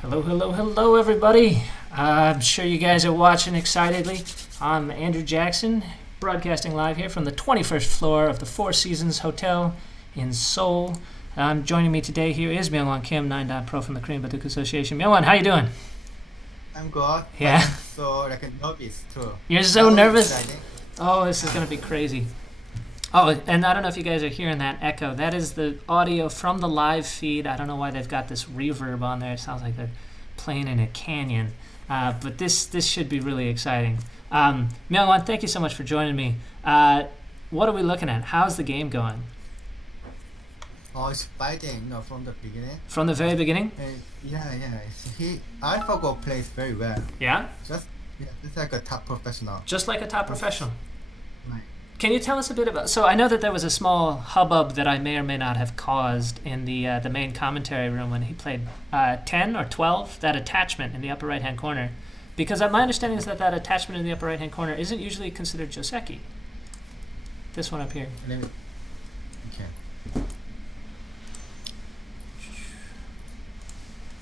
Hello, hello, hello, everybody. I'm sure you guys are watching excitedly. I'm Andrew Jackson, broadcasting live here from the 21st floor of the Four Seasons Hotel in Seoul. Joining me today here is Myungwan Kim, 9.pro from the Korean Batuk Association. Myungwan, how you doing? I'm good. Yeah. I'm so nervous too. You're so nervous? Exciting. Oh, this is going to be crazy. Oh, and I don't know if you guys are hearing that echo. That is the audio from the live feed. I don't know why they've got this reverb on there. It sounds like they're playing in a canyon. But this should be really exciting. Myungwan, thank you so much for joining me. What are we looking at? How's the game going? Oh, it's fighting, from the beginning. From the very beginning? Yeah. AlphaGo plays very well. Yeah? Just like a top professional. Just like a top professional. Right. Can you tell us a bit about... So I know that there was a small hubbub that I may or may not have caused in the main commentary room when he played 10 or 12, that attachment in the upper right-hand corner. Because my understanding is that attachment in the upper right-hand corner isn't usually considered joseki. This one up here. Okay.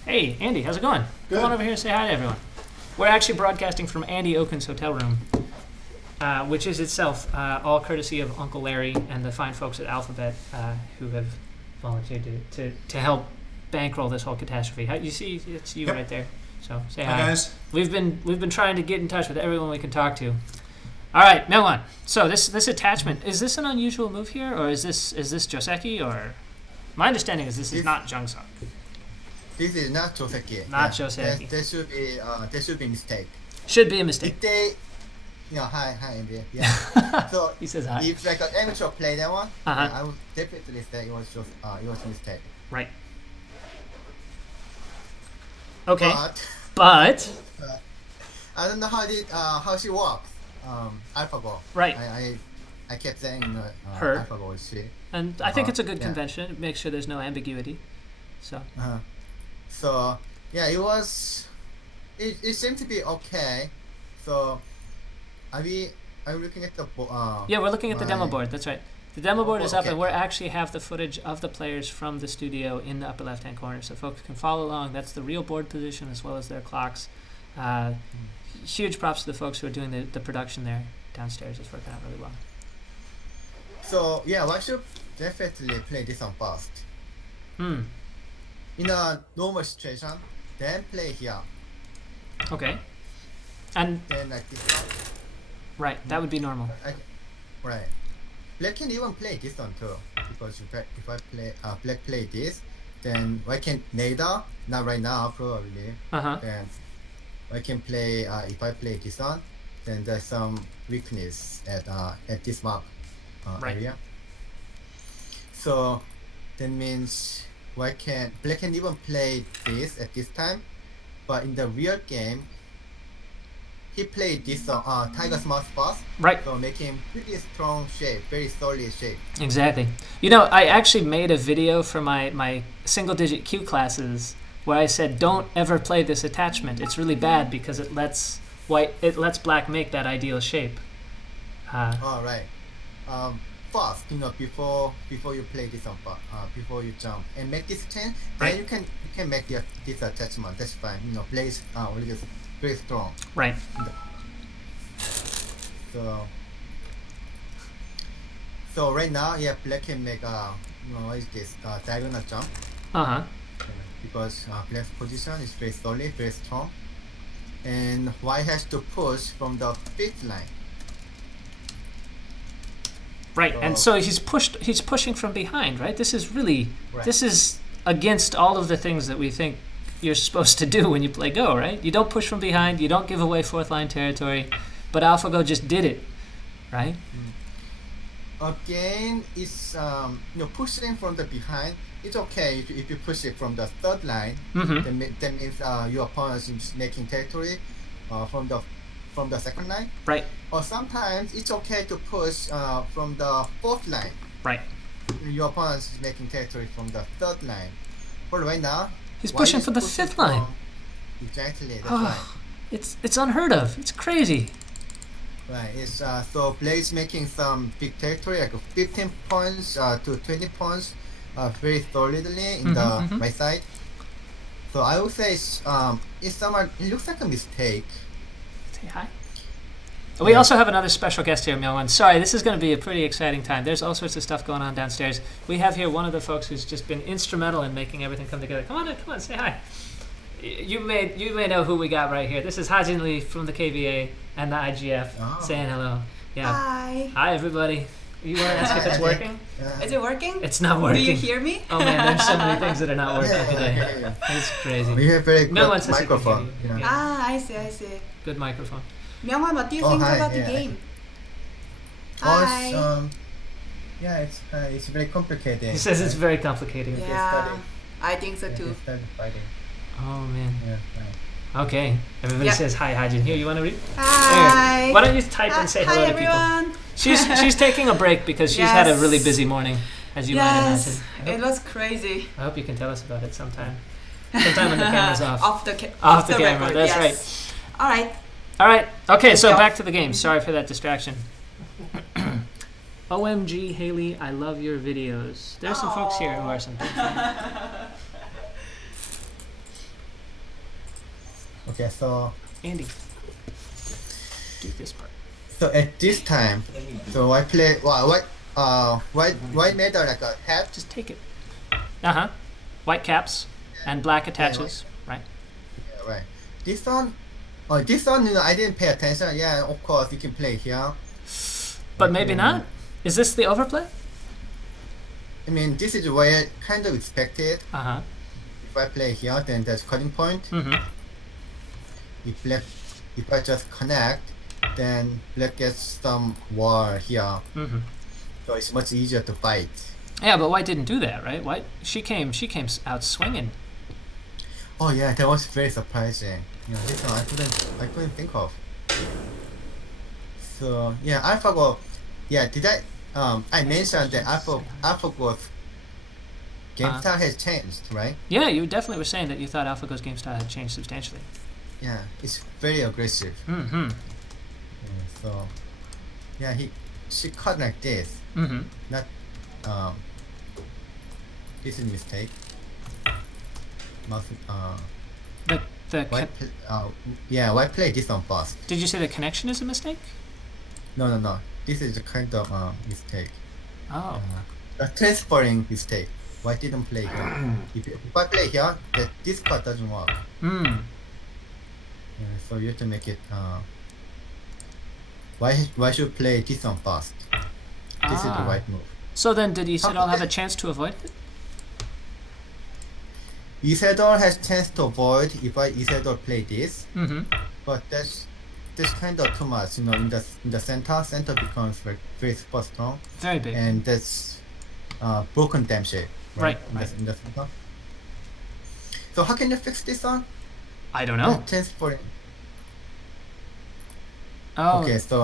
Hey, Andy, how's it going? Good. Come on over here and say hi to everyone. We're actually broadcasting from Andy Okun's hotel room. Which is itself all courtesy of Uncle Larry and the fine folks at Alphabet who have volunteered to help bankroll this whole catastrophe. You see, it's you right there. So say hi. Hi guys. We've been trying to get in touch with everyone we can talk to. All right, Myungwan. So this attachment, is this an unusual move here, or is this joseki, or my understanding is this is not jungsuk. This is not joseki. Not joseki. There should be mistake. Should be a mistake. If they, hi, Andy. Yeah. So He says hi. if like an amateur play that one, Uh-huh. I would definitely say it was just it was a mistake. Right. Okay. But But I don't know how she works. AlphaGo. right. I kept saying Her. AlphaGo is she. And I think it's a good Yeah. convention. It makes sure there's no ambiguity. So So yeah, it was. It seemed to be okay. So are we looking at the yeah, we're looking at the demo Right. board. That's right. The demo board is up, Okay. and we actually have the footage of the players from the studio in the upper left-hand corner, so folks can follow along. That's the real board position as well as their clocks. Huge props to the folks who are doing the production there downstairs. It's working out really well. So yeah, one should definitely play this one first. In a normal situation, then play here. Okay. And Then like this one. right, that would be normal. Right. Black can even play this one too, because if I play black play this, then I can later, not right now probably. Then I can play if I play this one, then there's some weakness at this map Right. area. So that means black can even play this at this time, but in the real game, he played this Tiger's Mouth first, Right. so making pretty strong shape, very solid shape. Exactly. I actually made a video for my single-digit Q classes where I said, don't ever play this attachment. It's really bad because it lets black make that ideal shape. All right. First, before you play this one, before you jump and make this change, Right. then you can make this attachment. That's fine. Blaze really is very strong. Right. So right now, yeah, black can make what is this diagonal jump because black's position is very solid, very strong, and white has to push from the fifth line. Right, and so he's pushing from behind, right? This is really, Right. this is against all of the things that we think you're supposed to do when you play Go, right? You don't push from behind, you don't give away fourth line territory, but AlphaGo just did it, right? Again, it's pushing from the behind. It's okay if you push it from the third line. Mm-hmm. That means your opponent is making territory from the second line. Right, Or sometimes it's okay to push from the fourth line. right. Your opponent is making territory from the third line. But right now, He's white pushing is from the fifth line. Exactly, that's right. It's unheard of. It's crazy. Right. It's so Blaze making some big territory, like 15 points to 20 points, very solidly in the right side. So I would say it's someone. It looks like a mistake. Say hi. We also have another special guest here, Myungwan. Sorry, this is going to be a pretty exciting time. There's all sorts of stuff going on downstairs. We have here one of the folks who's just been instrumental in making everything come together. Come on, say hi. You may know who we got right here. This is Hajin Lee from the KVA and the IGF saying hello. Yeah. Hi, everybody. You want to ask if it's working? Is it working? It's not working. Do you hear me? Oh man, there's so many things that are not working today. It's crazy. We have very good microphone. I see. Good microphone. Myungwan, what do you think about the game? Hi. It's very complicated. He says it's very complicated. Yeah, I think so too. Oh man. Yeah. Okay. Everybody says hi, Hajin. Here, you want to read? Hi. Here. Why don't you type and say hello to everyone. people? She's taking a break because she's had a really busy morning, as you might imagine. It was crazy. I hope you can tell us about it sometime. Sometime when the camera's off. Off the camera. Record, That's right. All right. Okay, so back to the game. Sorry for that distraction. OMG, Haley, I love your videos. There's some folks here who are some big fans. Okay, so Andy, do this part. So at this time, so I play white metal like a hat. Just take it. White caps and black attaches. Right. Yeah, right. This one, I didn't pay attention. Yeah, of course you can play here. But maybe not. Is this the overplay? I mean, this is what I kind of expected. If I play here, then that's cutting point. If I just connect, then black gets some wall here. So it's much easier to fight. Yeah, but white didn't do that, right? White, she came out swinging. Oh yeah, that was very surprising. This one I couldn't think of. So yeah, AlphaGo. Yeah, did I mentioned that AlphaGo's game style has changed, right? Yeah, you definitely were saying that you thought AlphaGo's game style had changed substantially. Yeah, it's very aggressive. So yeah, she cut like this. Not this is a mistake. Why play this on fast? Did you say the connection is a mistake? No. This is a kind of mistake. Oh. A transferring mistake. Why didn't play here? If I play here, this card doesn't work. So you have to make it. Why should play this on fast? This is the right move. So then, did Sedol have a chance to avoid it? Sedol has chance to avoid if Sedol play this. But that's kind of too much. In the center becomes very super strong. Very big. And that's broken dam shape. Right. In the center. So how can you fix this one? I don't know. Transferring. Oh. Okay, so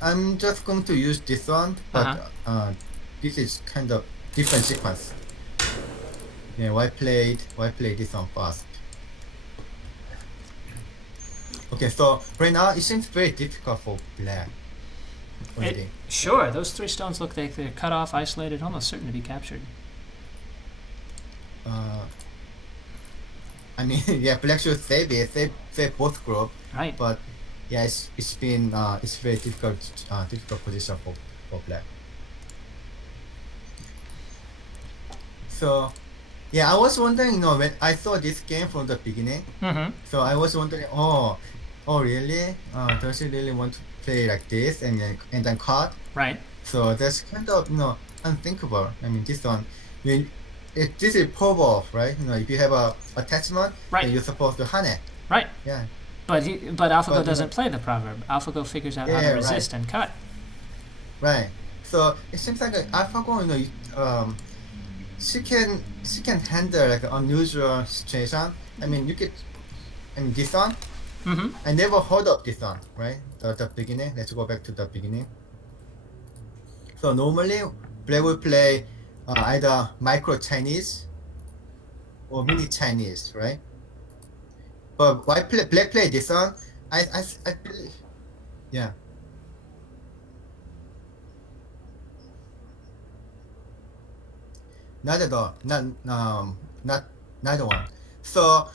I'm just going to use this one, but this is kind of different sequence. Yeah, why play this one first? Okay, so right now it seems very difficult for black. Sure, those three stones look like they're cut off, isolated, almost certain to be captured. I mean, yeah, black should save both group. Right. But yeah, it's very difficult position for black. So yeah, I was wondering, when I saw this game from the beginning, so I was wondering, oh really? Does she really want to play like this and then cut? Right. So that's kind of unthinkable. I mean, this one, this is probe off, right? If you have a attachment, then you're supposed to hane. Right. Yeah. But AlphaGo doesn't play the proverb. AlphaGo figures out how to resist and cut. Right. So it seems like AlphaGo, she can handle like an unusual situation. I mean, this one. I never heard of this one, right? The beginning. Let's go back to the beginning. So normally, Black will play either micro Chinese or mini Chinese, right? But why Black play this one? I believe, yeah. Not at all. Not neither one. So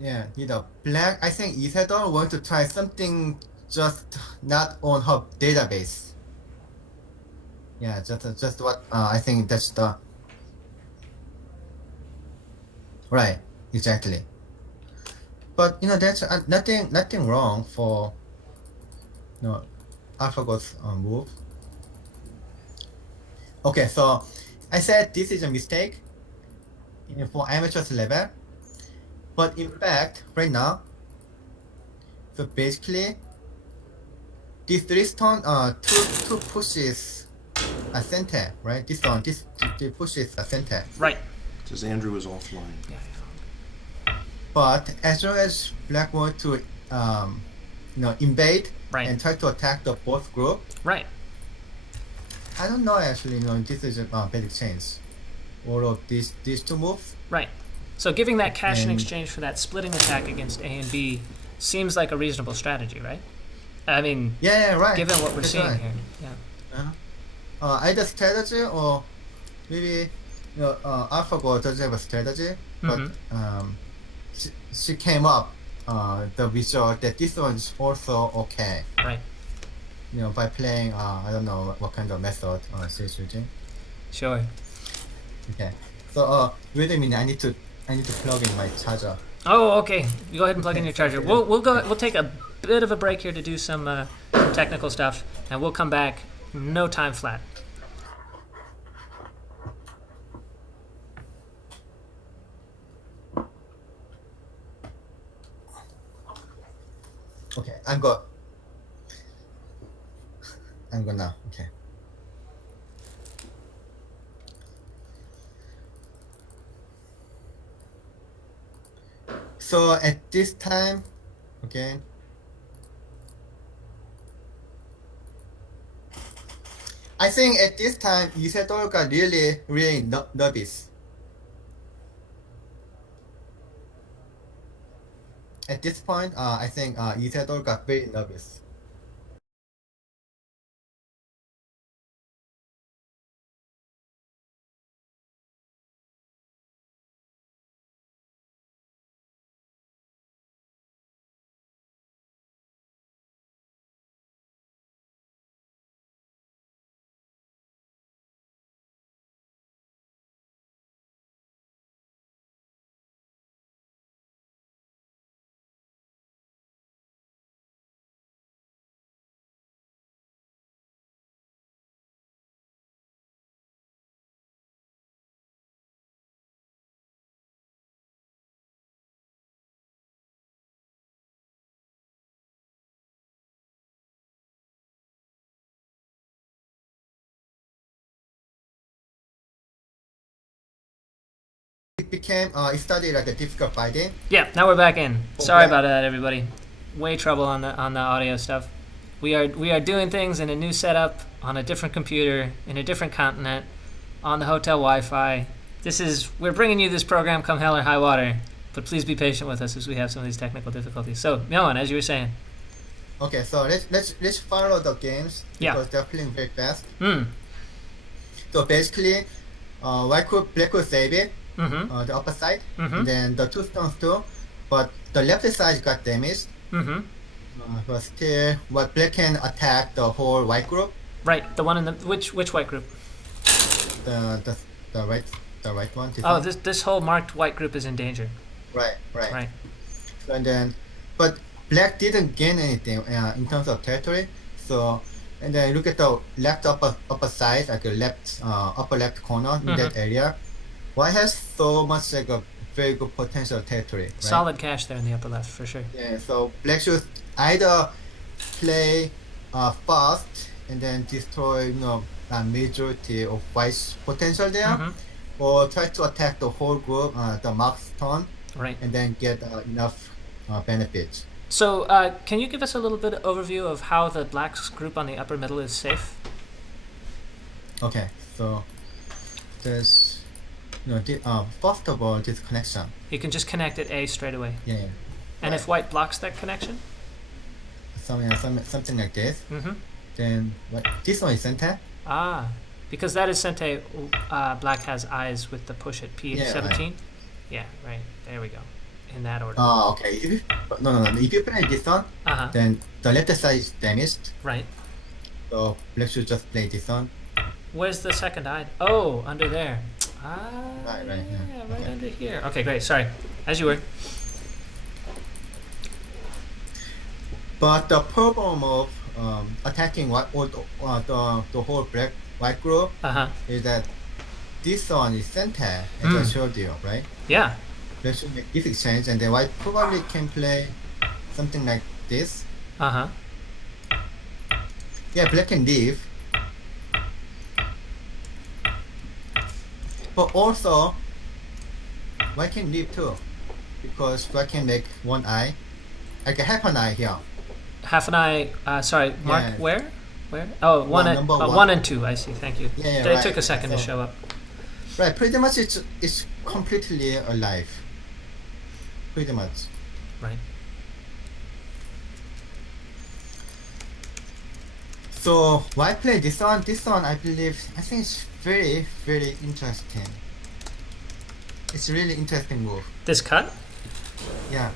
yeah, black. I think Sedol want to try something just not on her database. Yeah, just what I think that's the right, exactly. But that's nothing wrong for AlphaGo's move. Okay, so I said this is a mistake for amateurs level, but in fact, right now, so basically, this three-stone two pushes a center, right? This pushes a center. Right. Says Andrew is offline. But as long as black want to invade Right. and try to attack the both group, Right. I don't know actually. This is a basic change. All of these two moves. Right. So giving that cash in And- exchange for that splitting attack against A and B seems like a reasonable strategy, right? I mean, Yeah, right. given what we're That's seeing right. here. Yeah. Either strategy or maybe AlphaGo doesn't have a strategy, but she came up the visual that this one's also okay. Right. By playing I don't know what kind of method she's using. Sure. Okay. So wait a minute, I need to plug in my charger. Oh, okay. You go ahead and plug in your charger. We'll take a bit of a break here to do some technical stuff, and we'll come back no time flat. Okay, I'm gonna okay. So at this time, okay. I think at this time, Isidore got really nervous. At this point, I think Isidore got very nervous. It started like a difficult fighting. Yeah, now we're back in. Sorry Okay. about that, everybody. Way trouble on the audio stuff. We are doing things in a new setup on a different computer in a different continent on the hotel Wi-Fi. We're bringing you this program come hell or high water, but please be patient with us as we have some of these technical difficulties. So, Myungwan, as you were saying. Okay, so let's follow the games Yeah. because they're playing very fast. Hmm. So basically, black could save it, Mm-hmm. the upper side, Mm-hmm. and then the two stones too, but the left side got damaged. Mm-hmm. But still, black can attack the whole white group. Right. The one in the which white group? The right one. Oh, one. this whole marked white group is in danger. Right. Right. And then, but black didn't gain anything in terms of territory. So, and then look at the left upper side, like the left upper left corner in that area. White has so much like a very good potential territory. Right? Solid cache there in the upper left for sure. Yeah. So black should either play fast and then destroy a majority of white's potential there, Mhm. or try to attack the whole group, the mark stone, Right. and then get enough benefits. So, can you give us a little bit of overview of how the blacks group on the upper middle is safe? Okay, so there's first of all this connection. You can just connect at A straight away. Yeah. And Right. if white blocks that connection? Something like this. Mm-hmm. Then this one is center. Ah, because that is Sente, black has eyes with the push at P17. Yeah, right. There we go. In that order. Okay. No. If you play this one, then the left side is damaged. Right. So black should just play this one. Where's the second eye? Oh, under there. Right, Yeah, right okay. under here. Okay, great. Sorry. As you were. But the problem of attacking the whole white group is that this one is center, as I showed you, right? Yeah. They should make this exchange, and then white probably can play something like this. Yeah, black can leave. But also, white can leave too, because white can make one eye, like a half an eye here. Half an eye. Sorry, Mark. Yeah. Where? Oh, number one. 1 and 2. I see. Thank you. Yeah, It right. took a second to show up. Right, pretty much it's completely alive. Pretty much. Right. So why play this one? This one I think it's very, very interesting. It's a really interesting move. This cut? Yeah.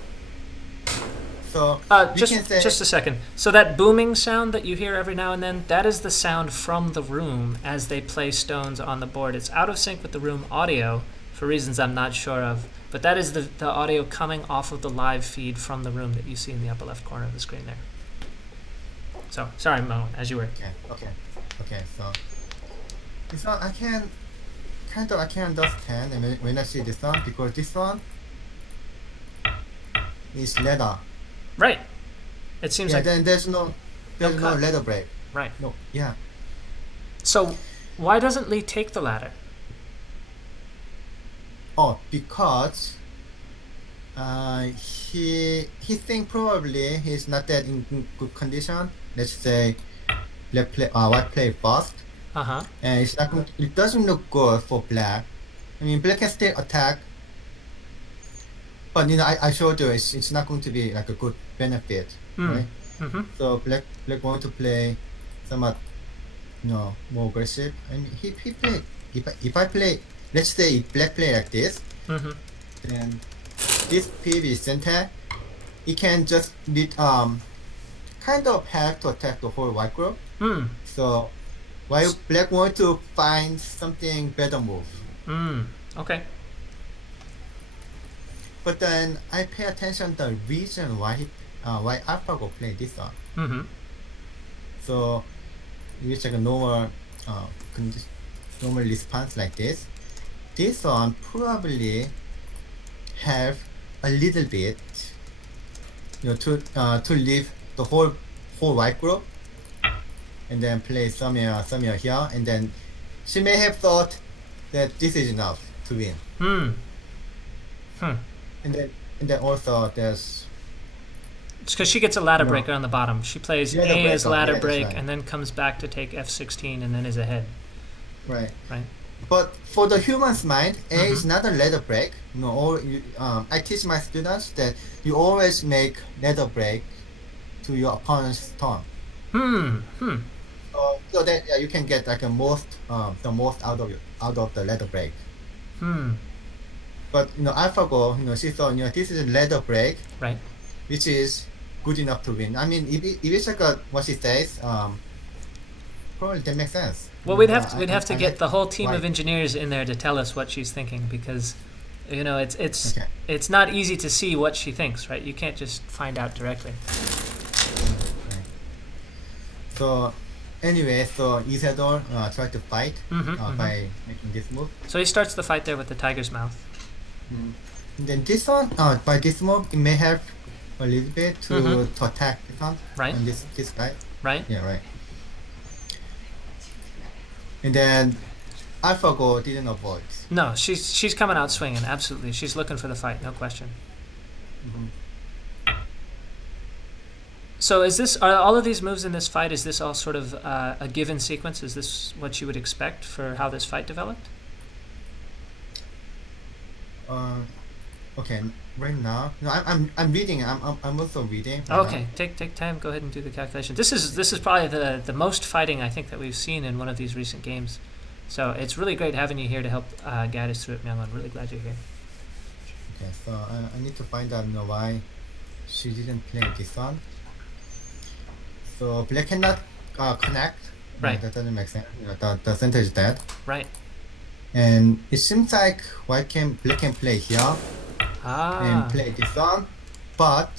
So just a second. So that booming sound that you hear every now and then, that is the sound from the room as they play stones on the board. It's out of sync with the room audio for reasons I'm not sure of, but that is the audio coming off of the live feed from the room that you see in the upper left corner of the screen there. So, sorry, Mo, as you were. Okay. So this one I can understand when I see this one, because this one is leather. Right. It seems like then there's no cut. leather break. Right. No. Yeah. So why doesn't Lee take the ladder? Oh, because he think probably he's not that in good condition. Let's say white play fast. And it doesn't look good for black. I mean, black can still attack, but I showed you it's not going to be like a good benefit, right? So black want to play somewhat, more aggressive. I mean, he play if I play, let's say if black play like this, then this PV center, it can just kind of have to attack the whole white group. So why black want to find something better move. Okay. But then I pay attention to the reason why AlphaGo play this one. So it's like a normal response like this. This one probably have a little bit, to leave the whole white group, and then play somewhere here, and then she may have thought that this is enough to win. And then also there's. It's because she gets a ladder breaker on the bottom. She plays A as ladder break, right. and then comes back to take F16, and then is ahead. Right. Right. But for the human's mind, A is not a ladder break. I teach my students that you always make ladder break to your opponent's turn. So that you can get like the most out of the ladder break. But AlphaGo, she thought this is a ladder break, right, which is good enough to win. I mean, if it's like what she says, probably that makes sense. Well, we'd have to get the whole team of engineers in there to tell us what she's thinking, because it's not easy to see what she thinks, right? You can't just find out directly. Right. So anyway, so Sedol tried to fight by making this move. So he starts the fight there with the tiger's mouth. And then this one, by this move, it may help a little bit to attack this one. Right. And this guy. Right. Yeah, right. And then AlphaGo didn't avoid. No, she's coming out swinging. Absolutely, she's looking for the fight, no question. So are all of these moves in this fight? Is this all sort of a given sequence? Is this what you would expect for how this fight developed? Okay. Right now, no, I'm reading. I'm also reading. Okay, take time. Go ahead and do the calculation. This is probably the most fighting I think that we've seen in one of these recent games. So it's really great having you here to help guide us through it, Myungwan. Really glad you're here. Okay, so I need to find out why she didn't play this one. So black cannot connect. Right. That doesn't make sense. The center is dead. Right. And it seems like black can play here and play this one, but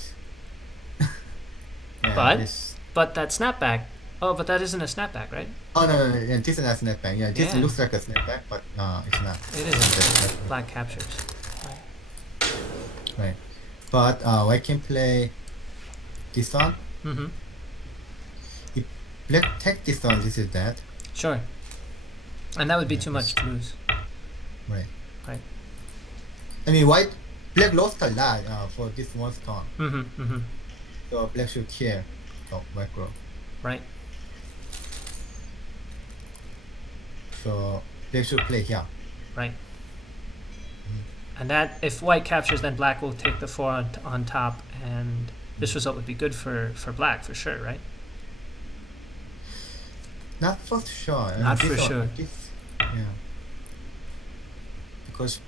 but that snapback. Oh, but that isn't a snapback, right? Oh no, yeah, this is not snapback. Yeah, this Yeah. looks like a snapback, but it's not. It isn't. Black captures. Right. But white can play this one. Mm-hmm. If black take this one, this is dead. Sure. And that would be too much to lose. Right. Right. I mean, black lost a lot for this one stone. Mm-hmm. Mm-hmm. So black should kill white group. Right. So black should play here. Right. And that, if white captures, then black will take the 4 on top, and this result would be good for black for sure, right? Not for sure. Not for sure. Yeah. Because,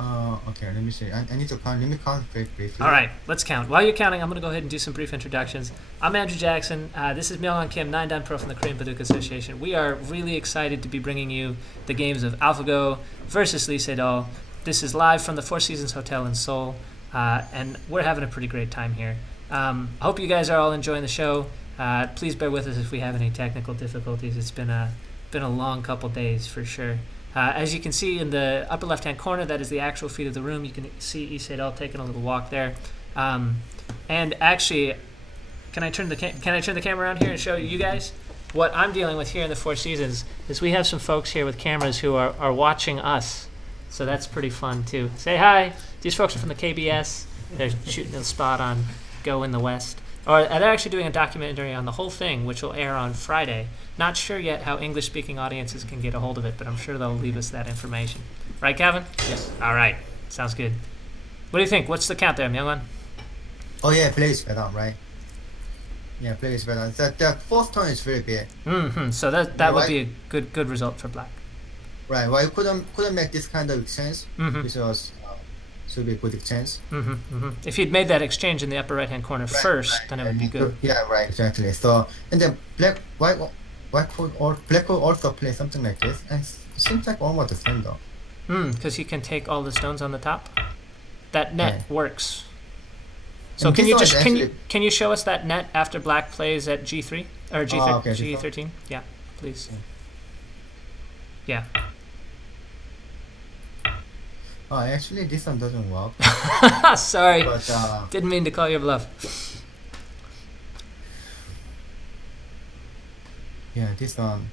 okay, let me see. I need to count. Let me count very briefly. All right, let's count. While you're counting, I'm going to go ahead and do some brief introductions. I'm Andrew Jackson. This is Myungwan Kim, 9-Dan Pro from the Korean Baduk Association. We are really excited to be bringing you the games of AlphaGo versus Lee Sedol. This is live from the Four Seasons Hotel in Seoul, and we're having a pretty great time here. I hope you guys are all enjoying the show. Please bear with us if we have any technical difficulties. It's been a long couple days for sure. As you can see in the upper left-hand corner, that is the actual feed of the room. You can see Lee Sedol taking a little walk there. And actually, can I turn the camera around here and show you guys? What I'm dealing with here in the Four Seasons is we have some folks here with cameras who are watching us. So that's pretty fun too. Say hi. These folks are from the KBS. They're shooting a spot on Go in the West. Or they're actually doing a documentary on the whole thing, which will air on Friday. Not sure yet how English-speaking audiences can get a hold of it, but I'm sure they'll leave us that information. Right, Kevin? Yes. All right. Sounds good. What do you think? What's the count there, Myungwan? Oh yeah, play is better, right? Yeah, play is better. The fourth turn is very big. Mm-hmm. So that would be a good result for black. Right. Well, you couldn't make this kind of exchange, Mm-hmm. which should be a good exchange. Mm-hmm. Mm-hmm. If you'd made that exchange in the upper right-hand corner first, then it would be good. Yeah, right, exactly. So, and then black could also play something like this, and it seems like almost the same though. Because he can take all the stones on the top. That net Right. works. So And can you this just one is can you show us that net after black plays at G3 or okay, G13? Yeah, please. Yeah. Oh, actually, this one doesn't work. Sorry, But didn't mean to call your bluff. yeah, this one.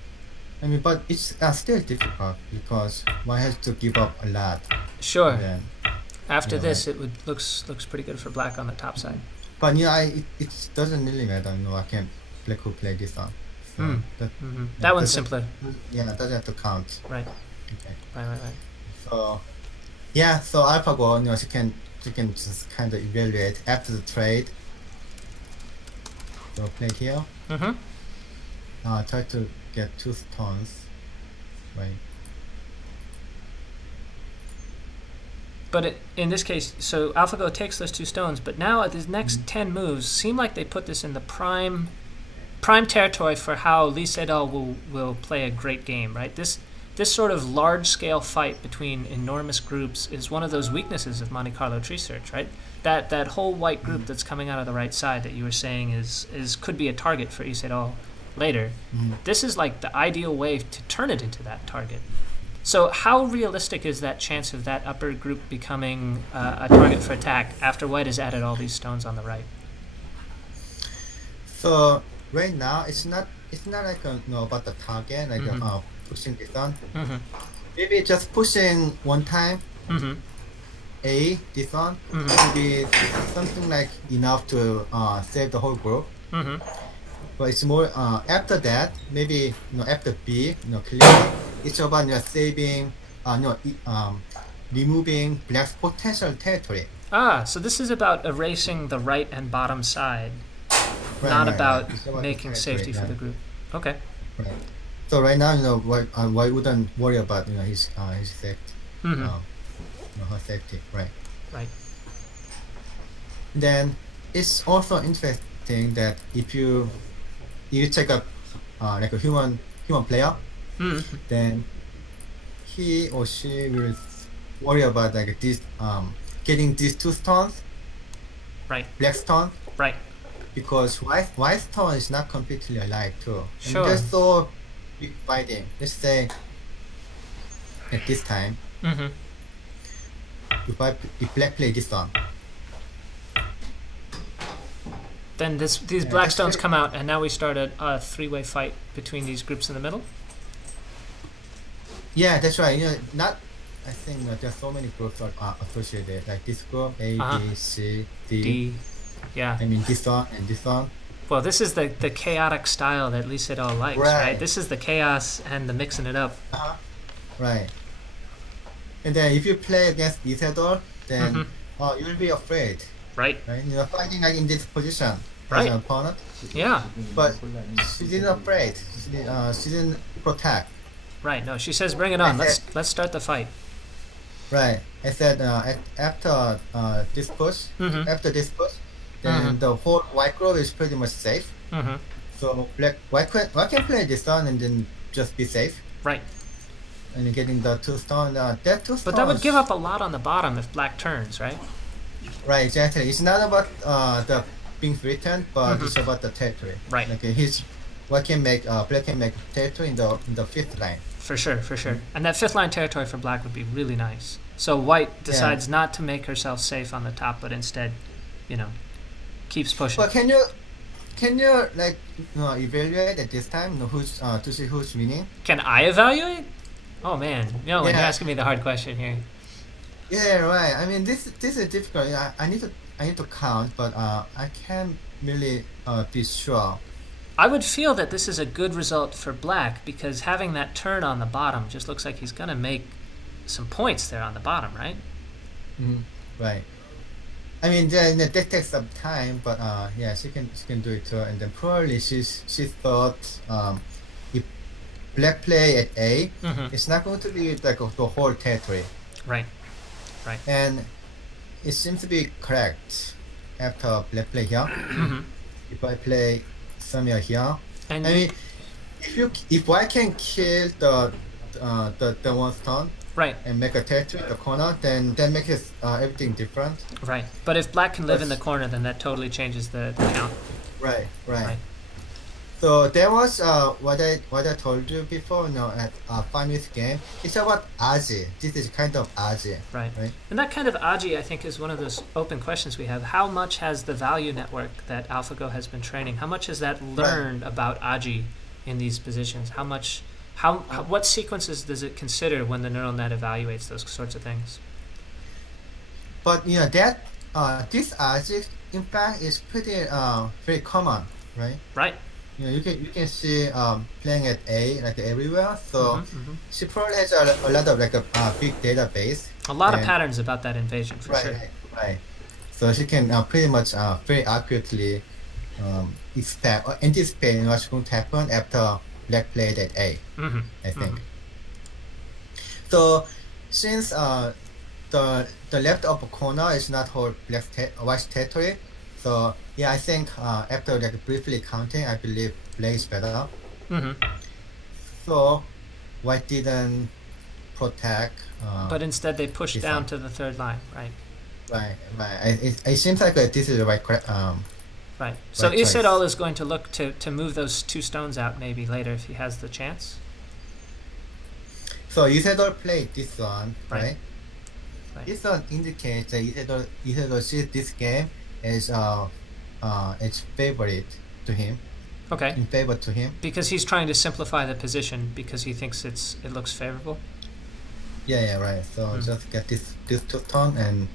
I mean, but it's still difficult because one has to give up a lot. Sure. Then, After yeah, this, it would looks pretty good for black on the top side. but it doesn't really matter. Black could play this one. So That one's doesn't- simpler. Yeah, it doesn't have to count. Right. Okay. Right. So, yeah, so AlphaGo, she can just kind of evaluate after the trade. So play here. Mm-hmm. Try to get 2 stones. Right. But in this case, so AlphaGo takes those 2 stones, but now at these next 10 moves, seem like they put this in the prime territory for how Lee Sedol will play a great game, right? This sort of large-scale fight between enormous groups is one of those weaknesses of Monte Carlo tree search, right? That whole white group that's coming out of the right side that you were saying is could be a target for Lee Sedol later. This is like the ideal way to turn it into that target. So how realistic is that chance of that upper group becoming a target for attack after white has added all these stones on the right? So right now it's not like about the target like pushing this on. Maybe just pushing one time. A this one would be something like enough to save the whole group. But it's more after that, maybe after B, clear. It's about saving, removing black's potential territory. So this is about erasing the right and bottom side, not about making safety for the group. Okay. Right. So right now, why wouldn't worry about his safety, her safety, right? Right. Then it's also interesting that if you take a like a human player, then he or she will worry about like this getting these two stones, Right. black stone, Right. because white stone is not completely alike too. Sure. And there's so big fighting. Let's say at this time, if black play this stone, then these black stones come out, and now we start a three-way fight between these groups in the middle. Yeah, that's right. I think there's so many groups are associated, like this group A, B, C, D. Yeah. I mean this one and this one. Well, this is the chaotic style that Lee Sedol likes, right? This is the chaos and the mixing it up. Right. And then if you play against Lee Sedol, then you'll be afraid. Right. Right. Fighting like in this position Right. as an opponent. Yeah. But she didn't afraid. She didn't protect. Right. No, she says, "Bring it on. Let's start the fight." Right. I said after this push, then the whole white group is pretty much safe. So white can play this one and then just be safe. Right. And getting the two stones. That two stones. But that would give up a lot on the bottom if black turns, right? Right. Exactly. It's not about the being threatened, but it's about the territory. Right. Okay. Black can make territory in the fifth line. For sure. And that fifth line territory for black would be really nice. So white decides not to make herself safe on the top, but instead, keeps pushing. But can you like evaluate at this time? Who's to see who's winning? Can I evaluate? Oh man, you're asking me the hard question here. Yeah, right. I mean, this is difficult. I need to count, but I can't really be sure. I would feel that this is a good result for black because having that turn on the bottom just looks like he's gonna make some points there on the bottom, right? Right. I mean, that takes some time, but she can do it too. And then probably she thought if black play at A, it's not going to be like the whole territory. Right. And it seems to be correct after black play here. If I play somewhere here, and I mean, if I can kill the one stone, right, and make a territory in the corner, then that makes everything different. Right. But if black can live in the corner, then that totally changes the count. Right. So that was what I told you before. At 5 minute game, it's about aji. This is kind of aji. Right. And that kind of aji, I think, is one of those open questions we have. How much has the value network that AlphaGo has been training? How much has that learned about aji in these positions? What sequences does it consider when the neural net evaluates those sorts of things? But that this aji, in fact, is pretty very common, right? Right. You can see playing at A like everywhere. So she probably has a lot of like a big database. A lot of patterns about that invasion for sure. Right. So she can pretty much very accurately expect or anticipate what's going to happen after black played at A. I think. So since the left upper corner is not whole white territory. So I think after like briefly counting, I believe black is better. So white didn't protect. But instead they pushed down to the third line, right? Right. It seems like this is the right. Right. So Sedol is going to look to move those two stones out maybe later if he has the chance. So Sedol played this one, right? This one indicates that Sedol sees this game as its favorite to him. Okay. In favor to him. Because he's trying to simplify the position because he thinks it looks favorable. Yeah, right. So just get this two tone and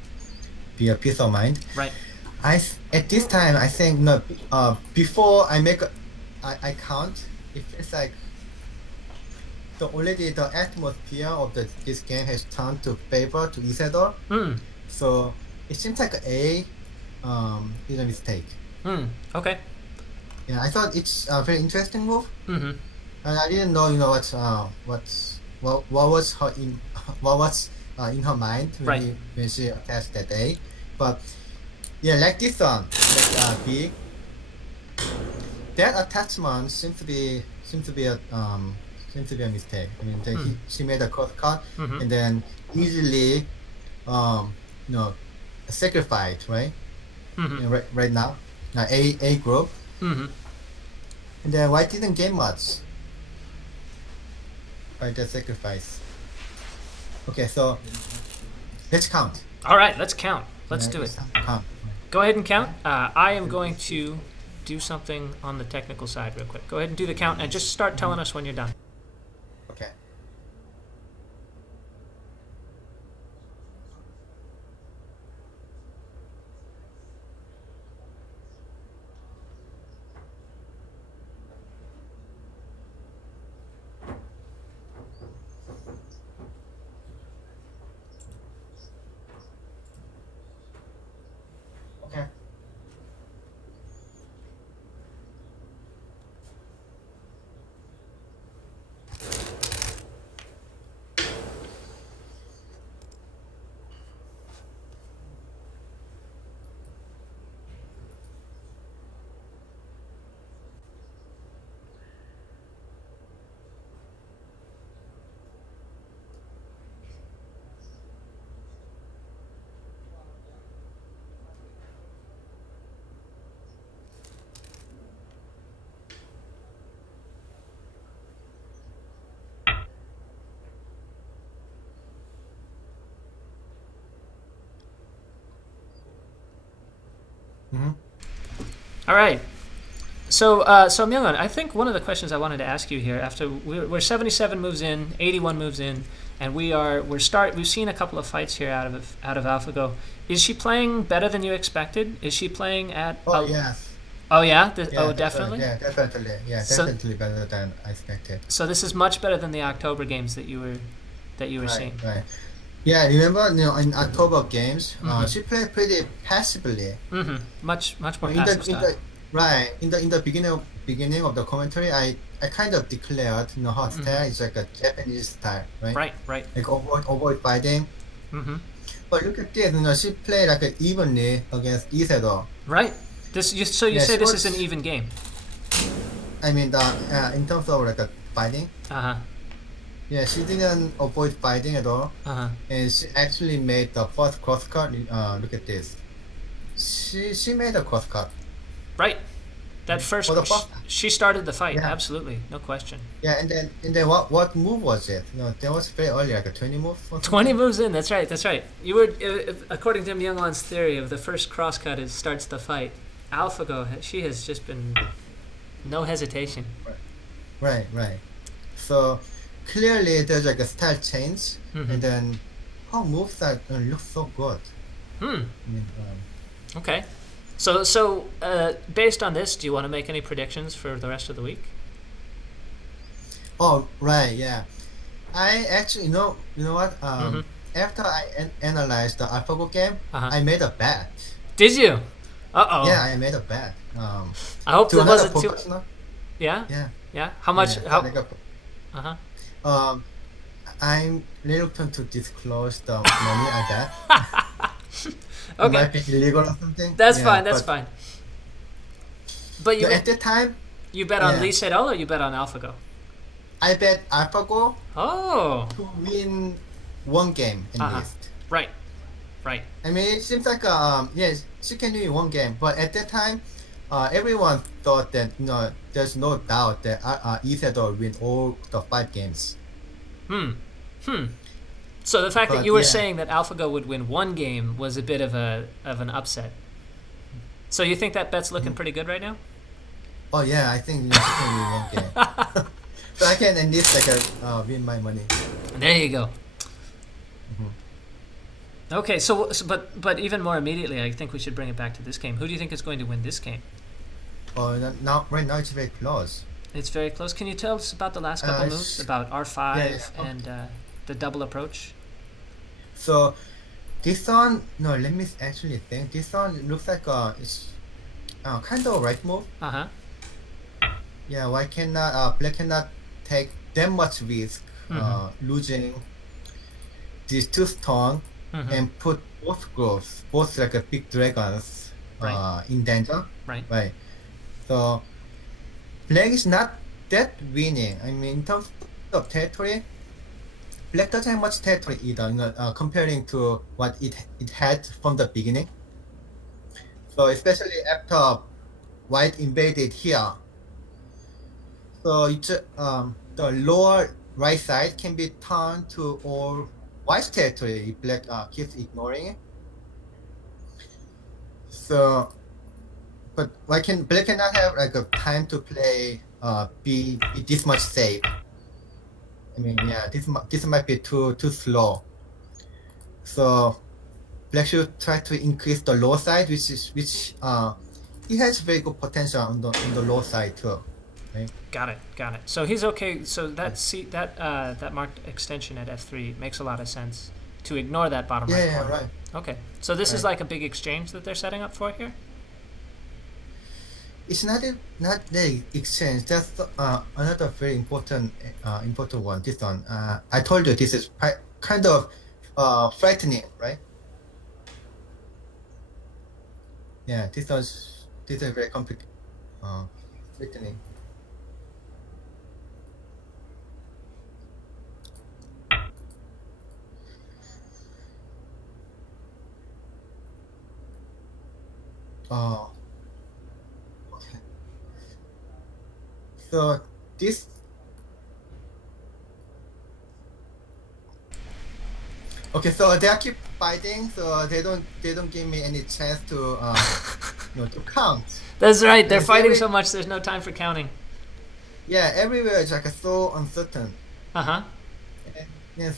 be a peace of mind. Right. At this time I think before I make I count, it feels like already the atmosphere of this game has turned to favor to Sedol. So it seems like A is a mistake. Okay. Yeah, I thought it's a very interesting move. And I didn't know, what was in her mind when she attached that A. But Yeah, like this one, like big. That attachment seems to be a mistake. I mean, she made a cross cut and then easily you know sacrificed, right? You know, right now, A group, and then white didn't gain much by the sacrifice. Okay, so let's count. All right, let's count. Let's do it. Count. Go ahead and count. I am going to do something on the technical side real quick. Go ahead and do the count and just start telling us when you're done. Okay. Okay. All right. So, so Myungwan, I think one of the questions I wanted to ask you here, after we're 77 moves in, 81 moves in, and we've seen a couple of fights here out of AlphaGo. Is she playing better than you expected? Is she playing at? Oh yes. Oh yeah. Yeah, Definitely. Yeah, definitely. Yeah, So- definitely better than I expected. So this is much better than the October games that you were seeing. Right. Yeah, remember, in October games, she played pretty passively. Much more In passive the, in style. the right in the beginning of the commentary, I kind of declared, her style is like a Japanese style, right? Right. Like avoid fighting. Mm-hmm. But look at this, she played like evenly against Sedol. Right. So you Yeah, say she this was- is an even game. I mean, in terms of like fighting, Uh-huh. yeah, she didn't avoid fighting at all. Uh-huh. And she actually made the first cross cut. Look at this. She made a cross cut. Right. That first, For the first- she started the fight. Yeah. Absolutely, no question. Yeah, and then what move was it? That was very early, like a 20 move. Or 20 something? moves in. That's right. You were, according to Myungwan's theory of the first crosscut is starts the fight. AlphaGo, she has just been no hesitation. Right. So clearly there's like a style change, and then her moves that look so good. I mean, Okay. So based on this, do you want to make any predictions for the rest of the week? oh right, yeah. I actually, you know what? After I analyzed the AlphaGo game, Uh-huh. I made a bet. Did you? Uh-oh. Yeah, I made a bet. I hope To that another wasn't too... professional. Yeah? Yeah. Yeah? How much? Yeah, How? like a- Uh-huh. I'm reluctant to disclose the money I bet. It Okay. might be illegal or something. That's Yeah, fine. That's but- fine. But you At the time, you bet on yeah. Lee Sedol or you bet on AlphaGo? I bet AlphaGo Oh. to win one game at Uh-huh. least. Right. I mean, it seems like yes, she can win one game, but at that time, everyone thought that there's no doubt that Isidore win all the 5 games. So the fact that But, you were yeah. saying that AlphaGo would win one game was a bit of an upset. So you think that bet's looking pretty good right now? Oh yeah, I think she can win one game. So I can at least win my money. There you go. Okay, but even more immediately, I think we should bring it back to this game. Who do you think is going to win this game? Right now it's very close. It's very close. Can you tell us about the last couple moves, about R5 yeah. and the double approach? So this one, no, let me actually think. This one looks like it's kind of a right move. Uh-huh. Yeah, why cannot black cannot take that much risk losing these 2 stone and put both groves, both like a big dragons in danger. Right. Right. So black is not that winning. I mean, in terms of territory, black doesn't have much territory either, comparing to what it had from the beginning. So especially after white invaded here, so it's the lower right side can be turned to all white territory if black keeps ignoring it. So, but black cannot have like a time to play be this much safe. I mean, yeah, this might be too slow. So black should try to increase the low side, which he has very good potential on the low side too. Right? Got it. So he's okay. So that marked extension at f3 makes a lot of sense to ignore that bottom right corner. Yeah, right. Okay. So this is like a big exchange that they're setting up for here? It's not the exchange. That's another very important one. This one. I told you this is kind of frightening, right? Yeah, this is very complicated. Frightening. Oh. Okay. So this. Okay, so they keep fighting, so they don't give me any chance to to count. That's right. They're fighting so much. There's no time for counting. Yeah, everywhere is like so uncertain. And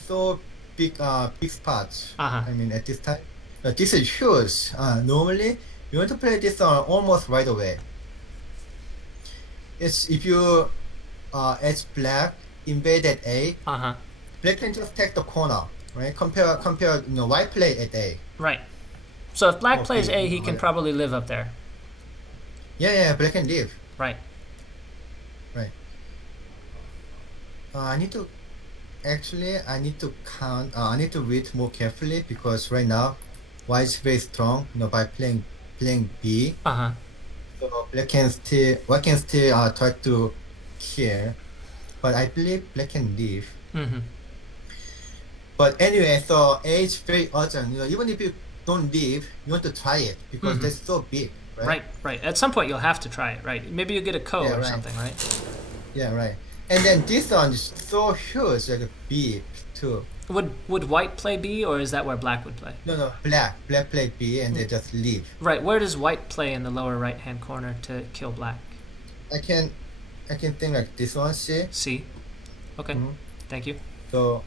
so big spots. I mean, at this time, this is huge. Normally, you want to play this almost right away. It's if you as black invaded A, black can just take the corner, right? Compare white play at A. Right. So if black plays A, he can probably live up there. Yeah, black can live. Right. I need to count. I need to read more carefully because right now, white is very strong. By playing B. So white can still try to kill, but I believe black can leave. But anyway, so A is very urgent. Even if you don't leave, you want to try it because that's so big, right? Right. At some point, you'll have to try it, right? Maybe you get a ko or something, right? Yeah, right. And then this one is so huge, like a B too. Would white play B, or is that where black would play? No, black play B, and they just leave. Right. Where does white play in the lower right-hand corner to kill black? I can think like this one, see? C. Okay. Thank you. So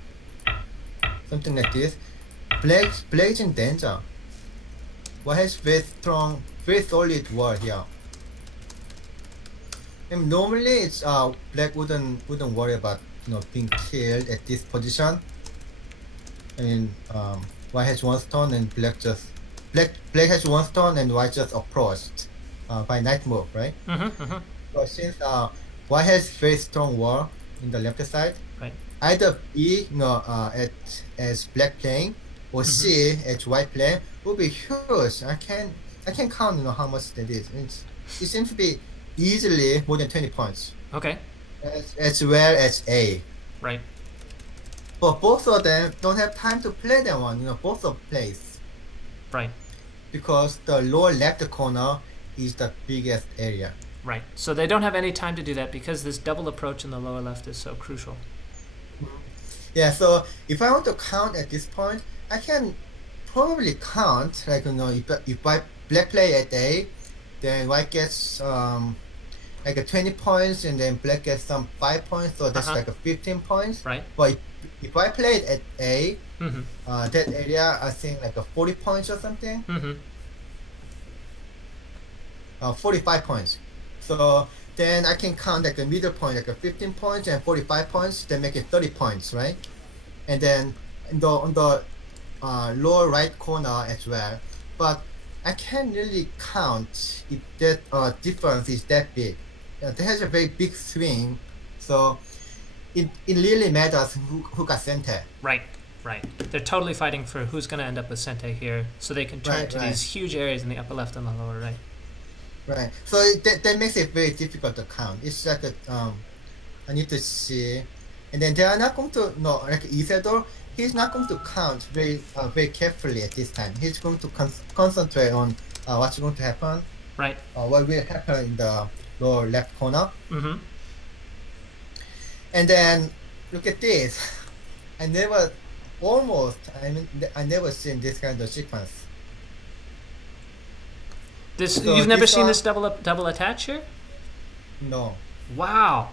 something like this. Black is in danger. White has very strong, very solid wall here. And normally, it's black wouldn't worry about being killed at this position. I mean, white has one stone and black has one stone and white just approached by knight move, right? But since white has very strong wall in the left side, right? Either B, as black playing, or C as white playing would be huge. I can count how much that is. It seems to be easily more than 20 points. Okay. As well as A. Right. But both of them don't have time to play that one, both of plays. Right. Because the lower left corner is the biggest area. Right. So they don't have any time to do that because this double approach in the lower left is so crucial. Yeah, so if I want to count at this point, I can probably count, like, if black play at A, then white gets like a 20 points, and then black gets some 5 points, so that's like a 15 points. Right. But if I played at A, that area, I think like a 40 points or something. 45 points. So then I can count like a middle point, like a 15 points and 45 points, then make it 30 points, right? And then on the lower right corner as well. But I can't really count if that difference is that big. That has a very big swing, so it really matters who got center. Right. Right. They're totally fighting for who's going to end up with Sente here, so they can turn to these huge areas in the upper left and the lower right. Right. So that makes it very difficult to count. It's like I need to see, and then they are not going to like Isidore. He's not going to count very carefully at this time. He's going to concentrate on what's going to happen. Right. What will happen in the lower left corner. Mm-hmm. And then look at this. I never seen this kind of sequence. So you've never seen this double attach here? No. Wow.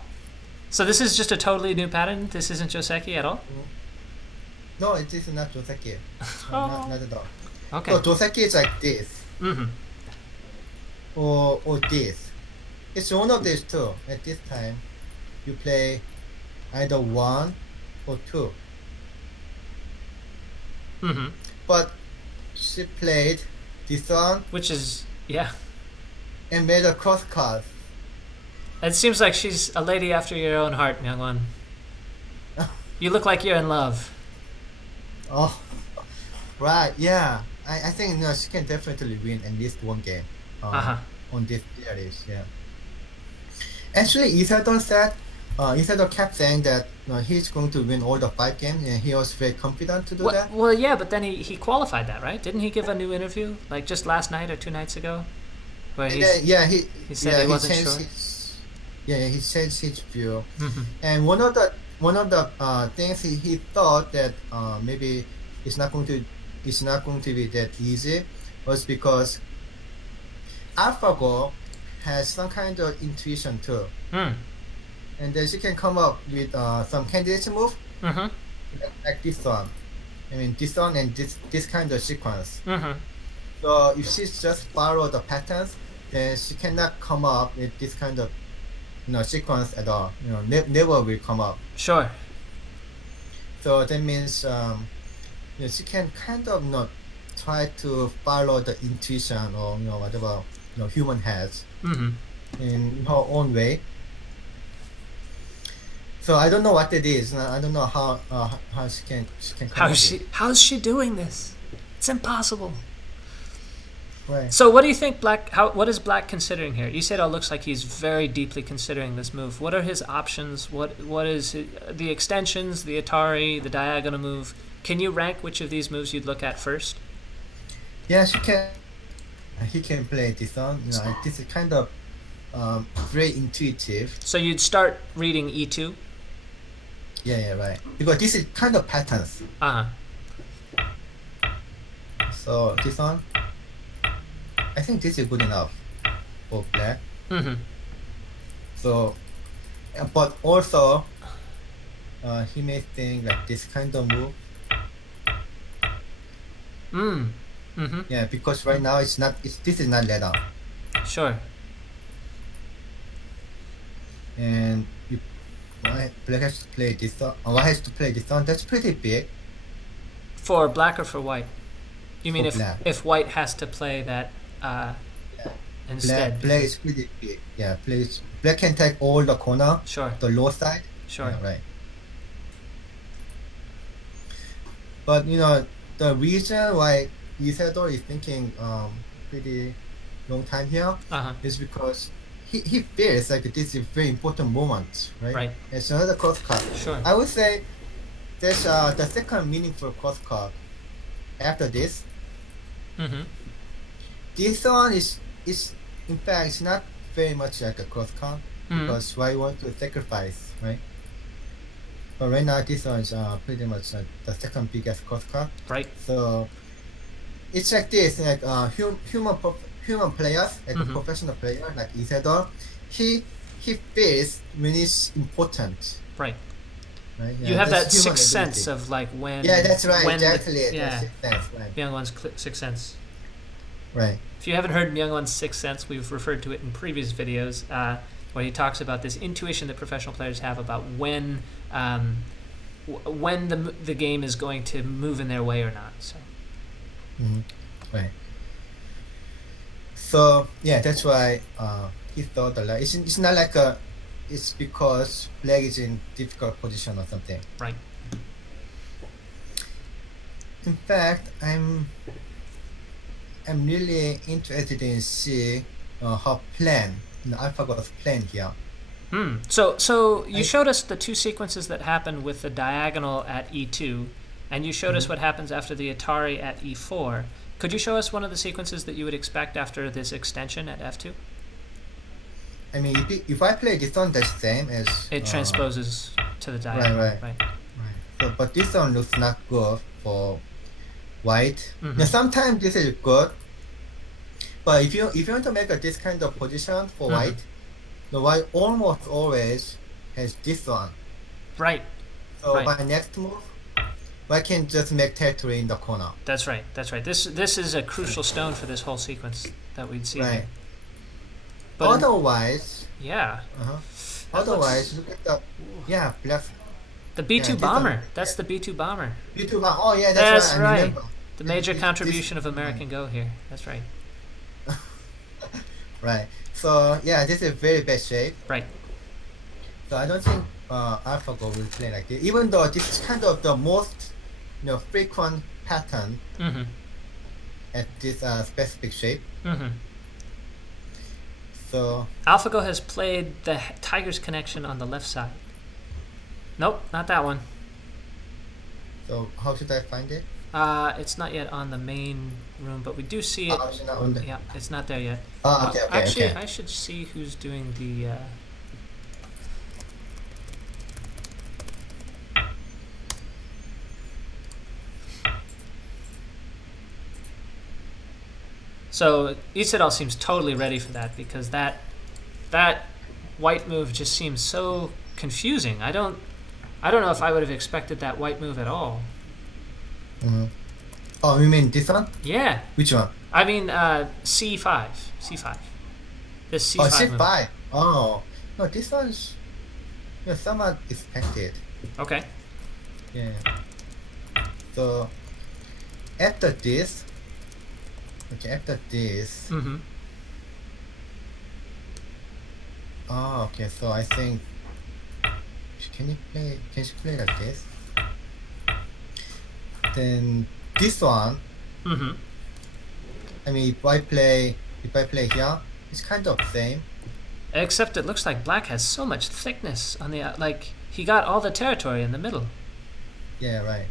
So this is just a totally new pattern? This isn't Joseki at all? No, it is not Joseki. Not at all. Okay. So Joseki is like this. Mm-hmm. Or this. It's one of these two. At this time, you play either 1 or 2. Mm-hmm. But she played this one. Which is, yeah. And made a cross card. It seems like she's a lady after your own heart, Myungwan. You look like you're in love. Oh, right, yeah. I think she can definitely win at least one game on this series, yeah. Actually, Isidore kept saying that he's going to win all the 5 games, and he was very confident to do that. Well, yeah, but then he qualified that, right? Didn't he give a new interview, like just last night or 2 nights ago? Where he said he wasn't sure. He changed his view. Mm-hmm. And one of the things he thought that maybe it's not going to be that easy was because AlphaGo has some kind of intuition too. And then she can come up with some candidate move like this one. I mean this one and this kind of sequence. So if she just follow the patterns, then she cannot come up with this kind of sequence at all. Never will come up. Sure. So that means she can kind of try to follow the intuition or whatever human has in her own way. So I don't know what it is. I don't know how she can. How's she doing this? It's impossible. Right. So what do you think what is Black considering here? Isidore looks like he's very deeply considering this move. What are his options? What is the extensions, the Atari, the diagonal move? Can you rank which of these moves you'd look at first? Yeah, she can. He can play this one. This is kind of very intuitive. So you'd start reading E2? Yeah, right. Because this is kind of patterns. So this one, I think this is good enough for Black. So, but also, he may think like this kind of move. Yeah, because right now this is not let up. Sure. And Black has to play this one. White has to play this one. That's pretty big. For Black or for White? You mean if White has to play that instead? Black is pretty big. Yeah, Black can take all the corner. Sure. The low side. Sure. Yeah, right. But the reason why Isidore is thinking pretty long time here is because he feels like this is a very important moment, right? Right. It's another cross card. Sure. I would say there's the second meaningful cross card after this. This one is in fact it's not very much like a cross card because why want to sacrifice, right? But right now this one is pretty much the second biggest cross card. Right. So it's like this, like human players, like a professional player, like Isidore, he feels when it's important. Right. Right. Yeah, you have that human sixth ability. sense of like when. Yeah, that's right. When Exactly. Yeah. Sixth sense. Right. Myungwan's sixth sense. Right. If you haven't heard Myungwan's sixth sense, we've referred to it in previous videos, where he talks about this intuition that professional players have about when the game is going to move in their way or not. So. Right. So yeah, that's why he thought that it's not like it's because Black is in difficult position or something. Right. In fact, I'm really interested in see her plan, AlphaGo's plan here. So you showed us the two sequences that happen with the diagonal at e2, and you showed us what happens after the Atari at e4. Could you show us one of the sequences that you would expect after this extension at f2? I mean, if I play this one, that's same as It transposes to the diagonal. Right. So, but this one looks not good for white. Mm-hmm. Now, sometimes this is good, but if you want to make this kind of position for white, the white almost always has this one. Right. So my next move, I can just make territory in the corner. That's right. This is a crucial stone for this whole sequence that we'd see. Right. But otherwise, otherwise, look at the black. The B2 bomber. That's the B2 bomber. B2 bomber. Oh yeah, that's right. Remember. The major contribution of American Go here. That's right. Right. So yeah, this is very bad shape. Right. So I don't think AlphaGo will play like this, even though this is kind of the most frequent pattern at this specific shape. So AlphaGo has played the Tiger's connection on the left side. Nope, not that one. So how should I find it? It's not yet on the main room, but we do see it. It's not on the... Yeah, it's not there yet. Okay. Actually, I should see who's doing the. So Sedol seems totally ready for that, because that white move just seems so confusing. I don't know if I would have expected that white move at all. Oh, you mean this one? Yeah. Which one? I mean C5. This C5 Oh, C5. move. Oh, no, this one's somewhat expected. Okay. Yeah. So after this. Oh, okay. So I think can she play like this? Then this one. I mean, if I play here, it's kind of same. Except it looks like black has so much thickness on the he got all the territory in the middle. Yeah, right.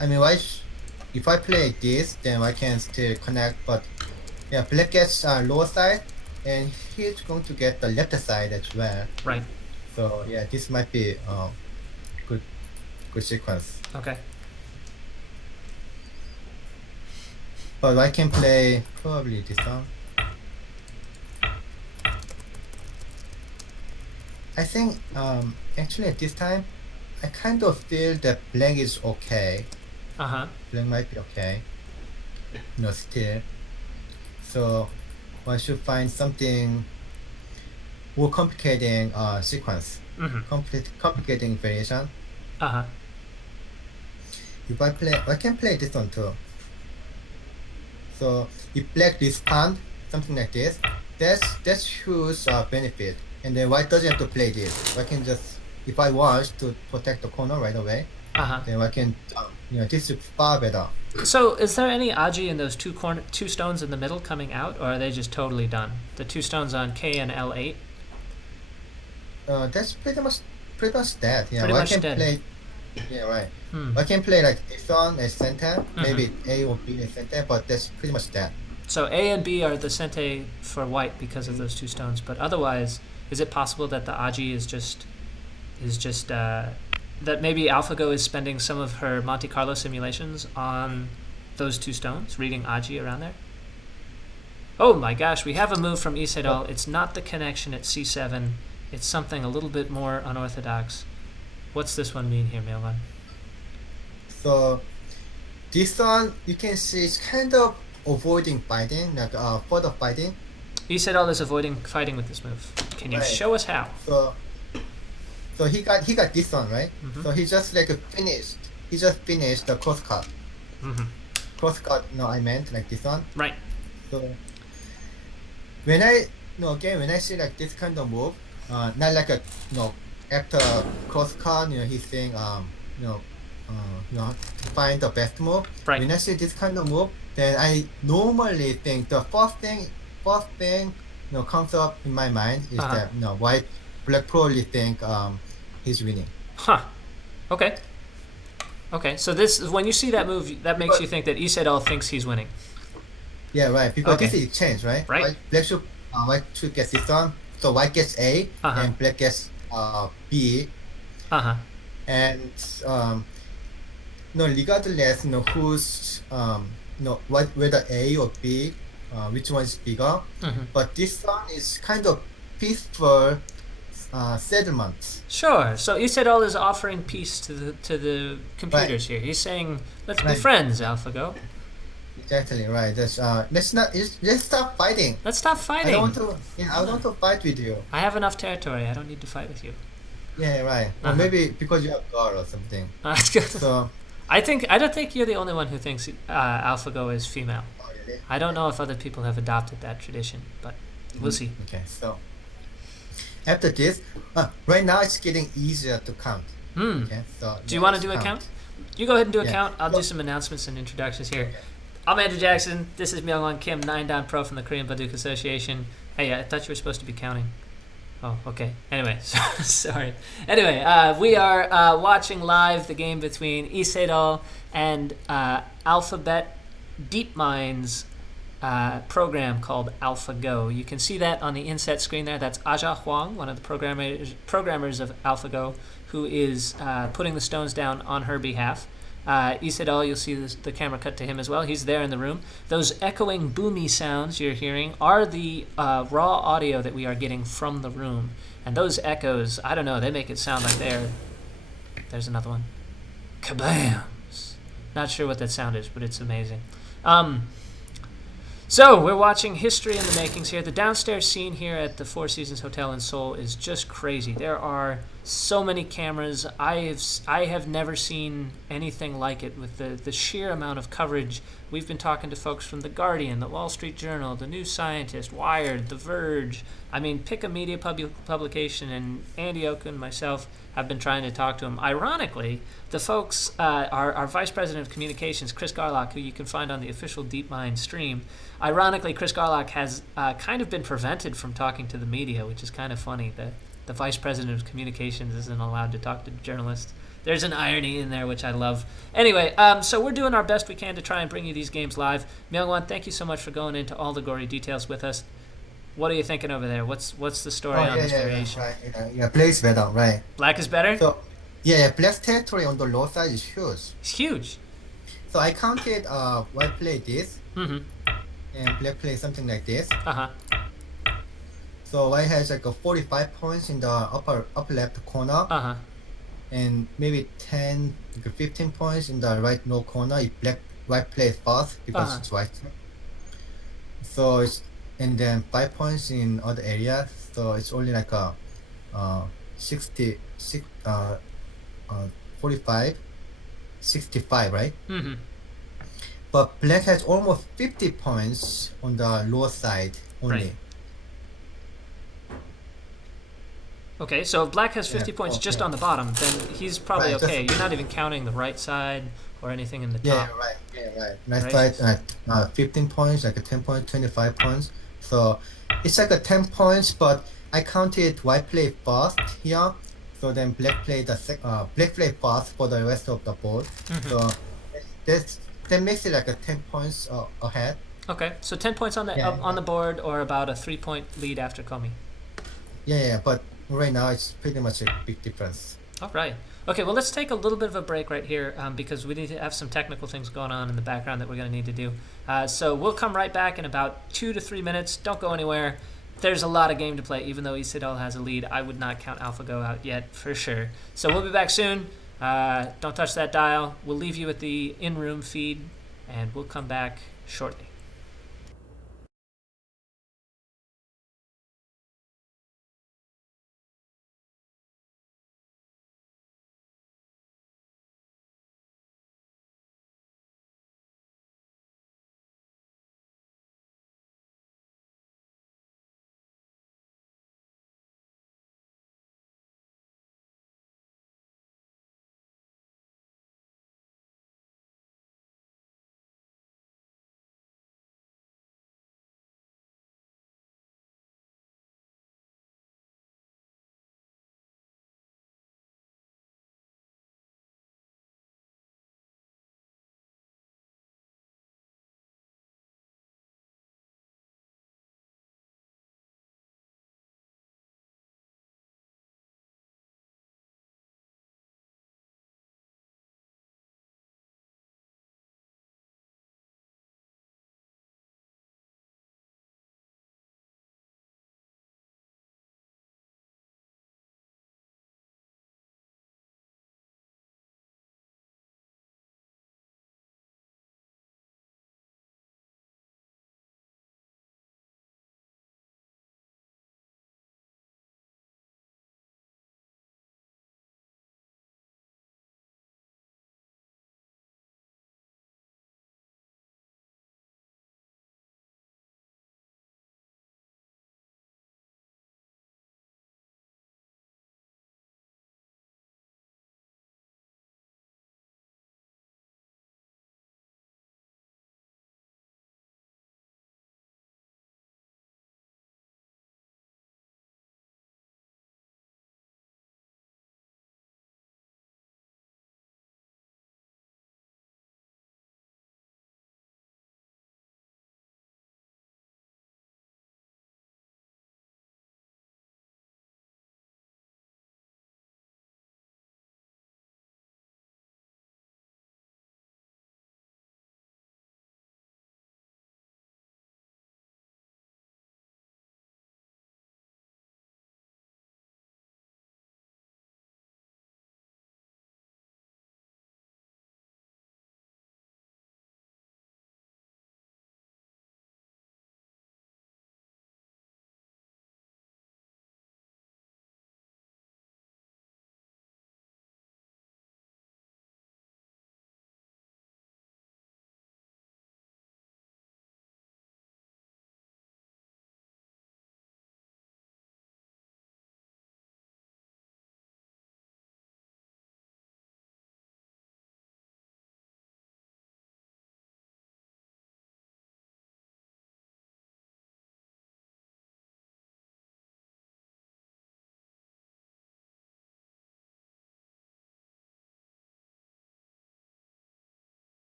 I mean, if I play this, then I can still connect, but yeah, black gets lower side, and he's going to get the left side as well. Right. So yeah, this might be good sequence. Okay. But I can play probably this one. I think actually at this time, I kind of feel that black is okay. Black might be okay. No, still. So I should find something more complicating sequence. Complicating variation. If I can play this one too. So if black respond something like this, that's huge benefit. And then white doesn't have to play this. I can just, if I want to protect the corner right away, then I can, this is far better. So is there any aji in those two stones in the middle coming out, or are they just totally done? The two stones on K and L8? That's pretty much that. Yeah, pretty much dead. Play. Yeah, right. I can play like this one as center, maybe A or B as center, but that's pretty much that. So A and B are the sente for white because of those two stones, but otherwise, is it possible that the aji is just that maybe AlphaGo is spending some of her Monte Carlo simulations on those two stones, reading aji around there? Oh my gosh, we have a move from Sedol. It's not the connection at C7. It's something a little bit more unorthodox. What's this one mean here, Myungwan? So this one, you can see it's kind of avoiding fighting, like further fighting. Sedol is avoiding fighting with this move. Can you show us how? So he got this one, right? So he just finished. He just finished the cross cut. Cross cut. No, I meant like this one. Right. So when I see like this kind of move, not like after cross cut, he's saying find the best move. Right. When I see this kind of move, then I normally think the first thing comes up in my mind is Uh-huh. that why Black probably think he's winning. Huh. Okay. Okay. So this, when you see that move, that makes Because, you think that Isedol thinks he's winning. yeah, right. Because this Okay. is exchange, right? Right. White should get this one. So white gets A Uh-huh. and black gets B, Uh-huh. and regardless who's what whether A or B, which one is bigger. Mm-hmm. But this one is kind of peaceful settlement. Sure. So Isedol is offering peace to the Right. computers here. He's saying, "Let's be Right. friends, AlphaGo. Exactly right. Let's stop fighting. Let's stop I fighting. don't want to. Yeah, I don't want to fight with you. I have enough territory. I don't need to fight with you." Yeah, right. Or Uh-huh. maybe because you have girl or something. So I don't think you're the only one who thinks AlphaGo is female. oh, really? I don't know if other people have adopted that tradition, but we'll see. Okay, so after this, right now it's getting easier to count. Hmm. Okay, so Do you now want to let's do a count? You go ahead and do a Yeah. count. I'll do Well- some announcements and introductions here. Okay. I'm Andrew Jackson. This is Myungwan Kim, 9-Dan Pro from the Korean Baduk Association. Hey, I thought you were supposed to be counting. Oh, okay. Anyway, sorry. Anyway, we are watching live the game between Isedol and Alphabet DeepMind's program called AlphaGo. You can see that on the inset screen there. That's Aja Huang, one of the programmers of AlphaGo, who is putting the stones down on her behalf. Isedol, you'll see the camera cut to him as well. He's there in the room. Those echoing, boomy sounds you're hearing are the raw audio that we are getting from the room. And those echoes, I don't know, they make it sound like there's another one. Kabams! Not sure what that sound is, but it's amazing. So, we're watching history in the makings here. The downstairs scene here at the Four Seasons Hotel in Seoul is just crazy. There are so many cameras. I have never seen anything like it with the sheer amount of coverage. We've been talking to folks from The Guardian, The Wall Street Journal, The New Scientist, Wired, The Verge. I mean, pick a media publication, and Andy Oku and myself have been trying to talk to him. Ironically, the folks, our Vice President of Communications, Chris Garlock, who you can find on the official DeepMind stream, ironically, Chris Garlock has kind of been prevented from talking to the media, which is kind of funny. The Vice President of Communications isn't allowed to talk to journalists. There's an irony in there, which I love. Anyway, so we're doing our best we can to try and bring you these games live. Myungwan, thank you so much for going into all the gory details with us. What are you thinking over there? What's the story on this variation? Right. Yeah, black is better, right? Black is better? So, yeah, black's territory on the low side is huge. It's huge. So I counted white play this, Mm-hmm. and black play something like this. Uh-huh. So white has like a 45 points in the upper left corner, Uh-huh. and maybe 10, like 15 points in the right low corner if white plays fast because Uh-huh. it's white. So it's, and then 5 points in other areas. So it's only like a 66 45 65, right? Mm-hmm. But black has almost 50 points on the lower side only. Right. Okay, so if black has 50 Yeah. points Oh, just yeah. on the bottom, then he's probably Right, okay. You're not even counting the right side or anything in the Yeah, top. right. Right Right. side 15 points, like a 10 points, 25 points. So it's like a 10 points, but I counted white play fast here. So then black play black play fast for the rest of the board. Mhm. So that makes it like a 10 points ahead. Okay, so 10 points on the Yeah. on the board, or about a 3-point lead after Komi. Yeah, but right now it's pretty much a big difference. All right. Okay, well, let's take a little bit of a break right here because we need to have some technical things going on in the background that we're going to need to do. So we'll come right back in about 2 to 3 minutes. Don't go anywhere. There's a lot of game to play. Even though Isedol has a lead, I would not count AlphaGo out yet for sure. So we'll be back soon. Don't touch that dial. We'll leave you with the in-room feed, and we'll come back shortly.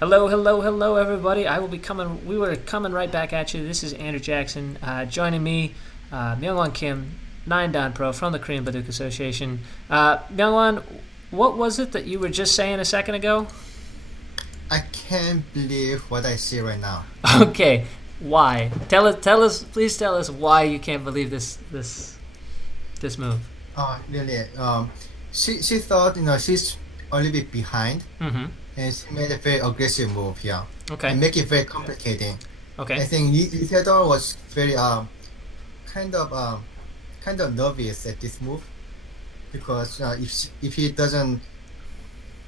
Hello, hello, hello, everybody. We were coming right back at you. This is Andrew Jackson. Joining me, Myungwan Kim, 9Dan Pro from the Korean Baduk Association. Myungwan, what was it that you were just saying a second ago? I can't believe what I see right now. Okay, why? Please tell us why you can't believe this move. Oh, really? She thought she's a little bit behind, and she made a very aggressive move here. Okay. And make it very complicating. Okay. I think Sedol was very kind of nervous at this move because if he doesn't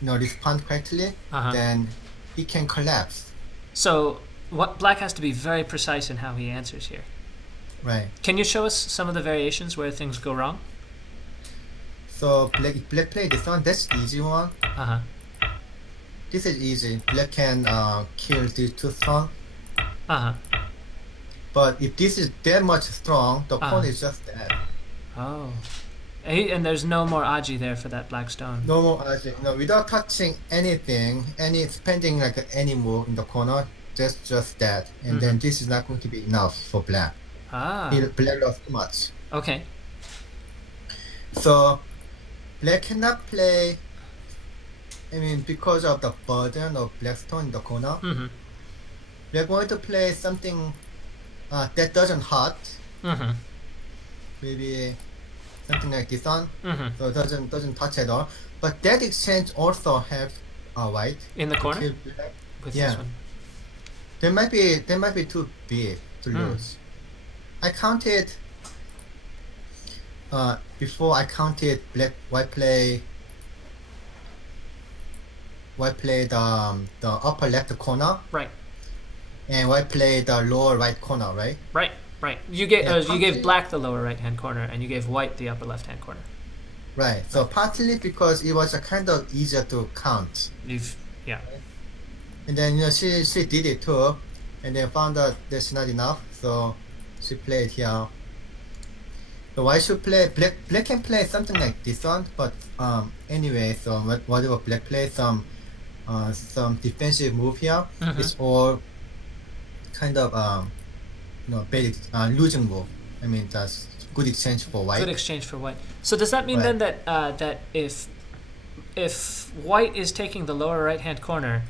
respond correctly, then he can collapse. So Black has to be very precise in how he answers here. Right. Can you show us some of the variations where things go wrong? So Black play this one. That's the easy one. This is easy. Black can kill these two strong. But if this is that much strong, the pawn is just dead. Oh. And there's no more Aji there for that black stone. No more Aji. Without touching anything, spending like any move in the corner, that's just that. And then this is not going to be enough for Black. Black lost too much. Okay. So Black cannot play. Because of the burden of Black stone in the corner, we're going to play something that doesn't hurt. Maybe something like this one. So it doesn't touch at all. But that exchange also have white in the corner. With this one. They might be too big to lose. I counted before. I counted white play the upper left corner. Right. And white play the lower right corner. Right. Right. You gave Black the lower right hand corner, and you gave White the upper left hand corner. Right. So partly because it was kind of easier to count. And then she did it too, and then found out that's not enough, so she played here. So why should play Black can play something like this one, but anyway, so whatever Black plays, some defensive move here, it's all kind of bad losing move. That's good exchange for White. Good exchange for White. So does that mean then that that if White is taking the lower right hand corner,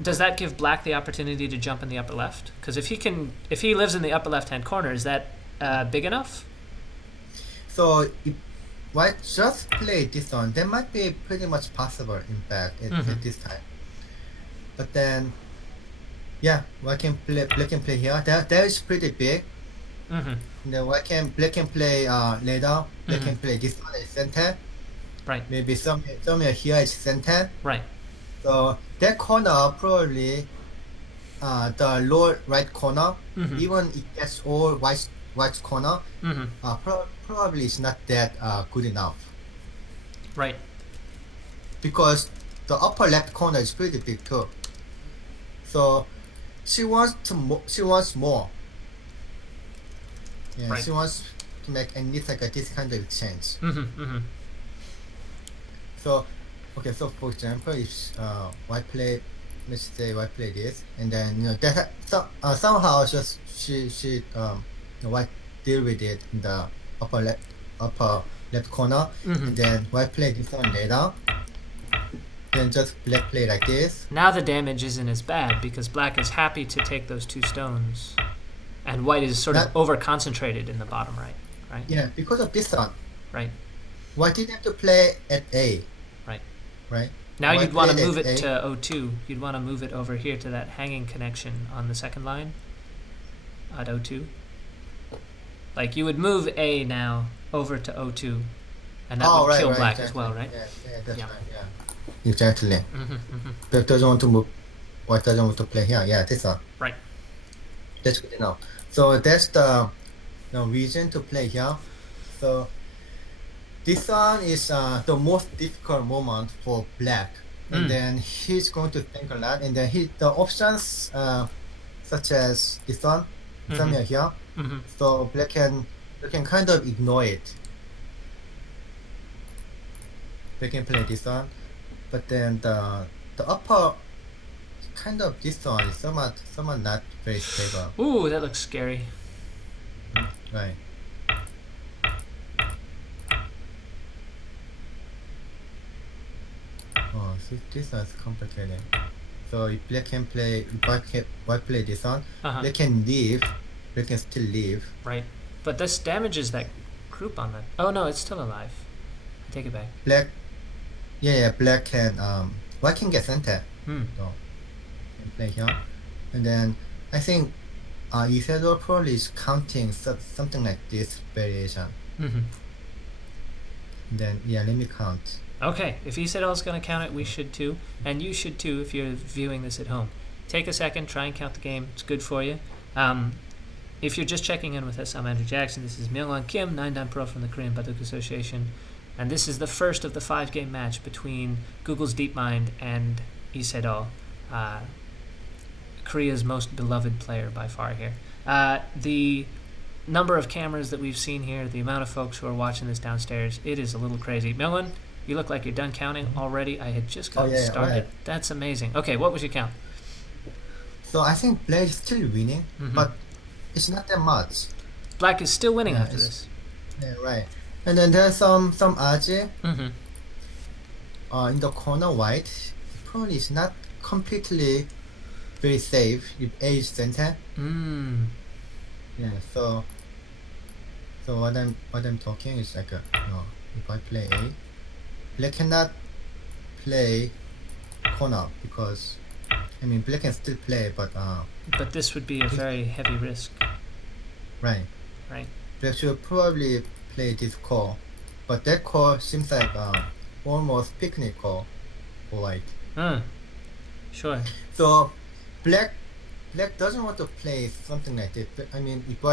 does that give Black the opportunity to jump in the upper left? Because if he lives in the upper left hand corner, is that big enough? So if White just play this one, that might be pretty much possible in fact at this time. But then Black can play here. That is pretty big. And then Black can play later. Black can play this one is center. Right. Maybe somewhere here is center. Right. So that corner probably the lower right corner, even it gets all white corner, probably is not that good enough. Right. Because the upper left corner is pretty big too. So she wants more. Yeah, right. She wants to make at least like this kind of exchange. So, okay. So for example, if White play, let's say White play this, and then that somehow just she White deal with it in the upper left corner, and then White play this one later. Then just Black play like this. Now the damage isn't as bad because Black is happy to take those two stones, and White is sort of over concentrated in the bottom right. Yeah, because of this one. Right. White didn't have to play at A. Right. Now you'd want to move it to O2. You'd want to move it over here to that hanging connection on the second line at O2. Like you would move A now over to O2, and that would kill Black as well, right? Yeah, that's right. Yeah. Exactly. Black doesn't want to move. White doesn't want to play here. Yeah, this one. Right. That's good enough. So that's the reason to play here. So this one is the most difficult moment for Black, and then he's going to think a lot. And then the options such as this one, somewhere here. So Black can kind of ignore it. They can play this one, but then the upper kind of this one is somewhat not very stable. Ooh, that looks scary. Right. Oh, this one's complicated. So if black can play, if white play this one, they can leave. They can still leave. Right. But this damages that group on that. Oh no, it's still alive. I take it back. Black. Yeah, black can. White can get center. So can play here, and then I think Isidore probably is counting something like this variation. And then yeah, let me count. Okay, if Sedol's going to count it, we should too. And you should too if you're viewing this at home. Take a second, try and count the game. It's good for you. If you're just checking in with us, I'm Andrew Jackson. This is Myungwan Kim, 9-dan pro from the Korean Baduk Association. And this is the first of the 5-game match between Google's DeepMind and Sedol, Korea's most beloved player by far here. The number of cameras that we've seen here, the amount of folks who are watching this downstairs, it is a little crazy. Myungwan, you look like you're done counting already. I had just gotten started. Right. That's amazing. Okay, what was your count? So I think black is still winning, but it's not that much. Black is still winning after this. Yeah, right. And then there's some odds. In the corner, white probably is not completely very safe if A is center. Yeah. So what I'm talking is like if I play A, black cannot play corner because I mean black can still play, but this would be a very heavy risk. Right. Black should probably play this core, but that core seems like almost picnic core for white. Sure. So black doesn't want to play something like this. I mean, if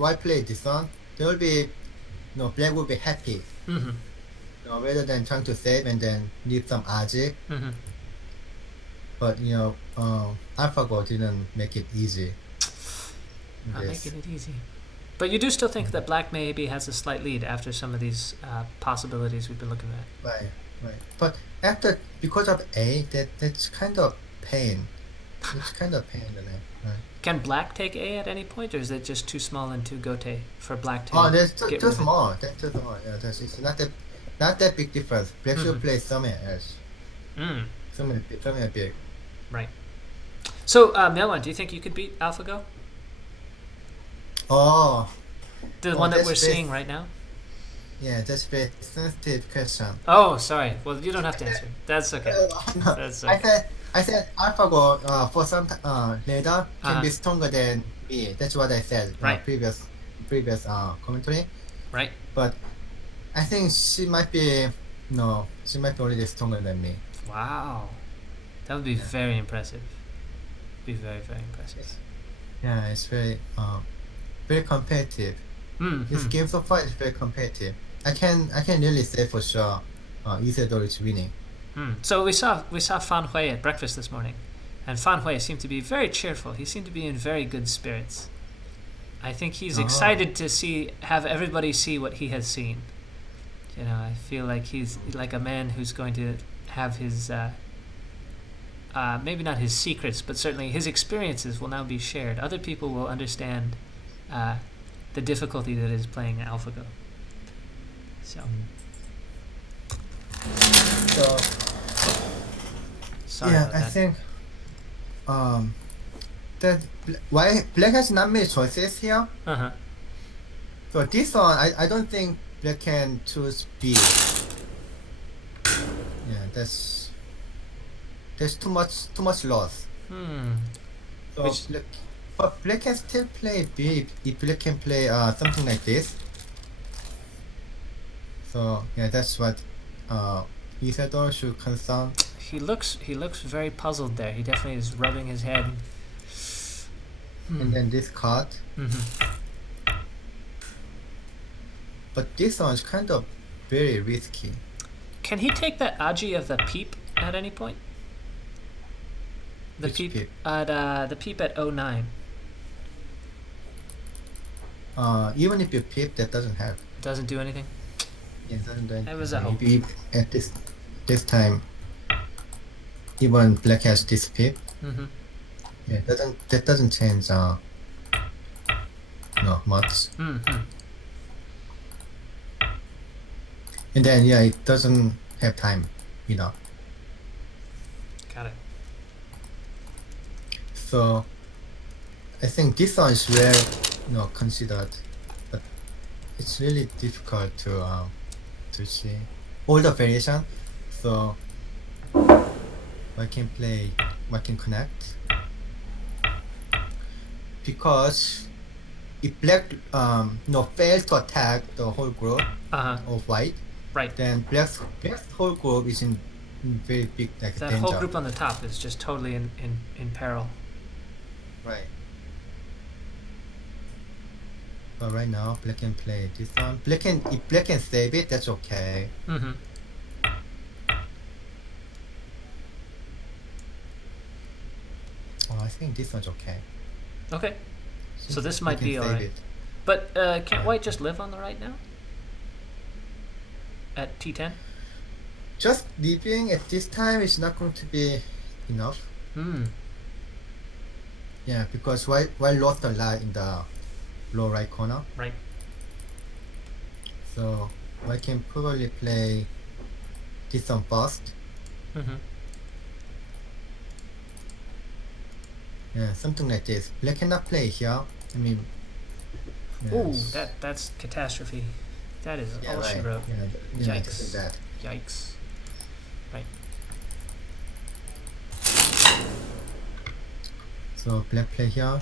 I play this one, there will be, black will be happy. Rather than trying to save and then leave some aji. But AlphaGo didn't make it easy. Not making it easy. But you do still think that black maybe has a slight lead after some of these possibilities we've been looking at. Right. But because of A, that's kind of pain. It's kind of pain in the neck. Right. Can black take A at any point, or is it just too small and too gote for black to? Oh, that's too small. That's too small. Yeah, it's not that big difference. Black should play somewhere else. Somewhere big. Right. So, Myungwan, do you think you could beat AlphaGo? Oh. The one that we're seeing right now? Yeah, that's a very sensitive question. Oh, sorry. Well, you don't have to answer. That's okay. No, That's okay. I said AlphaGo for some later can be stronger than me. That's what I said. Right. Previous commentary. Right. But I think she might be already stronger than me. Wow. That would be very impressive. Be very, very impressive. Yeah, it's very competitive. This game so far is very competitive. I can really say for sure Isidore is winning. So we saw Fan Hui at breakfast this morning, and Fan Hui seemed to be very cheerful. He seemed to be in very good spirits. I think he's excited to have everybody see what he has seen. I feel like he's like a man who's going to have his maybe not his secrets, but certainly his experiences will now be shared. Other people will understand the difficulty that is playing AlphaGo. So sorry about I that. think that why black has not many choices here. So this one, I don't think black can choose B. Yeah, there's too much loss. So but black can still play B if black can play something like this. So yeah, that's what Isidore should concern. He looks very puzzled there. He definitely is rubbing his head. And then this card. But this one is kind of very risky. Can he take that Aji of the peep at any point? The Which peep, peep? at the peep at 09. Even if you peep, that doesn't have. Doesn't do anything. Yeah, it doesn't do anything. That was a hope. Maybe at this time, even black has this peep. Mm-hmm. Yeah, that doesn't change much. Mm-hmm. And then yeah, it doesn't have time, you know. Got it. So I think this one is well, considered, but it's really difficult to see all the variation. So I can connect because if black fails to attack the whole group of white, Right. then black's whole group is in very big That danger. whole group on the top is just totally in peril. Right. But right now, black can play this one. If black can save it, that's okay. Mm-hmm. Oh, I think this one's okay. Okay. So this I might can be save alright. it. But can't white just live on the right now? At T10? Just leaving at this time is not going to be enough. Hmm. Yeah, because white lost a lot in the low right corner. Right. So I can probably play this one first. Mm-hmm. Yeah, something like this. Black cannot play here. I mean, Ooh, yes. that's catastrophe. That is Yeah, all she right. wrote. Yeah, Yikes. just like that. Yikes. Right. So black play here.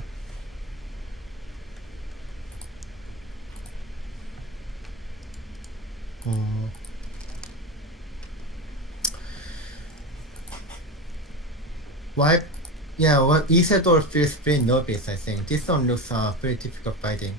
Oh. White, yeah, what Isidore feels very nervous, I think. This one looks very difficult fighting.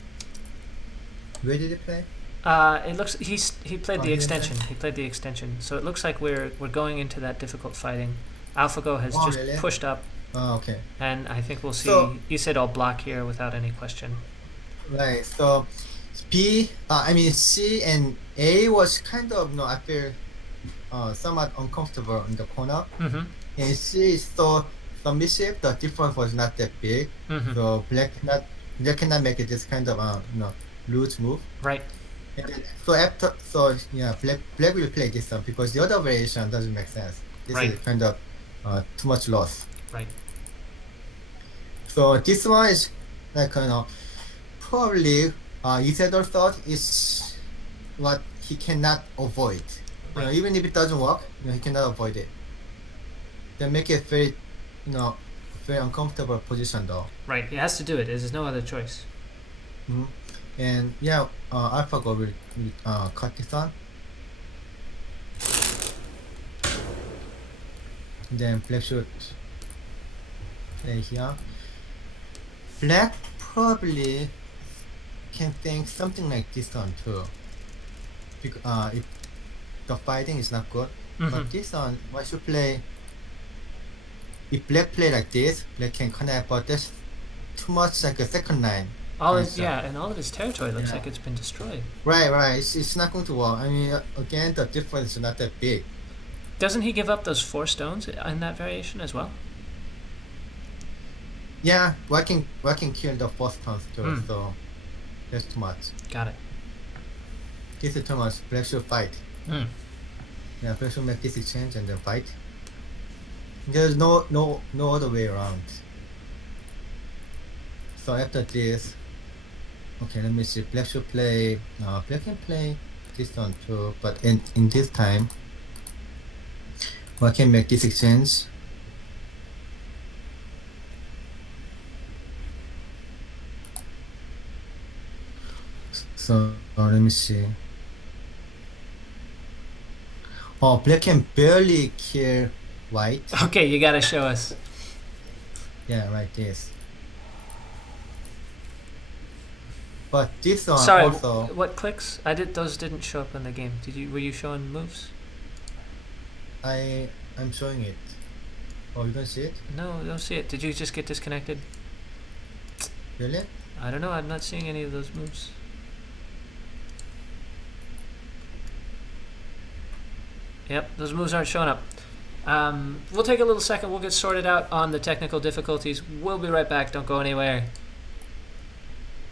Where did he play? It looks he played the he extension. He played the extension. So it looks like we're going into that difficult fighting. AlphaGo has just really? pushed up, Oh, okay. and I think we'll see So- Isidol block here without any question. Right, so C and A was kind of, I feel somewhat uncomfortable in the corner. Mm-hmm. And C is so submissive, the difference was not that big. Mm-hmm. So black cannot make it this kind of, loose move. Right. And then, black will play this one because the other variation doesn't make sense. This Right. is kind of too much loss. Right. So this one is like probably Isidore thought is what he cannot avoid. Right. Even if it doesn't work, he cannot avoid it. They make it very, very uncomfortable position though. Right. He has to do it. There's no other choice. Mm-hmm. And yeah, AlphaGo will cut this on. And then black should play here. Black probably can think something like this one too. Because if the fighting is not good, Mm-hmm. but this one, why should play? If black play like this, black can connect, but that's too much like a second line. And all of his territory looks Yeah. like it's been destroyed. Right. It's not going to work. I mean, again, the difference is not that big. Doesn't he give up those 4 stones in that variation as well? Yeah, I can kill the first turn too, Hmm. so that's too much. Got it. This is too much. Black should fight. Mm. Yeah, black should make this exchange and then fight. There's no other way around. So after this, okay, let me see. Black should play. Black can play this one too, but in this time, I can make this exchange. So let me see. Oh, black can barely kill white. Okay, you gotta show us. Yeah, right. This. But this one Sorry, also. what clicks? Those didn't show up in the game. Were you showing moves? I'm showing it. Oh, you don't see it? No, I don't see it. Did you just get disconnected? Really? I don't know. I'm not seeing any of those moves. Yep, those moves aren't showing up. We'll take a little second. We'll get sorted out on the technical difficulties. We'll be right back. Don't go anywhere.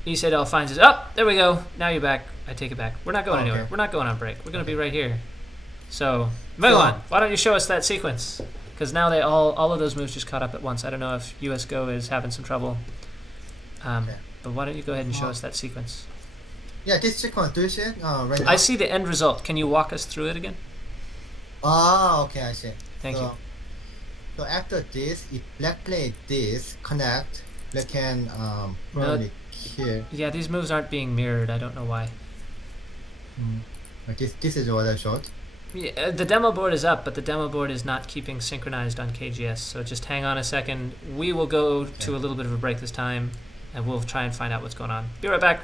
Sedol finds us. Oh, there we go. Now you're back. I take it back. We're not going anywhere. We're not going on break. We're going to be right here. So, Myungwan, why don't you show us that sequence? Because now they all of those moves just caught up at once. I don't know if US Go is having some trouble. But why don't you go ahead and show us that sequence? Yeah, this sequence, do you see it right now? I see the end result. Can you walk us through it again? Oh, okay, I see. Thank you. So after this, if black play this, connect, black can probably kill. Yeah, these moves aren't being mirrored. I don't know why. But this is what I showed. Yeah, the demo board is up, but the demo board is not keeping synchronized on KGS. So just hang on a second. We will go to a little bit of a break this time, and we'll try and find out what's going on. Be right back.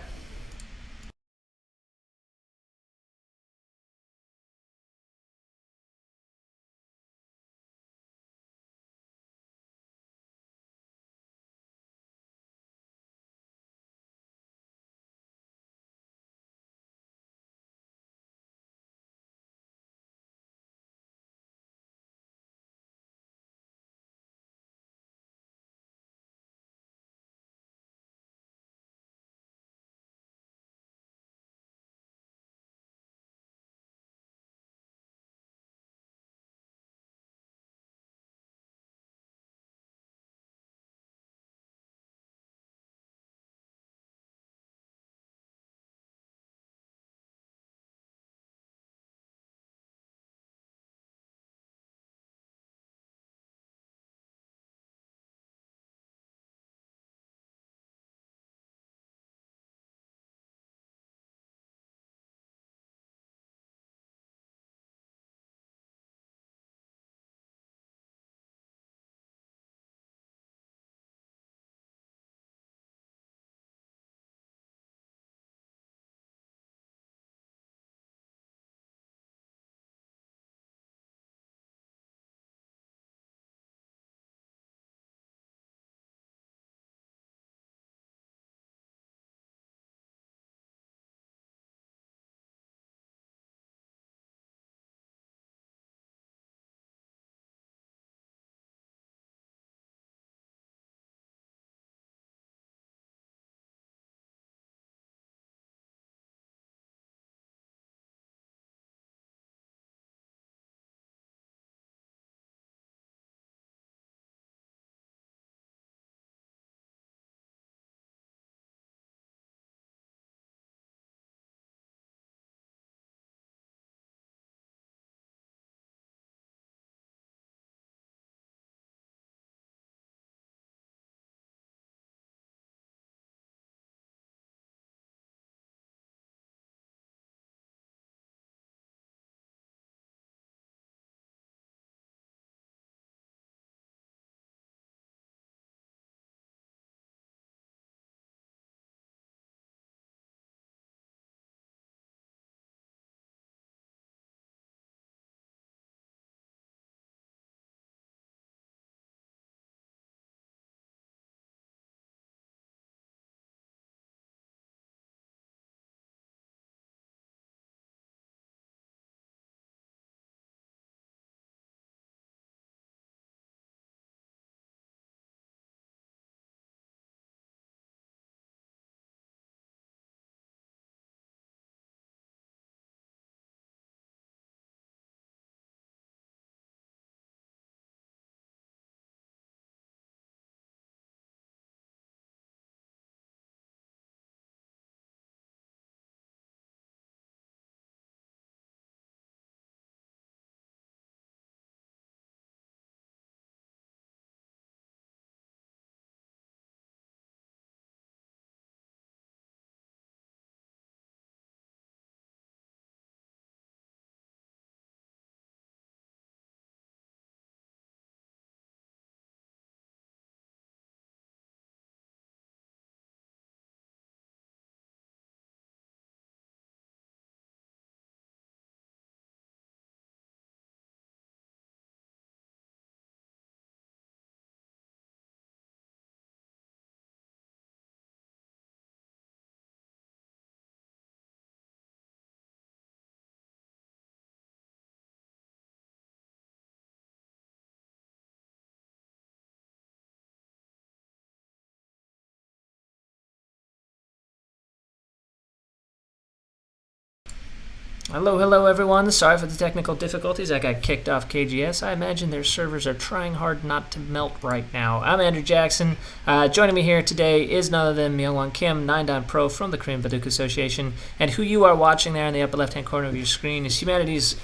Hello, everyone. Sorry for the technical difficulties. I got kicked off KGS. I imagine their servers are trying hard not to melt right now. I'm Andrew Jackson. Joining me here today is none other than Myungwan Kim, 9Dan Pro from the Korean Baduk Association. And who you are watching there in the upper left-hand corner of your screen is humanity's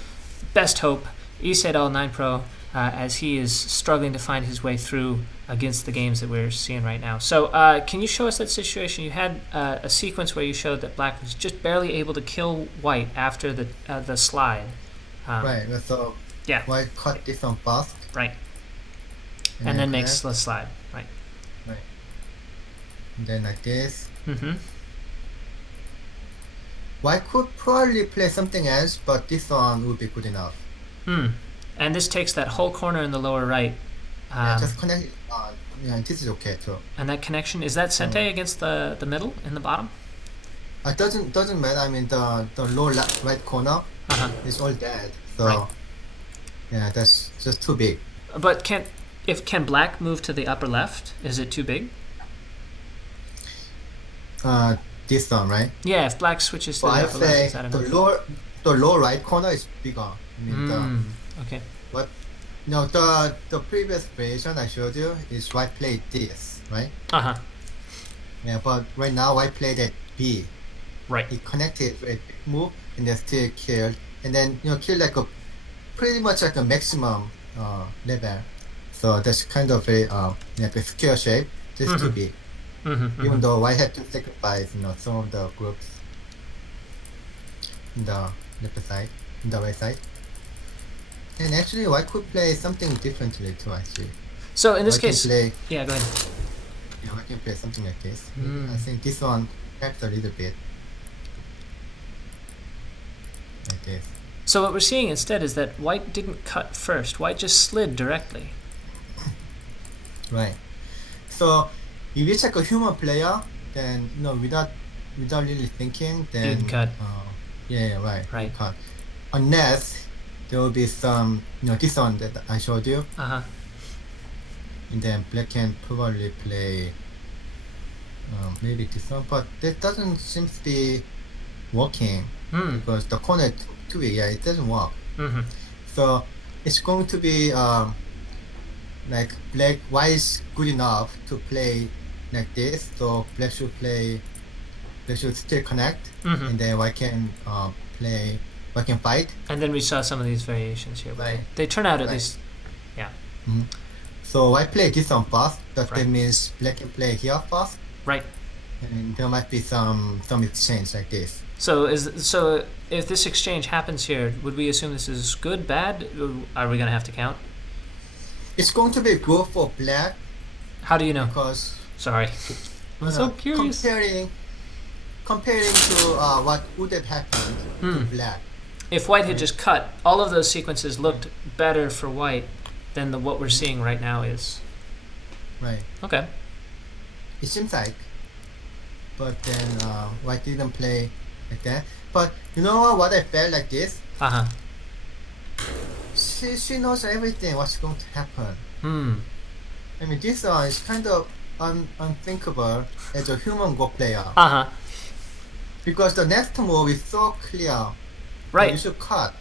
best hope, Sedol 9 Pro, as he is struggling to find his way through against the games that we're seeing right now. So can you show us that situation? You had a sequence where you showed that black was just barely able to kill white after the slide. Right, so yeah. white cut this on fast. Right. And then makes the slide. Right. Right. And then like this. Mm-hmm. White could probably play something else, but this one would be good enough. And this takes that whole corner in the lower right. Just connect it. Yeah, this is okay too. And that connection, is that Sente against the middle in the bottom? It doesn't matter. I mean the lower right corner is all dead. So right. Yeah, that's just too big. But can black move to the upper left? Is it too big? This one, right? Yeah, if black switches to the upper left, is that enough? The lower right corner is bigger. I mean okay. But no, the previous version I showed you is white played this, right? Yeah, but right now white played at B. Right. He connected a big move and then still killed, and then killed like pretty much like a maximum level. So that's kind of a like a square shape, just too big. Even though white had to sacrifice some of the groups in the left side, in the right side. And actually, white could play something differently too. Actually, so in this white case, yeah, go ahead. Yeah, I can play something like this. I think this one helps a little bit, like this. So what we're seeing instead is that white didn't cut first. White just slid directly. Right. So if it's like a human player, then without really thinking, then you'd cut. Yeah, right. Right. Cut. Unless there will be some, this one that I showed you. And then black can probably play maybe this one, but that doesn't seem to be working because the corner is too big. Yeah, it doesn't work. So it's going to be like white is good enough to play like this. So black should still connect, and then white can play. I can fight. And then we saw some of these variations here. Right. They turn out at least, yeah. So I play this one first. That means black can play here first. Right. And there might be some exchange like this. So if this exchange happens here, would we assume this is good, bad? Are we gonna have to count? It's going to be good for black. How do you know? Because sorry, I'm so curious. Comparing to what would have happened to black. If white had just cut, all of those sequences looked better for white than what we're seeing right now is. Right. Okay. It seems like. But then white didn't play like that. But you know what I felt like this? She knows everything what's going to happen. I mean, this one is kind of unthinkable as a human Go player. Because the next move is so clear. Right. You should cut.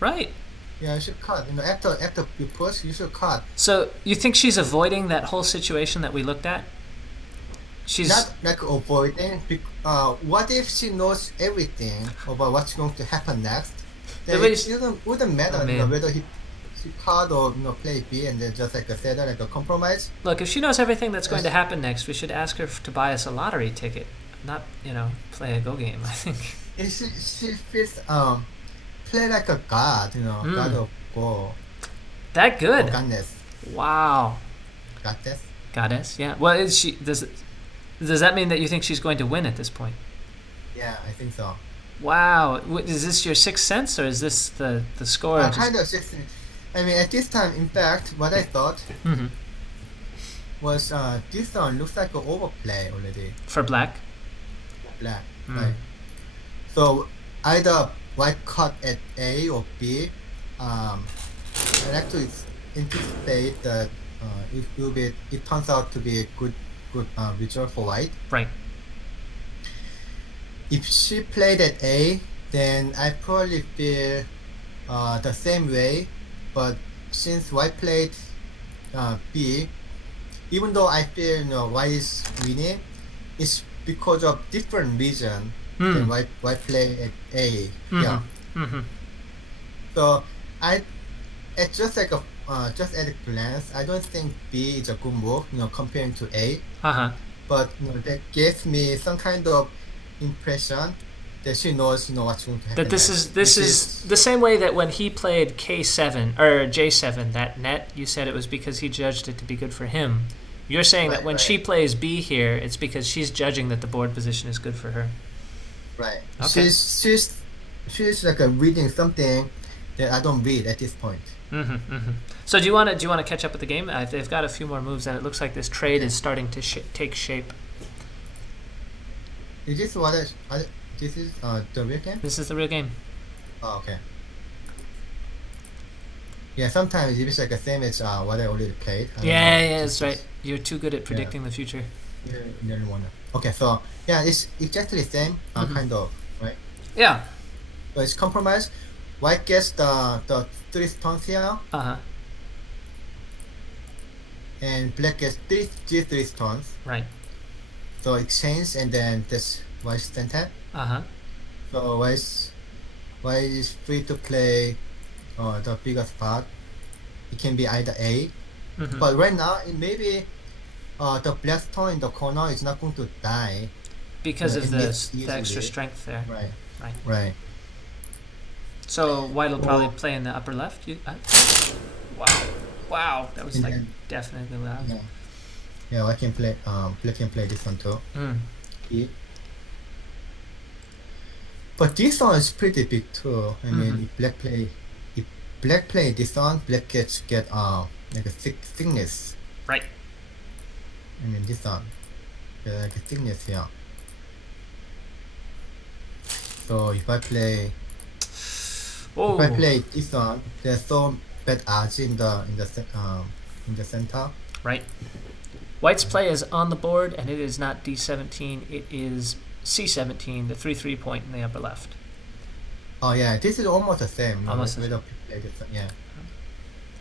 Right. Yeah, you should cut. After you push, you should cut. So you think she's avoiding that whole situation that we looked at? She's not like avoiding. What if she knows everything about what's going to happen next? Then it wouldn't matter whether she cut or play B and then just like a Sedol, like a compromise. Look, if she knows everything that's going to happen next, we should ask her to buy us a lottery ticket, not play a Go game. I think. She feels play like a god, god of Go. That good. Or goddess. Wow. Goddess, yeah. Well, does that mean that you think she's going to win at this point? Yeah, I think so. Wow. Is this your sixth sense, or is this the score? Kind of sixth sense. I mean, at this time, in fact, what I thought was this one looks like an overplay already. For black? Black, right. So either white cut at A or B. I like to anticipate that it turns out to be a good result for white. Right. If she played at A, then I probably feel the same way. But since white played B, even though I feel white is winning, it's because of different reason than white play at A. Yeah. So I just like just at a glance, I don't think B is a good move, comparing to A. But that gives me some kind of impression that she knows, what's going to happen. That this is the same way that when he played K7 or J7, that net, you said it was because he judged it to be good for him. You're saying that when she plays B here, it's because she's judging that the board position is good for her. Right. Okay. She's like reading something that I don't read at this point. So do you want to catch up with the game? They've got a few more moves, and it looks like this trade is starting to take shape. Is this this is the real game? This is the real game. Oh, okay. Yeah, sometimes it's like the same as what I already played. Yeah, that's right. You're too good at predicting the future. Okay, so yeah, it's exactly the same, kind of, right? Yeah. So it's compromise. White gets the 3 stones here, and black gets three stones. Right. So exchange, and then this white center. So white is free to play the bigger spot. It can be either A, but right now it may be the black stone in the corner is not going to die because of the extra strength there. Right. So white will probably play in the upper left. Wow, that was definitely loud. Yeah, I can play. Black can play this one too. But this one is pretty big too. I mean, if black play this one, black get like a thickness. Right. I mean, this one, like a thickness here. So if I play this one, there's so bad odds in the center. Right. White's play is on the board, and it is not D17. It is C17, the 3-3 point in the upper left. Oh yeah, this is almost the same. Almost the same. Yeah.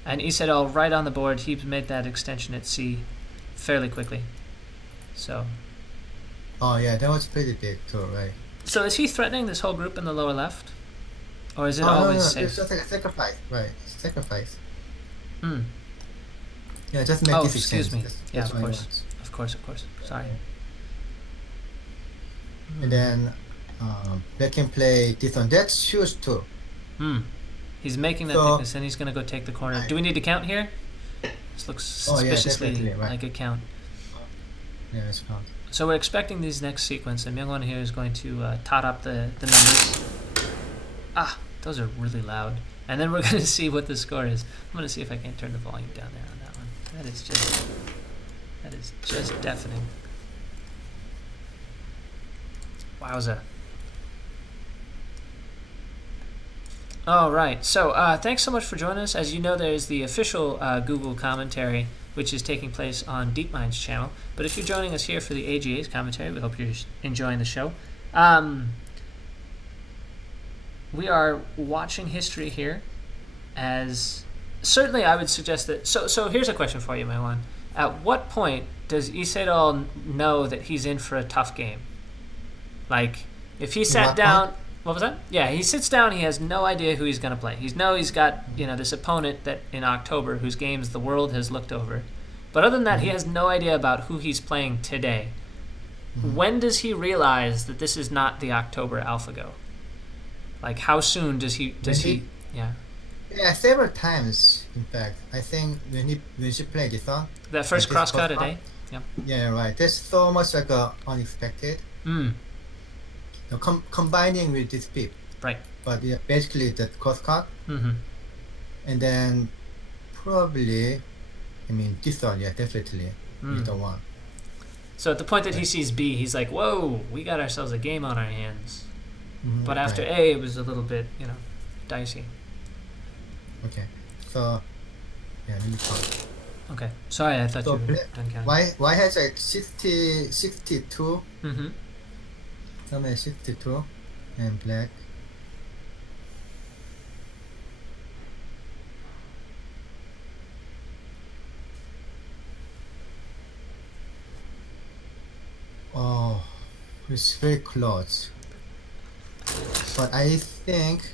And Sedol right on the board. He made that extension at C fairly quickly. So. Oh yeah, that was pretty big too, right? So is he threatening this whole group in the lower left? Or is it always safe? It's just like a sacrifice, right? Sacrifice. Yeah, just make this excuse me. That's Of course. Sorry. And then they can play this one. That's huge too. He's making that thickness, and he's going to go take the corner. Right. Do we need to count here? This looks suspiciously like a count. Yeah, it's count. So we're expecting these next sequence, and Myungwan here is going to tot up the numbers. Those are really loud. And then we're going to see what the score is. I'm going to see if I can turn the volume down there on that one. That is just deafening. Wowza. All right. So thanks so much for joining us. As you know, there's the official Google commentary, which is taking place on DeepMind's channel. But if you're joining us here for the AGA's commentary, we hope you're enjoying the show. We are watching history here, as certainly I would suggest that. So here's a question for you, Myungwan. At what point does Sedol know that he's in for a tough game? Like, if he sat down, what was that? Yeah, he sits down. He has no idea who he's going to play. He's got this opponent that in October whose games the world has looked over. But other than that, he has no idea about who he's playing today. When does he realize that this is not the October AlphaGo? Like, how soon does he? Yeah. Yeah, several times. In fact, I think when she played this song. That first crosscut a day. Yeah. Yeah, right. There's so much like unexpected. Combining with this pip. Right. But yeah, basically the crosscut. And then probably, this one, yeah, definitely is the one. So at the point that he sees B, he's like, "Whoa, we got ourselves a game on our hands." But after A, it was a little bit, dicey. Okay, so yeah, let me count. Okay, sorry, I thought you were done counting. Why has like 62? Somewhere 62, and black It's very close. But I think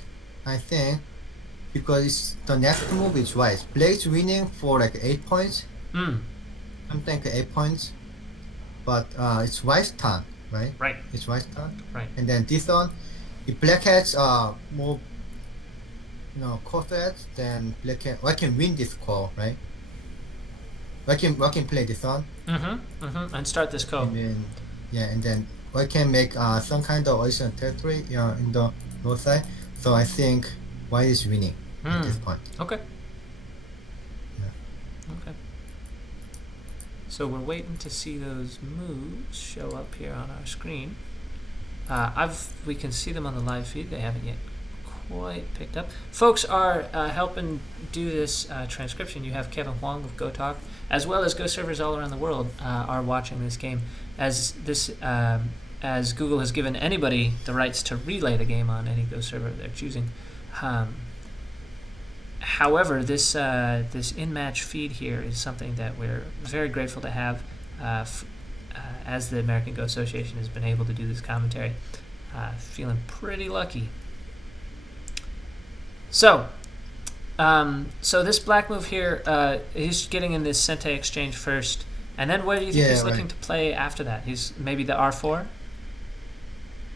because it's, the next move is white. Black's winning for like 8 points. Something like 8 points. But it's white's turn, right? Right. It's white's turn. Right. And then this one, if black has more, core threats, then white can win this core, right? White can play this one. And start this code. And then white can make some kind of additional territory in the north side. So I think white is winning at this point. Okay. Yeah. Okay. So we're waiting to see those moves show up here on our screen. We can see them on the live feed. They haven't yet quite picked up. Folks are helping do this transcription. You have Kevin Huang of GoTalk, as well as Go servers all around the world are watching this game. As Google has given anybody the rights to relay the game on any Go server they're choosing. However, this in-match feed here is something that we're very grateful to have, as the American Go Association has been able to do this commentary. Feeling pretty lucky. So this black move here, he's getting in this Sente exchange first, and then what do you think he's looking to play after that? He's maybe the R4?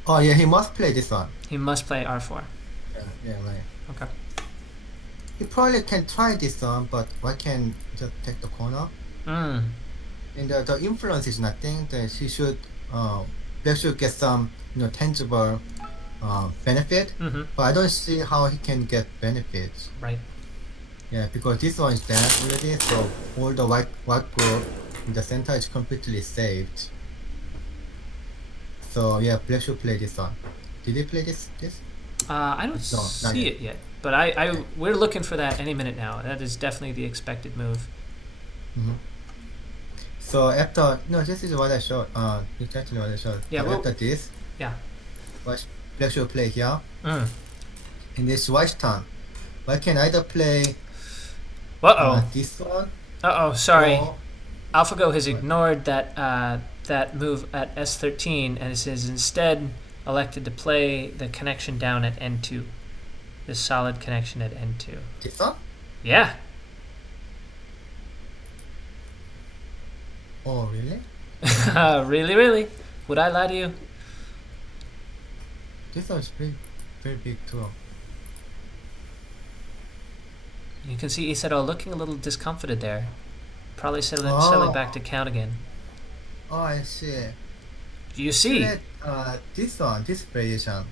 Oh yeah, he must play this one. He must play R4. Yeah, right. Okay. He probably can try this one, but why can't just take the corner? And the influence is nothing. That he should, Black should get some, tangible benefit. But I don't see how he can get benefits. Right. Yeah, because this one is dead already, so all the white group in the center is completely saved. So yeah, Black should play this one. Did he play this? I don't see it yet, but we're looking for that any minute now. That is definitely the expected move. So after this is what I showed. Exactly what I showed. Yeah. So after this, Black should play here. In this white turn, White can either play this one. Sorry. AlphaGo has ignored that move at S13 and has instead elected to play the connection down at N2. This solid connection at N2. This one? Yeah. Oh, really? Really? Would I lie to you? This one's very big too. You can see Sedol looking a little discomfited there. Probably settling back to count again. Oh, I see. You see? This one, this variation.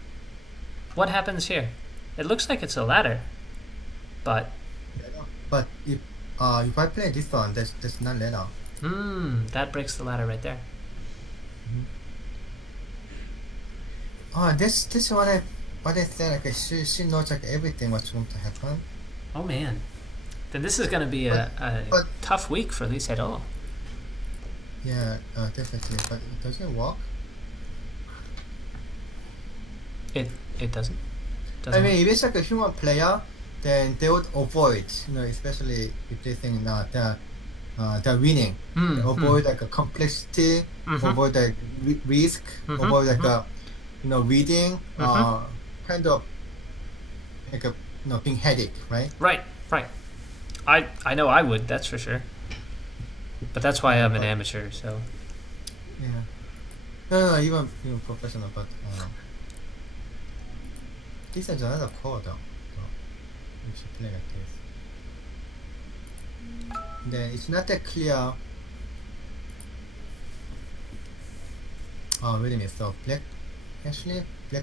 What happens here? It looks like it's a ladder, but. But if I play this one, that's not ladder. That breaks the ladder right there. Oh, this is what I said. Like she knows like everything what's going to happen. Oh man, then this is going to be a tough week for Lee Sedol. Yeah, definitely. But it doesn't work. It doesn't. I mean, if it's like a human player, then they would avoid, especially if they think they're winning. They avoid like a complexity, avoid like risk, avoid like a reading, kind of like a being headache, right? Right. I know I would, that's for sure. But that's why I'm an amateur, so. Yeah. No, even professional, but this is another core though. You should play like this. Then it's not that clear. Oh, wait a minute. So black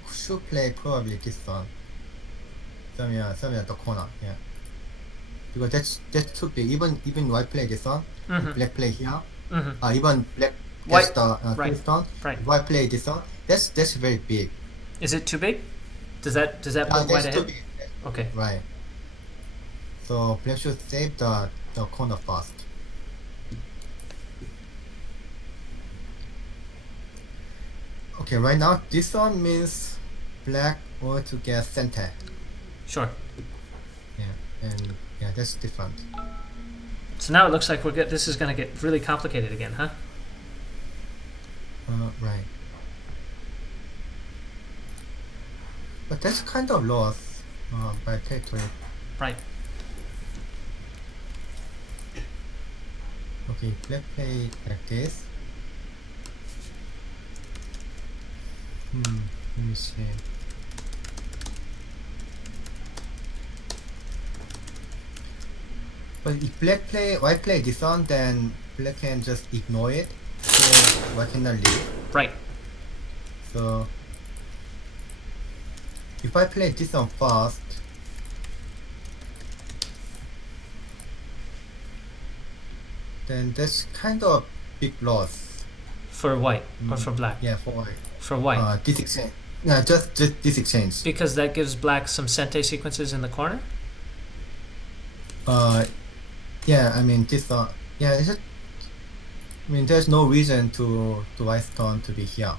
should play probably this one. Somewhere at the corner, yeah. Because that's too big. Even white play this one, black play here. Even black gets the stone. Right. White play this one. That's very big. Is it too big? Does that put white ahead? Too big. Okay. Right. So black should save the corner first. Okay, right now this one means black want to get center. Sure. Yeah, and yeah, that's different. So now it looks like this is going to get really complicated again, huh? Right. But that's kind of lost by territory. Right. Okay, black play like this. Let me see. But if white play this on, then black can just ignore it. So white cannot leave. Right. So if I play this on first, then that's kind of big loss. For white or for black? Yeah, for white. For white. This exchange. Yeah, just this exchange. Because that gives black some sente sequences in the corner? Yeah, I mean this yeah, it's just, I mean there's no reason to white's turn to be here.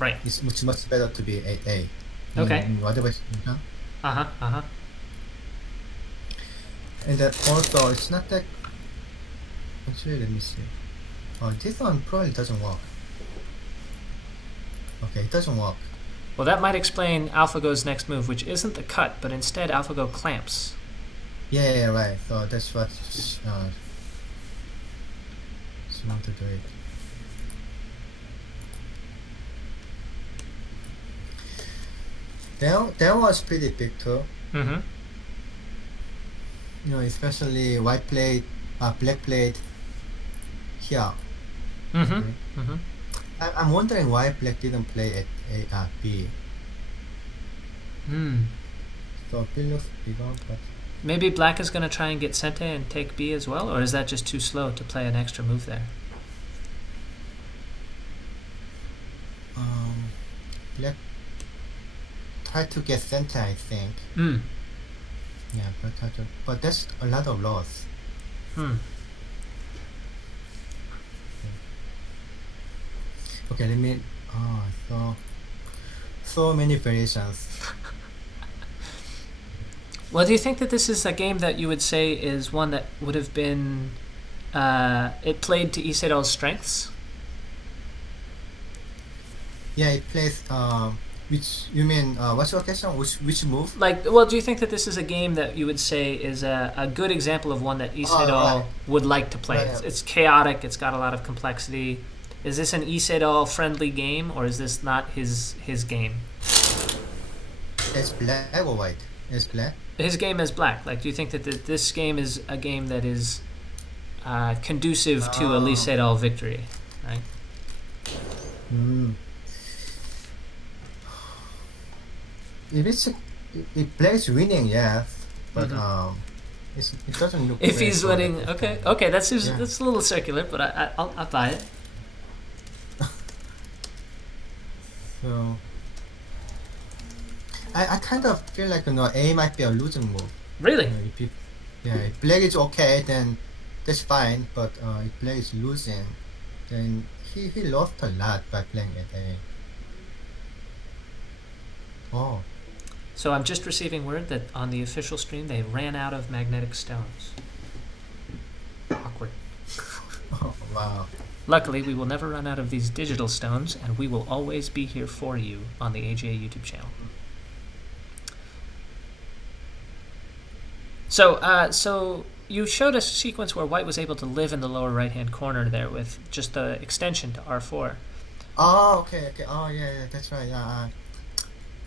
Right. It's much better to be 8A. Okay. Whatever. And then also it's not that actually let me see. This one probably doesn't work. Okay, it doesn't work. Well, that might explain AlphaGo's next move, which isn't the cut, but instead AlphaGo clamps. Yeah, right. So that's what she want to do it. That was pretty big too. Mm-hmm. You know, especially white plate, black plate here. Mm-hmm. Okay. Mm-hmm. I'm wondering why black didn't play at B. So B looks bigger, but Maybe black is going to try and get sente and take B as well, or is that just too slow to play an extra move there? black try to get center, I think. Yeah, but that's a lot of loss. Okay, let me. So many variations. Well, do you think that this is a game that you would say is one that would have been it played to Sedol's strengths? Yeah, it plays. Which you mean? What's your question? Which move? Like, well, do you think that this is a game that you would say is a good example of one that Sedol would like to play? Right. It's chaotic. It's got a lot of complexity. Is this an Sedol friendly game, or is this not his game? It's black or white? It's black. His game is black. Like, do you think that this game is a game that is conducive to a Sedol victory? Right. If black is winning, yes, but it doesn't look. If very he's solid. winning, okay, that's a little circular, but I'll buy it. So I kind of feel like A might be a losing move. Really? If black is okay, then that's fine. But if black is losing, then he lost a lot by playing at A. Oh. So I'm just receiving word that on the official stream they ran out of magnetic stones. Awkward. Oh, wow. Luckily, we will never run out of these digital stones, and we will always be here for you on the AGA YouTube channel. So you showed a sequence where white was able to live in the lower right-hand corner there with just the extension to R4. Oh, okay. Oh, yeah, that's right.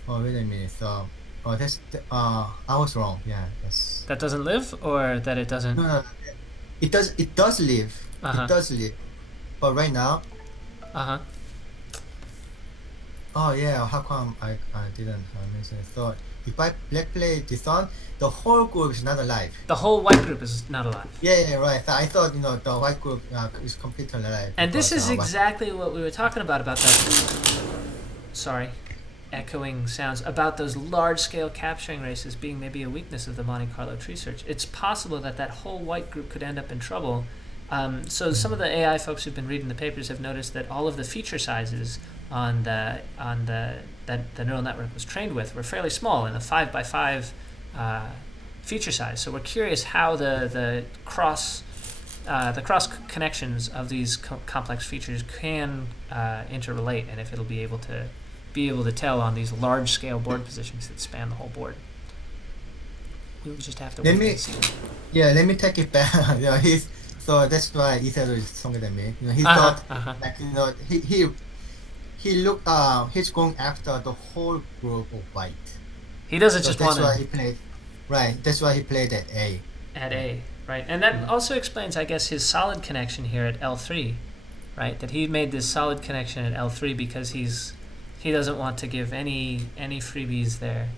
Wait a minute. So, that's I was wrong. Yeah, that's. That doesn't live, or that it doesn't? No. It does. It does live. It does live. But right now. Oh yeah. How come I didn't mention it? So if I black play this on, the whole group is not alive. The whole white group is not alive. Yeah, right. So I thought the white group is completely alive. And this is exactly what we were talking about that. Sorry. Echoing sounds about those large-scale capturing races being maybe a weakness of the Monte Carlo tree search. It's possible that whole white group could end up in trouble. So some of the AI folks who've been reading the papers have noticed that all of the feature sizes that the neural network was trained with were fairly small in the 5x5 feature size. So we're curious how the cross connections of these complex features can interrelate, and if it'll be able to be able to tell on these large-scale board positions that span the whole board. We'll just have to wait and see. Yeah, let me take it back. So that's why Isidore is stronger than me. He thought like he looked he's going after the whole group of white. He doesn't just want to. That's why he played. Right. That's why he played at A. At A, right, and that also explains, I guess, his solid connection here at L3, right? That he made this solid connection at L3 because he doesn't want to give any freebies there,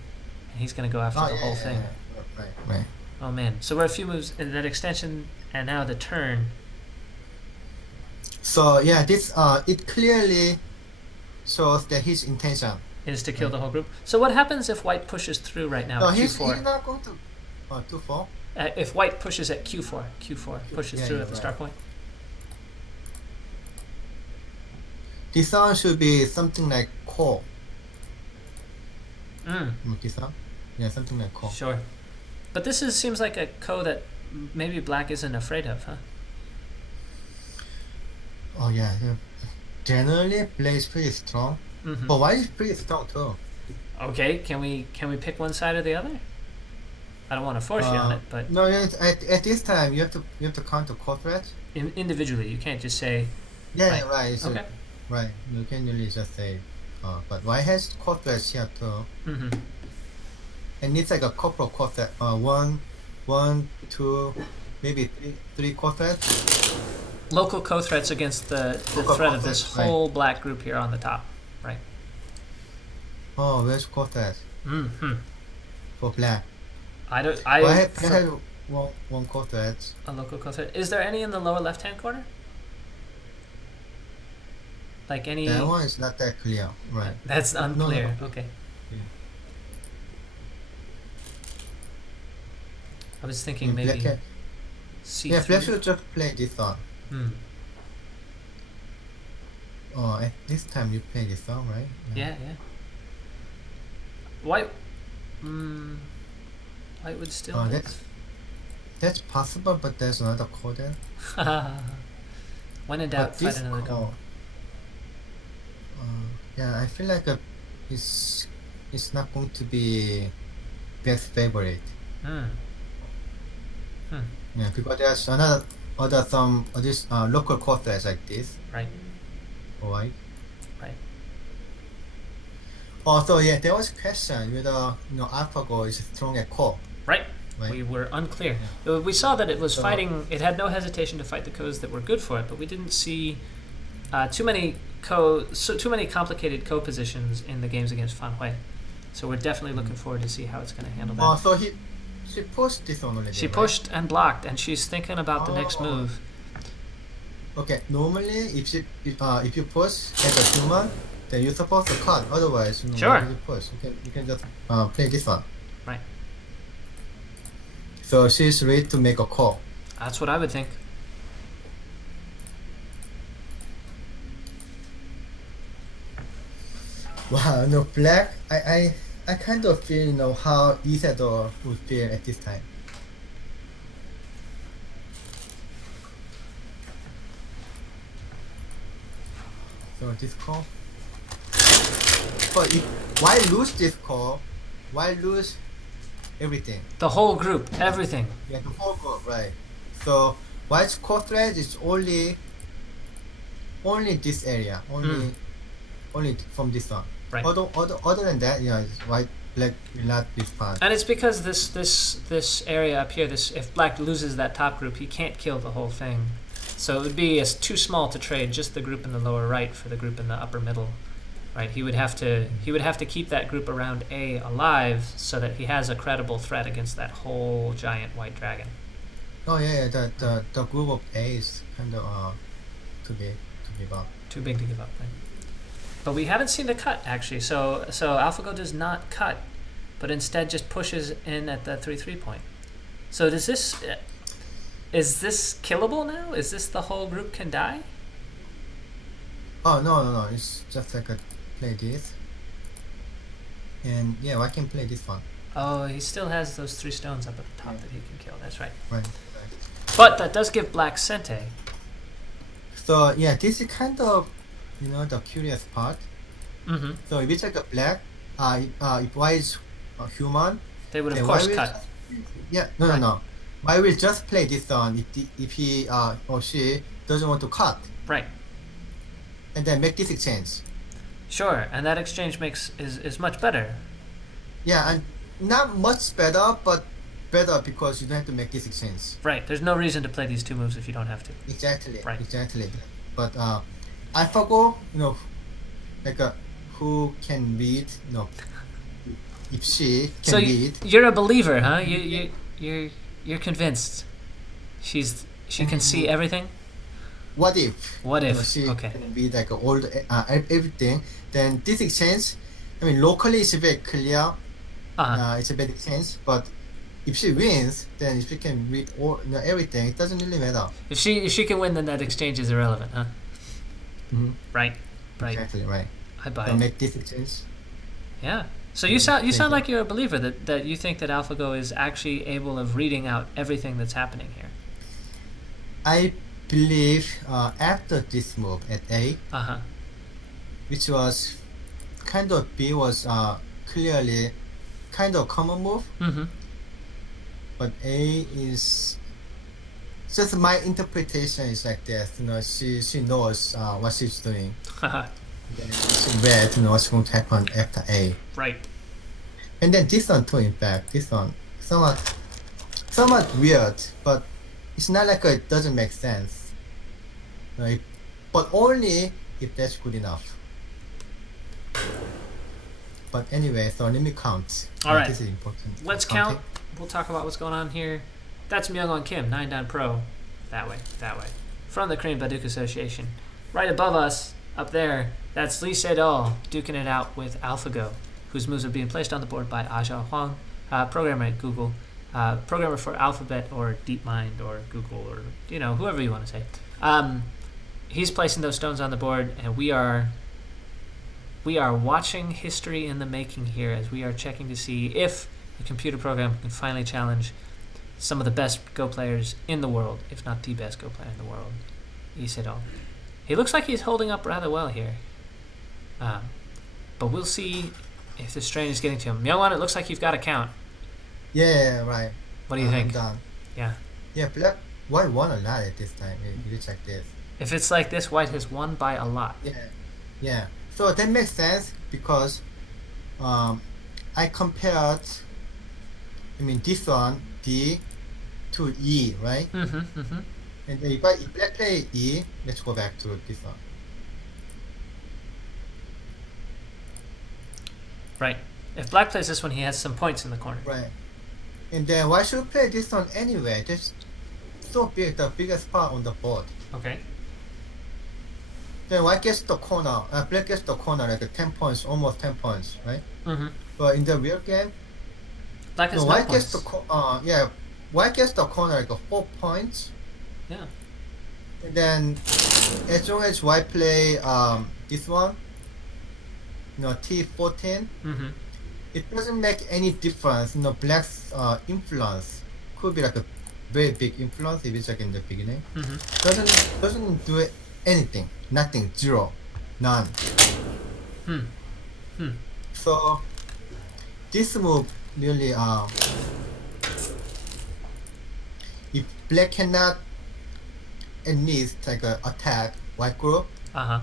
and he's going to go after the whole thing. Yeah. Right. Oh man, so we're a few moves in that extension, and now the turn. So yeah, this it clearly shows that his intention is to kill the whole group. So what happens if white pushes through right now? No, at Q4? he's not going to. 2-4. If white pushes at Q4, pushes through at the start point. This one should be something like core. This one? Yeah, something like core. Sure. But this seems like a ko that maybe black isn't afraid of, huh? Oh yeah. Generally, black is pretty strong. But white is pretty strong too. Okay, can we pick one side or the other? I don't want to force you on it, but no. At this time, you have to count the core threats. Individually, you can't just say. Yeah, right. So, okay. Right. You can really just say, but white has core threats here too. And it's like a couple of core threats. One, two, maybe three core threats. Local co-threats against the threat of this whole black group here on the top, right? Oh, where's core threats? For black. I have one core threat. A local co-threat. Is there any in the lower left-hand corner? Like any? That one is not that clear, right? That's unclear. No. Okay. Yeah. I was thinking maybe. C3. Yeah, black should just play this one. Oh, at this time you play this one, right? Yeah. White. White would still. That's possible, but there's another code there. When in doubt, fight another go. Yeah, I feel like it's not going to be best favorite. Yeah, because there's some local code threads like this. Right. Right. Right. Also, yeah, there was a question whether AlphaGo is strong at core. Right. We were unclear. We saw that it was fighting. It had no hesitation to fight the codes that were good for it, but we didn't see too many complicated co positions in the games against Fan Hui. So we're definitely looking forward to see how it's going to handle that. So she pushed this one already. She pushed and blocked, and she's thinking about the next move. Okay, normally if you push as a human, then you're supposed to cut. Otherwise, sure. You push. You can just play this one. Right. So she's ready to make a call. That's what I would think. Wow, no, black. I kind of feel how Isidore would feel at this time. So this call. But why lose this call? Why lose everything? The whole group, everything. Yeah, the whole group, right? So white's core thread is only this area, only from this one. Right. Other than that, it's white black will not be fun. And it's because this area up here, if black loses that top group, he can't kill the whole thing. So it would be too small to trade just the group in the lower right for the group in the upper middle. Right? He would have to keep that group around A alive so that he has a credible threat against that whole giant white dragon. Oh yeah, the group of A is kind of too big to give up. Too big to give up, right? But we haven't seen the cut actually. So AlphaGo does not cut, but instead just pushes in at the 3-3 point. So is this killable now? Is this the whole group can die? Oh no! It's just like a play this, and yeah, I can play this one. Oh, he still has those 3 stones up at the top that he can kill. That's right. Right. But that does give black Sente. So yeah, this is kind of the curious part. Mm-hmm. So if we check a black, if white is human, They would of then course why will cut. yeah no Right. no no. Why will just play this on if he or she doesn't want to cut, Right. and then make this exchange. Sure, and that exchange is much better. Yeah, and not much better, but better because you don't have to make this exchange. Right. There's no reason to play these two moves if you don't have to. Exactly. Right. Exactly. But AlphaGo, like who can read, if she can So read. you're a believer, huh? You're convinced. She can see everything. What if? What if? She Okay. can read like all everything. Then this exchange, I mean, locally it's very clear. It's a bad exchange, but if she wins, then if she can read all everything, it doesn't really matter. If she can win, then that exchange is irrelevant, huh? Mm-hmm. Right. Exactly right. I buy Don't it. make this exchange. Yeah. So you sound like you're a believer that you think that AlphaGo is actually able of reading out everything that's happening here. I believe after this move at A, which was kind of B was clearly kind of common move, but A is just my interpretation is like this. She knows what she's doing. She read what's going to happen after A. Right. And then this one too, in fact, this one somewhat weird, but it's not like it doesn't make sense. Right? But only if that's good enough. But anyway, so let me count. All right. This is important. Let's count. We'll talk about what's going on here. That's Myungwan Kim, 9-down pro. That way. From the Korean Baduk Association. Right above us, up there, that's Lee Sedol duking it out with AlphaGo, whose moves are being placed on the board by Aja Huang, programmer at Google, programmer for Alphabet or DeepMind or Google or whoever you want to say. He's placing those stones on the board, and we are watching history in the making here as we are checking to see if the computer program can finally challenge some of the best Go players in the world, if not the best Go player in the world, Lee Sedol. He looks like he's holding up rather well here. But we'll see if the strain is getting to him. Myungwan, it looks like you've got a count. Yeah, right. What do you think? I'm done. Yeah. Yeah, black white won a lot at this time. You check this. If it's like this, white has won by a lot. Yeah. So that makes sense because I compared this one D to E, right? And if black play E, let's go back to this one. Right. If black plays this one, he has some points in the corner. Right. And then why should play this one anyway? That's so big, the biggest part on the board. Okay. Then white gets the corner, black gets the corner like 10 points, almost 10 points, right? But in the real game, black has white points. gets the white gets the corner like 4 points. Yeah. And then as long as white play this one, T14, it doesn't make any difference. Black's influence could be like a very big influence if it's like in the beginning. Doesn't do anything, nothing, zero, none. So this move really if black cannot at least like attack white group, yeah,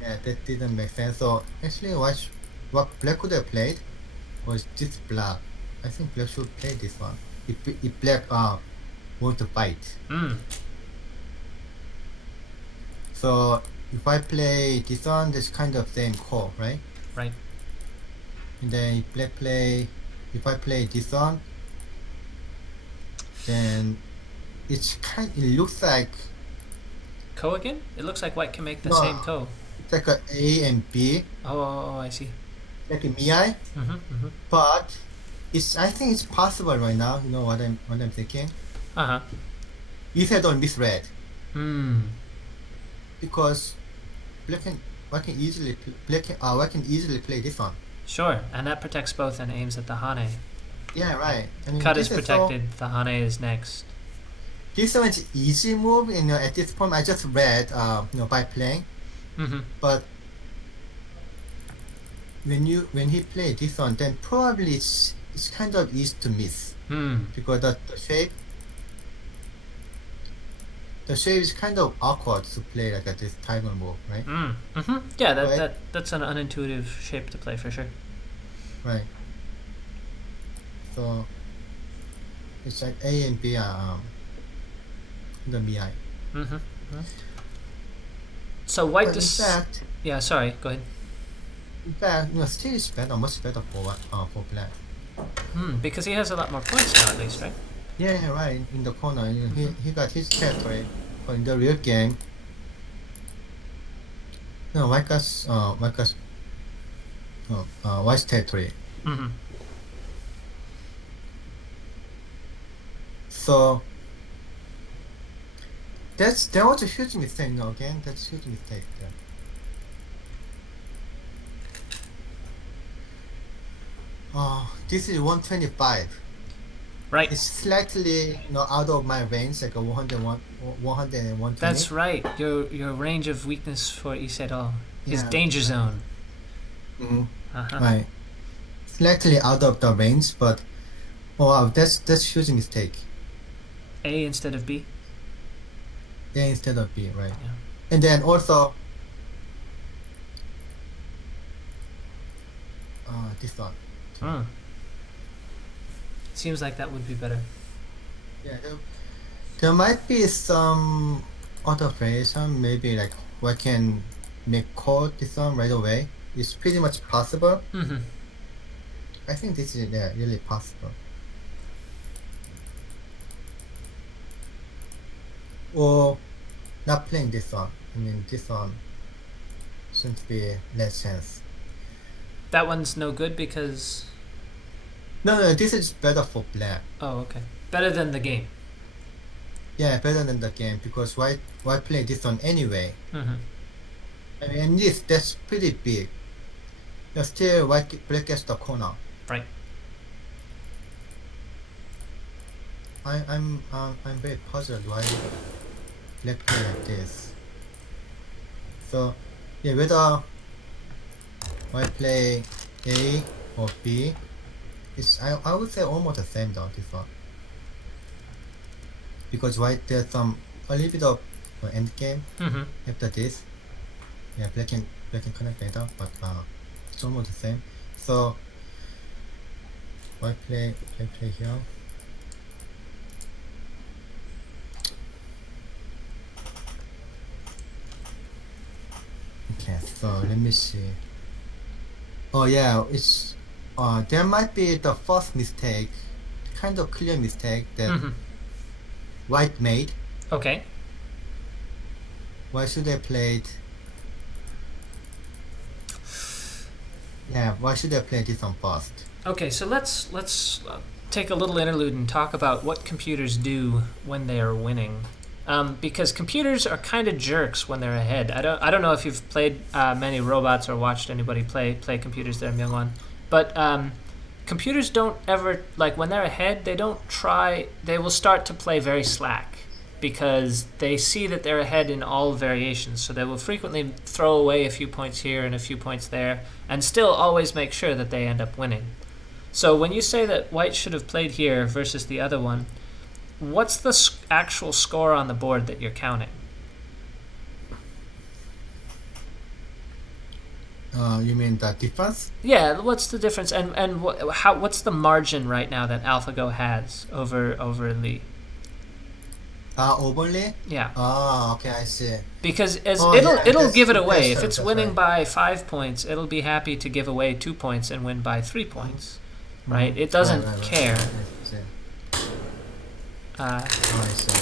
that didn't make sense. So actually what black could have played was this black. I think black should play this one if black want to fight. So if I play this one, that's kind of same call, right? Right. And then if I play this one, then it looks like Ko again? It looks like white can make the No. same ko. it's like A and B, Oh, I see. like a MII, but I think it's possible right now. You know what I'm thinking? If I don't misread, because white can easily play this one. Sure, and that protects both and aims at the Hane. Yeah, right. Cut is this protected, the Hane is next. This one is easy move. At this point, I just read by playing, but when he played this one, then probably it's kind of easy to miss because the shape is kind of awkward to play like this tiger move, right? Yeah, Right? that's an unintuitive shape to play for sure. Right. So it's like A and B are the MI. So white But in fact, yeah, sorry, go ahead. still is better, much better for black. Because he has a lot more points now, at least, right? Yeah, right. In the corner, he got his territory, but in the real game, no, white's territory. So that was a huge mistake. No, again, that's a huge mistake there. This is 125. Right. It's slightly out of my range, like a 101, 120. That's right. Your range of weakness for Sedol. His danger zone. Right. Slightly out of the range, but wow, that's huge mistake. A instead of B. A instead of B, right? Yeah. And then also this one. Seems like that would be better. Yeah, there might be some other variation. Maybe like we can make code this one right away. It's pretty much possible. I think this is really possible. Or not playing this one. I mean, this one shouldn't be less chance. That one's no good because... No, this is better for black. Oh, okay. Better than the game. Yeah, better than the game because why play this one anyway? I mean, that's pretty big. You're still black gets the corner. Right. I'm very puzzled why black play like this. So yeah, whether I play A or B, I would say almost the same though this one. Because white there's a little bit of end game after this. Yeah, black can connect better, but it's almost the same. So white play here. Okay, so let me see. Oh yeah, it's there might be the first mistake, kind of clear mistake that white made. Okay. Why should I play it? Yeah, why should I play this one first? Okay, so let's take a little interlude and talk about what computers do when they are winning. Because computers are kind of jerks when they're ahead. I don't know if you've played many robots or watched anybody play computers there, Myungwan, but computers don't ever, like when they're ahead, they will start to play very slack because they see that they're ahead in all variations. So they will frequently throw away a few points here and a few points there and still always make sure that they end up winning. So when you say that white should have played here versus the other one, what's the actual score on the board that you're counting? You mean the difference? Yeah, what's the difference, and what's the margin right now that AlphaGo has over Lee? Overlay? Yeah. Oh, okay, I see. Because it'll give it away. If it's that's winning right. by 5 points, it'll be happy to give away 2 points and win by 3 points, right? It doesn't Right. care. I see.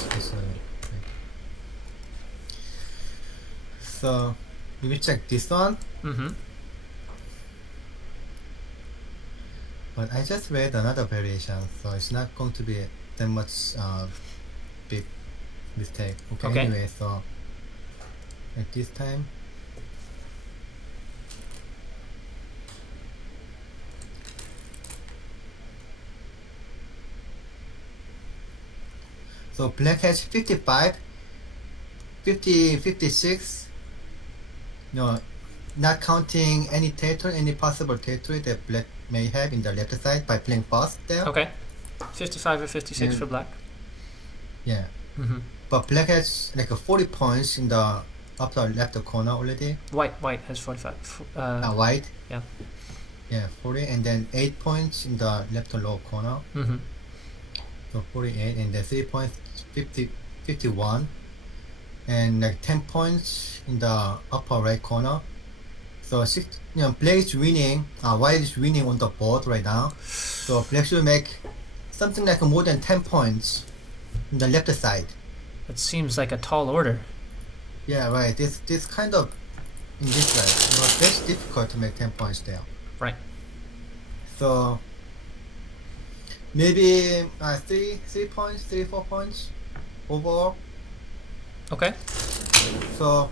So, we will check this one. But I just read another variation, so it's not going to be that much big mistake. Okay. Anyway, so at this time, so black has 55, 50, 56. No, not counting any territory, any possible territory that black may have in the left side by playing fast there. Okay. 55 or 56 for black. Yeah. But black has like a 40 points in the upper left corner already. White has 45. White. Yeah. Yeah, 40, and then 8 points in the left lower corner. So 48, and then 3 points, 51, and like 10 points in the upper right corner. So black is winning. White is winning on the board right now. So black should make something like more than 10 points in the left side. It seems like a tall order. Yeah, right. This kind of in this way, it was very difficult to make 10 points there. Right. So maybe 4 points overall. Okay. So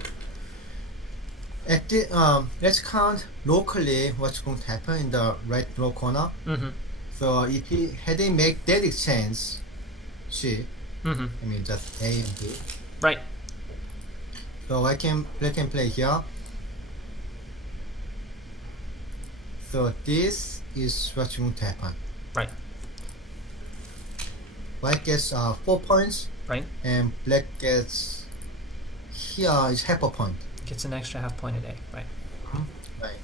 at the let's count locally what's going to happen in the right lower corner. So if he hadn't make that exchange, I mean just A and B. Right. So black can play here. So this is what's going to happen. Right. White gets 4 points. Right. And black gets here is half a point. Gets an extra half point a day. Right. Right.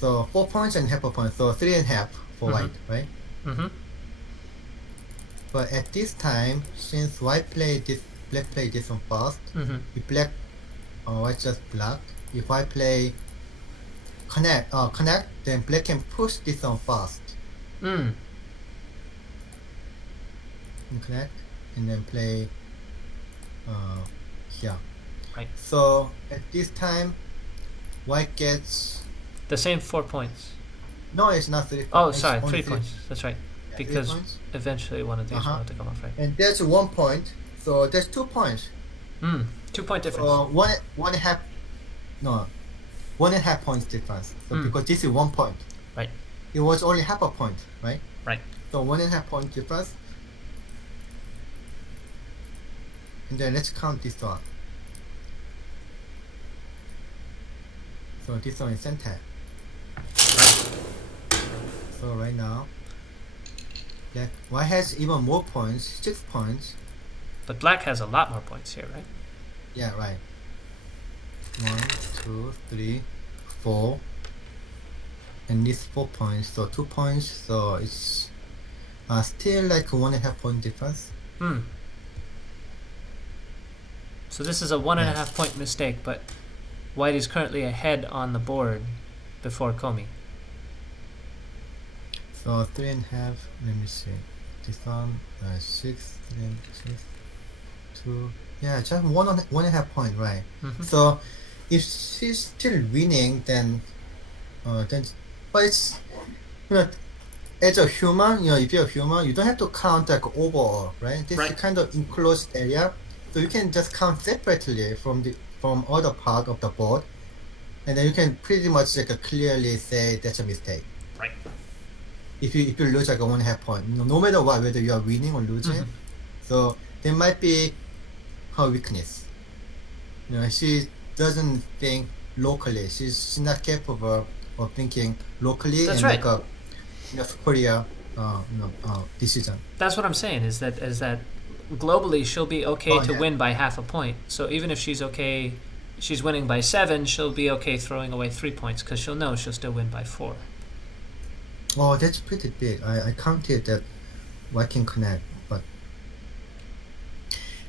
So 4 points and half a point. So 3.5 for white, right? But at this time, since white played this, black played this one first. If black, white just block. If white play connect, then black can push this one first. And connect, and then play here. Right. So at this time, white gets the same 4 points. No, it's not 3 points. Oh, sorry, 3 points. That's right. Yeah, because eventually one of these will have to come off, right? And there's 1 point, so there's 2 points. 2 point difference. One and a half. No, 1.5 points difference. So because this is 1 point. Right. It was only half a point, right? Right. So 1.5 point difference. And then let's count this one. So this one is center. So right now, white has even more points, 6 points. But black has a lot more points here, right? Yeah, right. 1, 2, 3, 4. And this 4 points, so 2 points. So it's still like 1.5 point difference. So this is a 1.5 point mistake, but white is currently ahead on the board before Komi. So 3.5. Let me see. This one 6, 6, 2. Yeah, just 1.5 point, right? So if she's still winning, then but it's as a human, if you're a human, you don't have to count like overall, right? This is kind of enclosed area, so you can just count separately from other part of the board, and then you can pretty much like clearly say that's a mistake. Right. If you lose like a 1.5 point, no matter what, whether you are winning or losing, so there might be her weakness. She doesn't think locally. She's not capable of thinking locally. That's and right. Like a superior decision. That's what I'm saying. Is that globally she'll be okay to win by half a point. So even if she's winning by 7, she'll be okay throwing away 3 points because she'll know she'll still win by 4. Oh, that's pretty big. I counted that white can connect, but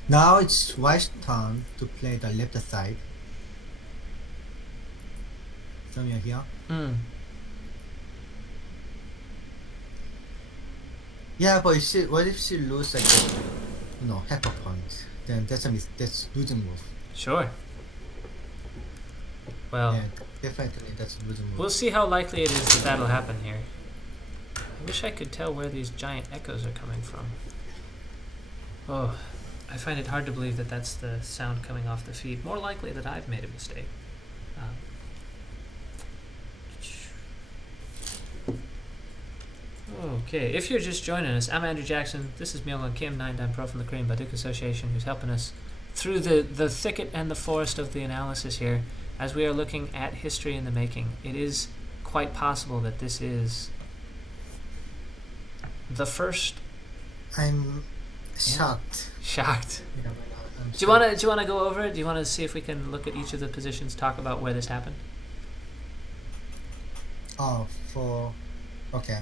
now it's white's turn to play the left side. So you're here. Yeah, but what if she lose like half a point? Then that's losing move. Sure. Well, yeah, definitely that's losing move. We'll see how likely it is that that'll happen here. I wish I could tell where these giant echoes are coming from. Oh, I find it hard to believe that that's the sound coming off the feed. More likely that I've made a mistake. Okay, if you're just joining us, I'm Andrew Jackson. This is Myungwan Kim, 9-Dan Pro from the Korean Baduk Association, who's helping us through the thicket and the forest of the analysis here. as we are looking at history in the making, it is quite possible that this is the first. I'm shocked. Shocked. Yeah, I'm Do you want to go over it? Do you want to see if we can look at each of the positions, talk about where this happened? Oh, okay.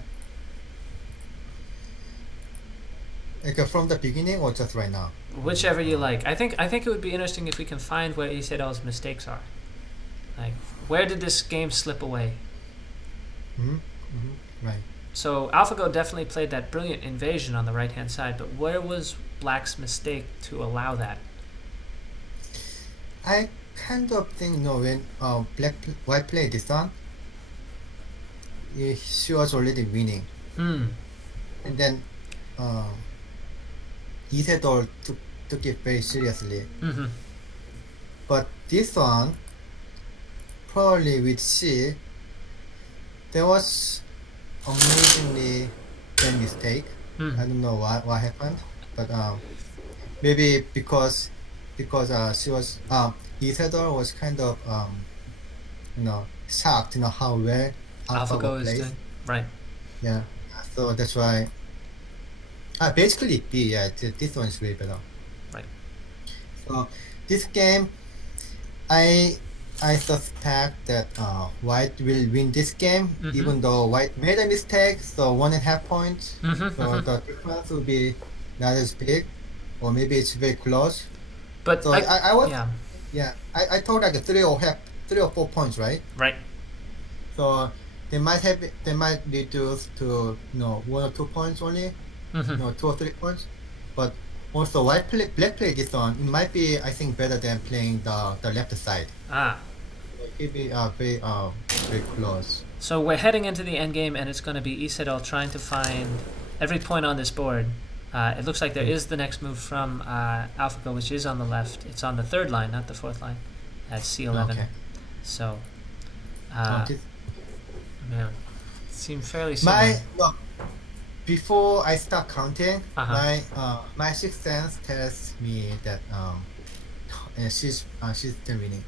Like from the beginning or just right now? Whichever you like. I think it would be interesting if we can find where Isedol's mistakes are. Like, where did this game slip away? Right. So AlphaGo definitely played that brilliant invasion on the right-hand side, but where was Black's mistake to allow that? I kind of think, when White played this one, she was already winning. And then Isedol took it very seriously. But this one, probably with C, there was amazingly bad mistake. I don't know what happened, but maybe because she was Isidore was kind of shocked how well AlphaGo is plays. doing. Right. Yeah, so that's why. Basically B. Yeah, this one is way better. Right. So this game, I suspect that White will win this game, even though White made a mistake. So 1.5 points. So the difference will be not as big, or maybe it's very close. But So I was yeah. I thought like 3 or 4 points, right? Right. So they might reduce to 1 or 2 points only, 2 or 3 points. But also Black play this one. It might be, I think, better than playing the left side. It be very close. So we're heading into the end game, and it's going to be Isedol trying to find every point on this board. It looks like there is the next move from AlphaGo, which is on the left. It's on the third line, not the fourth line. At C11. Okay. So, This- yeah, it seemed fairly similar. Before I start counting, Uh-huh. my sixth sense tells me that she's still winning.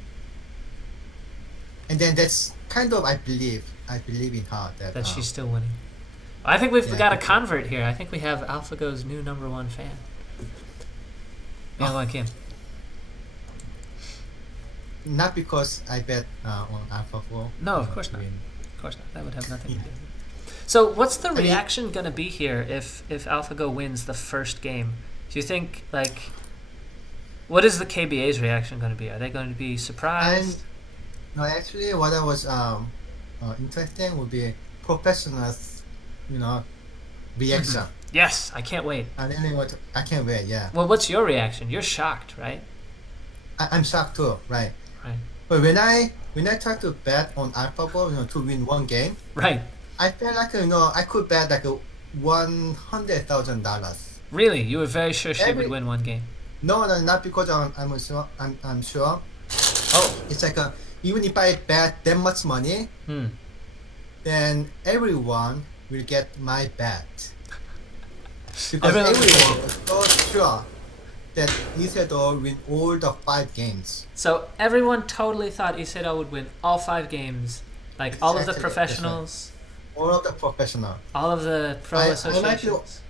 And then that's kind of I believe in her that she's still winning. I think we've Yeah, got a because- convert here. I think we have AlphaGo's new #1 fan. Myungwan Kim. not because I bet on AlphaGo. No, of course not. Of course not. That would have nothing to do with it. So what's the reaction going to be here if AlphaGo wins the first game? Do you think, what is the KBA's reaction going to be? Are they going to be surprised? No, actually, what I was interesting would be professionals, reaction. Yes, I can't wait. I can't wait. Yeah, Well, what's your reaction? You're shocked, right? I'm shocked too. Right. Right. But when I try to bet on AlphaGo, to win one game, Right. I felt like I could bet like $100,000. Really? You were very sure she Every- would win one game? No, not because I'm sure. I'm sure. Oh. It's like even if I bet that much money, then everyone will get my bet. Because Everyone- everyone was so sure that Isidore win all the 5 games. So everyone totally thought Isedol would win all 5 games. Like all of the Exactly, professionals, All of the professional. all of the pro I might associations.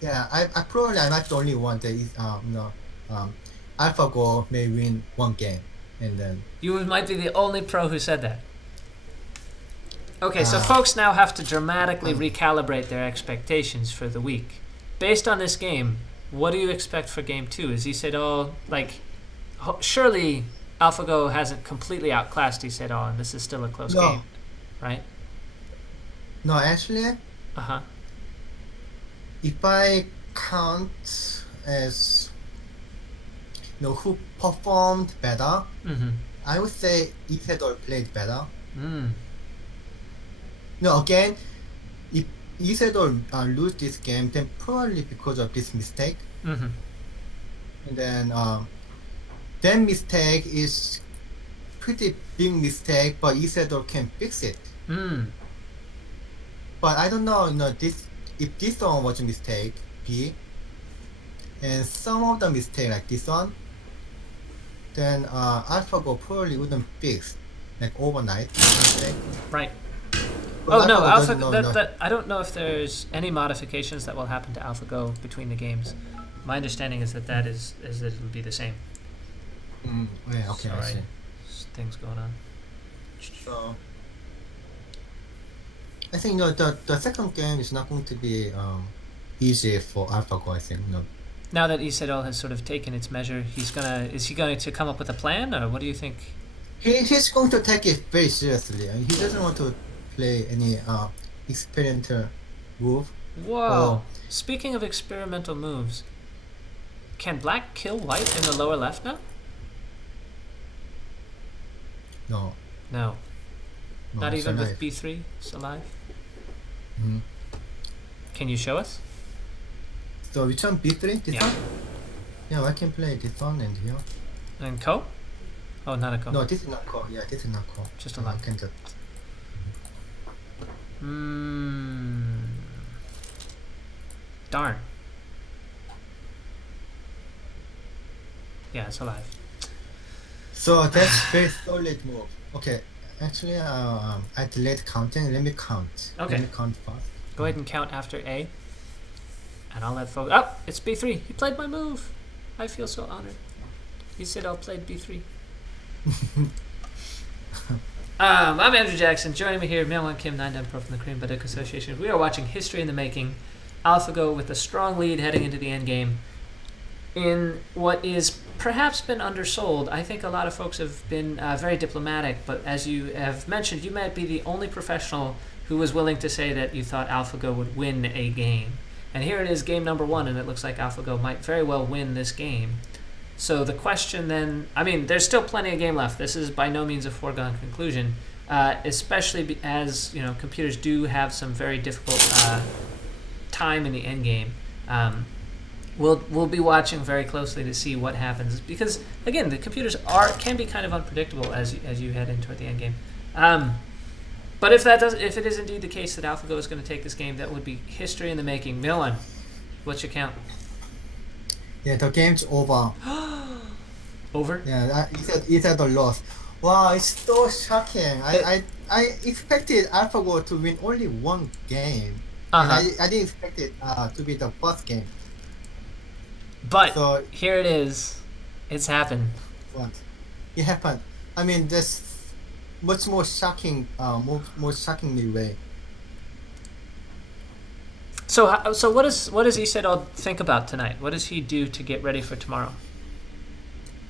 Yeah, I probably I'm not the only one that is AlphaGo may win one game, and then You might be the only pro who said that. Okay, so Ah. folks now have to dramatically recalibrate their expectations for the week. Based on this game, what do you expect for game 2? Is Isedol, surely AlphaGo hasn't completely outclassed Isedol, and this is still a close No. game, right? no, actually, Uh-huh. if I count as who performed better, Mm-hmm. I would say Isidore played better. Mm. No, again, if Isidore lose this game, then probably because of this mistake. Mm-hmm. And then that mistake is pretty big mistake, but Isidore can fix it. Mm. But I don't know, if this one was a mistake, B, and some of the mistake like this one, then AlphaGo probably wouldn't fix like overnight. Right. Well, Oh no, doesn't know that I don't know if there's any modifications that will happen to AlphaGo between the games. My understanding is that that it'll be the same. Yeah, okay, I Sorry. see. Things going on. So I think the second game is not going to be easy for AlphaGo. I think no. Now that Sedol has sort of taken its measure, is he going to come up with a plan, or what do you think? He's going to take it very seriously, and he doesn't want to play any experimental move. Whoa! Speaking of experimental moves, can black kill white in the lower left now? No. No. Not it's even with alive. B3? It's alive? Mhm. Can you show us? So which one? B3? This Yeah. one? Yeah, I can play this one and here. And Ko? Oh, not a Ko. No, this is not core. Yeah, this is not core. Just a I line. can just. Darn. Yeah, it's alive. So that's very solid move. Okay, actually, I delayed counting. Let me count. Okay. Let me count first. Go ahead and count after A. And I'll let folks... Oh, it's B3. He played my move. I feel so honored. He said I'll play B3. I'm Andrew Jackson. Joining me here, Myungwan Kim, 9 Pro from the Korean Buddhist Association. We are watching History in the Making. AlphaGo with a strong lead heading into the endgame. In what is perhaps been undersold, I think a lot of folks have been very diplomatic, but as you have mentioned, you might be the only professional who was willing to say that you thought AlphaGo would win a game. And here it is, game number 1, and it looks like AlphaGo might very well win this game. So the question then, I mean, there's still plenty of game left. This is by no means a foregone conclusion, especially as, you know, computers do have some very difficult time in the end game. We'll be watching very closely to see what happens because, again, the computers can be kind of unpredictable as you head into the end game. But if it is indeed the case that AlphaGo is going to take this game, that would be history in the making. Myungwan, what's your count? Yeah, the game's over. Over? Yeah, you said the loss. Wow, it's so shocking. I expected AlphaGo to win only one game. And I didn't expect it to be the first game. But So here it is. It's happened. what? It happened. I mean, that's much more shocking, more shockingly way. So what does Sedol think about tonight? What does he do to get ready for tomorrow?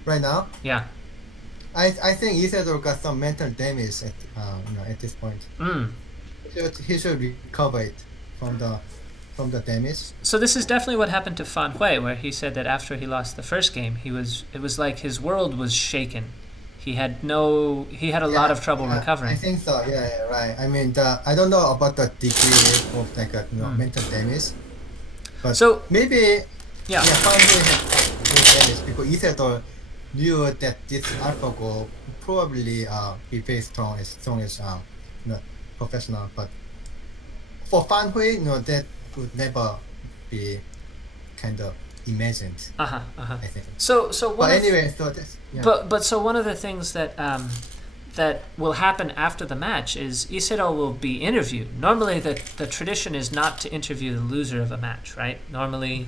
Right now, Yeah. I think Isidore got some mental damage at this point. He should recover it from the damage. So this is definitely what happened to Fan Hui, where he said that after he lost the first game, it was like his world was shaken. He had a lot of trouble recovering. I think so. Yeah, right. I mean, I don't know about the degree of mental damage, but So maybe yeah. Fan Hui had mental damage because Isidore knew that this AlphaGo would probably be very strong as professional, but for Fan Hui, that would never be kind of imagined. I think. So But anyway, so that's, yeah. But so one of the things that that will happen after the match is Isidore will be interviewed. Normally, the tradition is not to interview the loser of a match, right? Normally,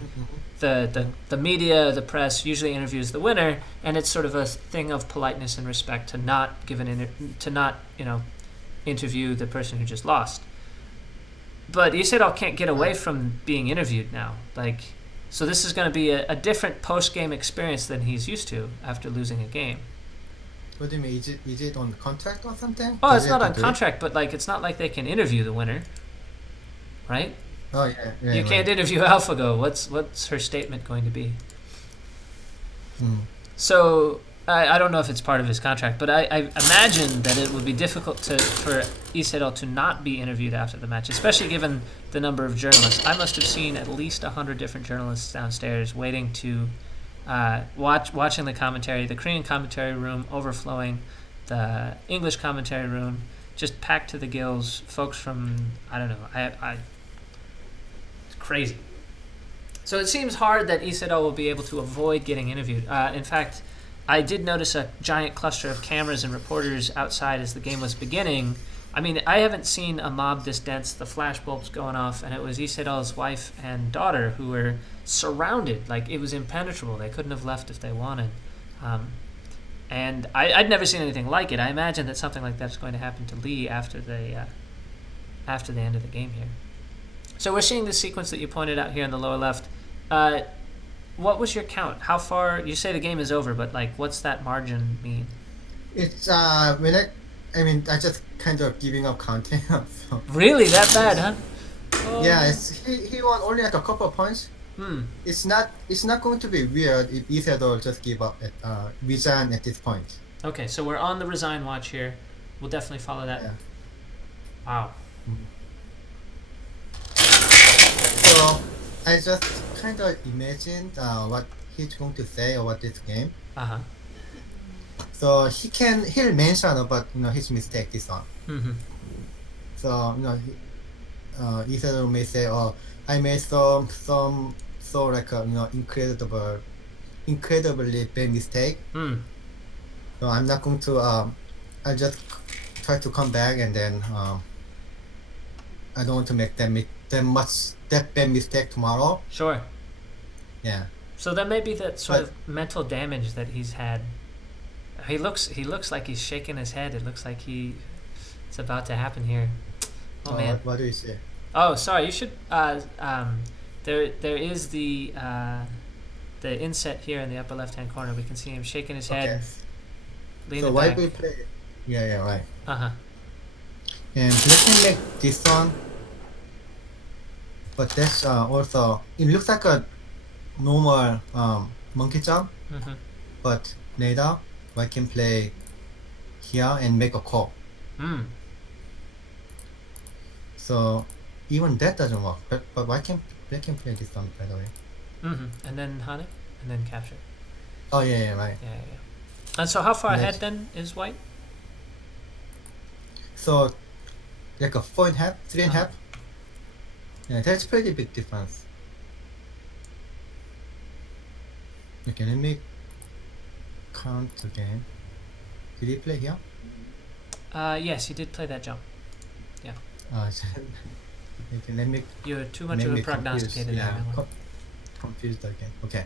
the media, the press usually interviews the winner, and it's sort of a thing of politeness and respect to not interview the person who just lost. But Isidore can't get away from being interviewed now. So this is going to be a different post-game experience than he's used to after losing a game. What do you mean? Is it on contract or something? Oh, Does it's he not have on to do it? contract, but it's not like they can interview the winner, right? Oh yeah. You can't interview AlphaGo. What's her statement going to be? So I don't know if it's part of his contract, but I imagine that it would be difficult for Isidore to not be interviewed after the match, especially given the number of journalists. I must have seen at least 100 different journalists downstairs waiting to watching the commentary, the Korean commentary room overflowing, the English commentary room just packed to the gills. Folks from it's crazy. So it seems hard that Isidore will be able to avoid getting interviewed. In fact, I did notice a giant cluster of cameras and reporters outside as the game was beginning. I mean, I haven't seen a mob this dense. The flashbulbs going off, and it was Sedol's wife and daughter who were surrounded. Like, it was impenetrable. They couldn't have left if they wanted. And I'd never seen anything like it. I imagine that something like that's going to happen to Lee after the end of the game here. So we're seeing the sequence that you pointed out here in the lower left. What was your count? How far? You say the game is over, but like, what's that margin mean? It's I just kind of giving up counting. So. Really, that bad, huh? Oh. Yeah, he won only like a couple of points. It's not going to be weird if Isidore just give up at resign at this point. Okay, so we're on the resign watch here. We'll definitely follow that. Yeah. Wow. So I just kind of imagined what he's going to say about this game. So he'll mention about his mistake this one. So Isidore may say, "Oh, I made some like incredibly bad mistake. So I'm not going to. I just try to come back, and then I don't want to make that bad mistake tomorrow." Sure. Yeah. So that may be that sort of mental damage that he's had. He looks like he's shaking his head. It looks like it's about to happen here. Oh man. What do you say? Oh, sorry. You should. There is the inset here in the upper left hand corner. We can see him shaking his head. Okay. So why we play? Yeah, right. And let me make this one. But that's also it looks like a normal monkey jump. But later I can play here and make a call. So even that doesn't work. But I can play this one, by the way. And then Hane, and then capture. Oh yeah, right. Yeah. And so how far ahead then is White? So like a 4.5, 3.5. Yeah, that's pretty big difference. Okay, let me count again. Did he play here? Yes, he did play that jump. Yeah. Okay, let me. You're too much of a prognosticator there. Confused again. Okay.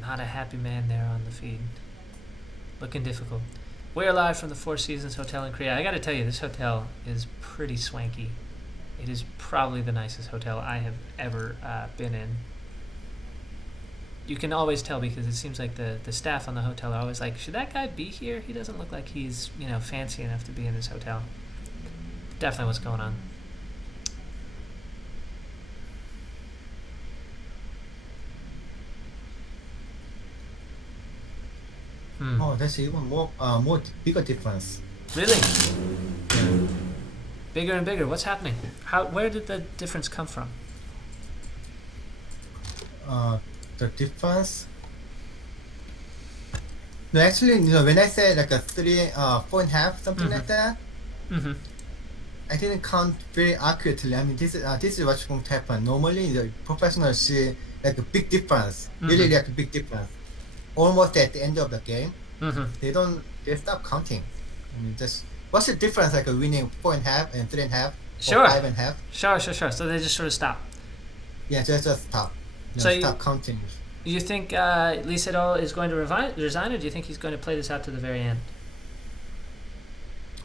Not a happy man there on the feed. Looking difficult. We're live from the Four Seasons Hotel in Korea. I gotta tell you, this hotel is pretty swanky. It is probably the nicest hotel I have ever been in. You can always tell because it seems like the staff on the hotel are always like, should that guy be here? He doesn't look like he's, fancy enough to be in this hotel. Definitely what's going on. Oh, that's even more bigger difference. Really? Bigger and bigger. What's happening? Where did the difference come from? The difference. No, actually, when I say like a 4.5, something like that, I didn't count very accurately. I mean, this is what's going to happen. Normally, the professionals see like a big difference, really like a big difference. Almost at the end of the game, they stop counting. I mean, just what's the difference like a winning 4.5 and 3.5 Sure. or 5.5? Sure. So they just sort of stop. Yeah, just stop. Stop counting. Do you think Lee Sedol is going to resign, or do you think he's going to play this out to the very end?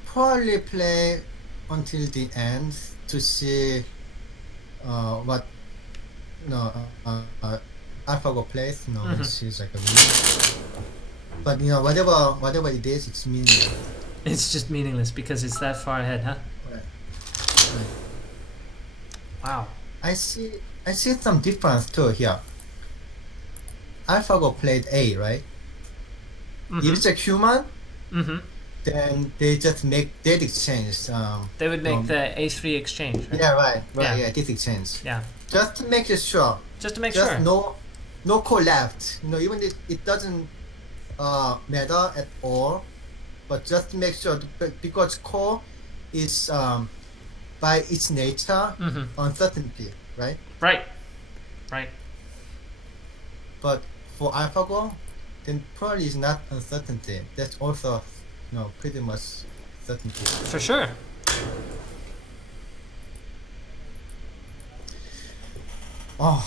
Probably play until the end to see what AlphaGo plays. She's like a winner. But whatever it is, it's meaningless. It's just meaningless because it's that far ahead, huh? Right. Wow. I see some difference too here. AlphaGo played A, right? If it's a human, then they just make that exchange. They would make the A3 exchange, right? Yeah, right. Yeah. Yeah, this exchange. Yeah. Just to make it sure. Just to make Just sure. no core left. Even if it doesn't matter at all, but just to make sure, because core is by its nature uncertainty, right? Right. But for AlphaGo, then probably is not uncertainty. That's also pretty much certainty. For sure. I'm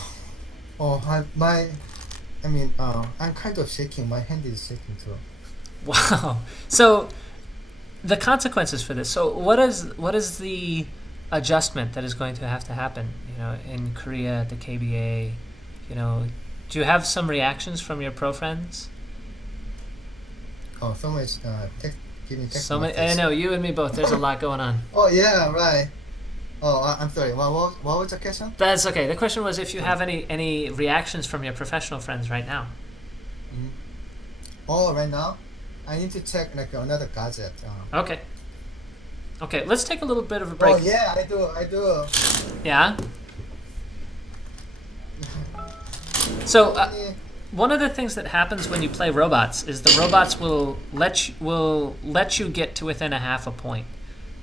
kind of shaking. My hand is shaking too. Wow. So the consequences for this. So what is the adjustment that is going to have to happen? In Korea at the KBA. Do you have some reactions from your pro friends? Oh, so much giving text. So many. I know you and me both. There's a lot going on. Oh yeah, right. Oh, I'm sorry. What was the question? That's okay. The question was if you have any reactions from your professional friends right now. Mm-hmm. Oh, right now, I need to check another gadget. Okay. Okay, let's take a little bit of a break. Oh yeah, I do. Yeah. So one of the things that happens when you play robots is the robots will let you get to within a half a point.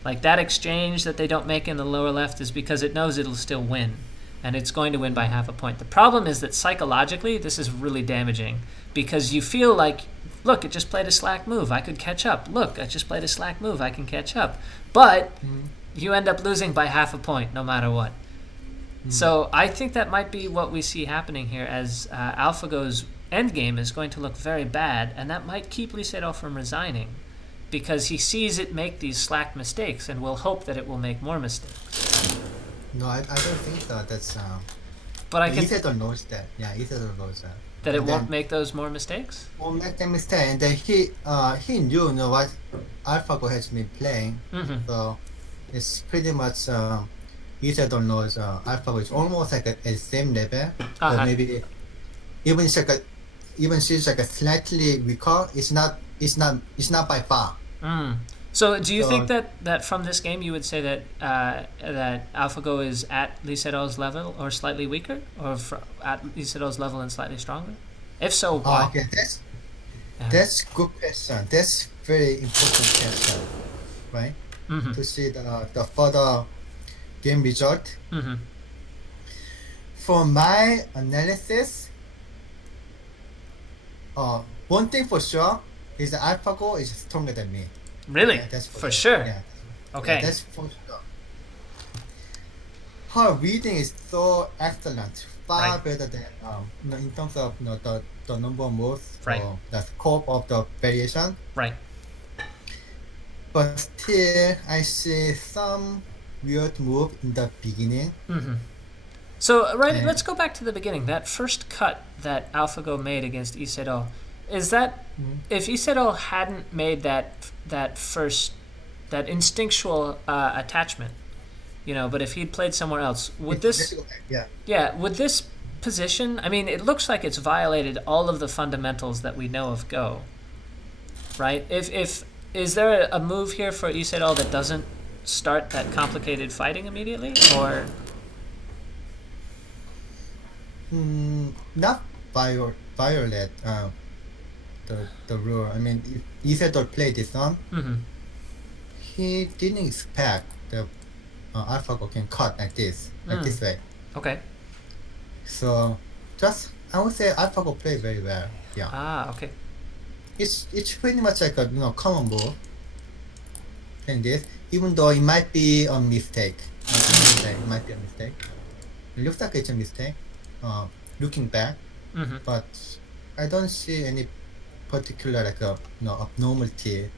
Like that exchange that they don't make in the lower left is because it knows it'll still win, and it's going to win by half a point. The problem is that psychologically this is really damaging because you feel like, look, it just played a slack move, I could catch up. Look, I just played a slack move, I can catch up. But you end up losing by half a point no matter what. So I think that might be what we see happening here as AlphaGo's endgame is going to look very bad, and that might keep Lee Sedol from resigning because he sees it make these slack mistakes and will hope that it will make more mistakes. No, I don't think so. That's but I can Isidore knows that. Yeah, Isidore knows that. That it won't make those more mistakes? Won't make that mistake, and then he knew what AlphaGo has been playing. So it's pretty much Isidore knows AlphaGo is almost like at the same level, but maybe even she's like a slightly weaker. It's not by far. So do you think that from this game you would say that that AlphaGo is at Lee Sedol's level or slightly weaker, or at Lee Sedol's level and slightly stronger? If so, why? Okay, that's good question. That's very important question, right? To see the further game result. For my analysis, one thing for sure is that AlphaGo is stronger than me. Really? Yeah, that's for sure. Yeah. Okay. Yeah, that's for sure. Her reading is so excellent, far better than in terms of the number of moves, or the scope of the variation. Right. But still, I see some weird move in the beginning. So let's go back to the beginning. That first cut that AlphaGo made against Sedol, is that if Sedol hadn't made that first instinctual attachment, but if he'd played somewhere else, would this would this position? I mean, it looks like it's violated all of the fundamentals that we know of Go. Right? If is there a move here for Sedol that doesn't start that complicated fighting immediately, or? Not violate the rule. I mean, if Sedol played this one, he didn't expect the AlphaGo can cut like this way. Okay. So, I would say AlphaGo played very well. Yeah. Okay. It's pretty much like a common move. And this, even though it might be a mistake. It might be a mistake. It looks like it's a mistake. Looking back, but I don't see any particular abnormality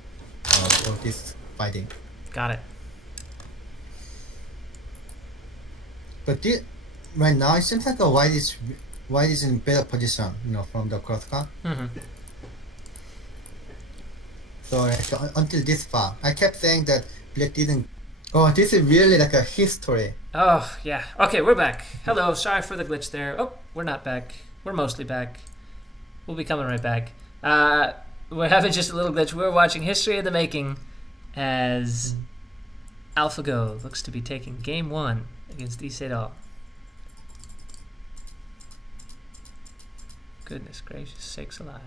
for this fighting. Got it. But right now it seems like white is in better position, from the cross cut. So until this far, I kept saying that black didn't. Oh, this is really like a history. Oh, yeah. Okay, we're back. Hello, sorry for the glitch there. Oh, we're not back. We're mostly back. We'll be coming right back. we're having just a little glitch. We're watching History of the Making as AlphaGo looks to be taking game 1 against Sedol. Goodness gracious sakes alive.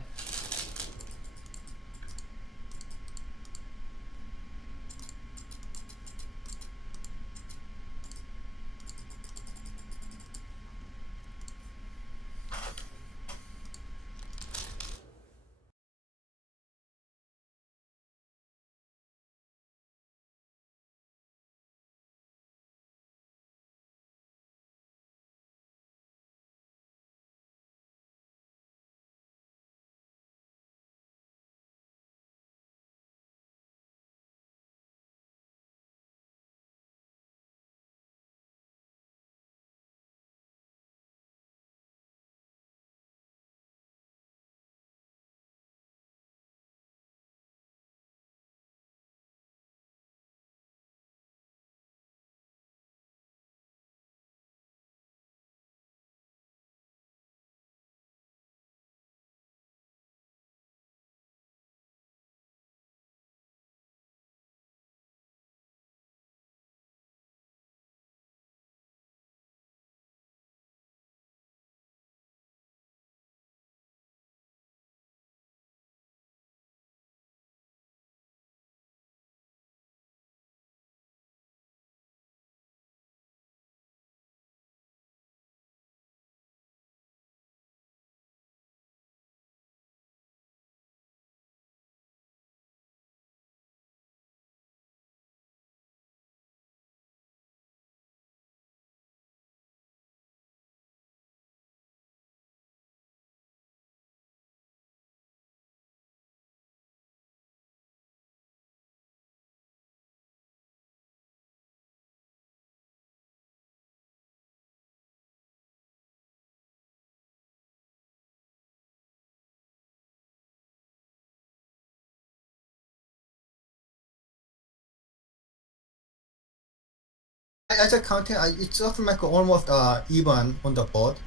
I just counting. It's just like almost even on the board.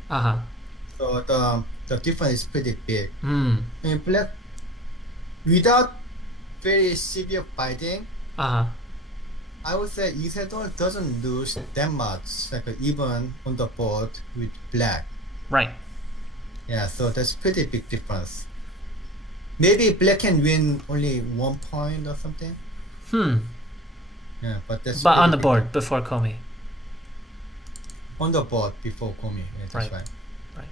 So the difference is pretty big. Mm. I mean, black without very severe fighting, I would say Isidore doesn't lose that much, like even on the board with black. Right. Yeah, so that's pretty big difference. Maybe black can win only 1 point or something. Yeah, but that's. But on the board before Komi. On the board before Komi. Yeah, that's Right. right.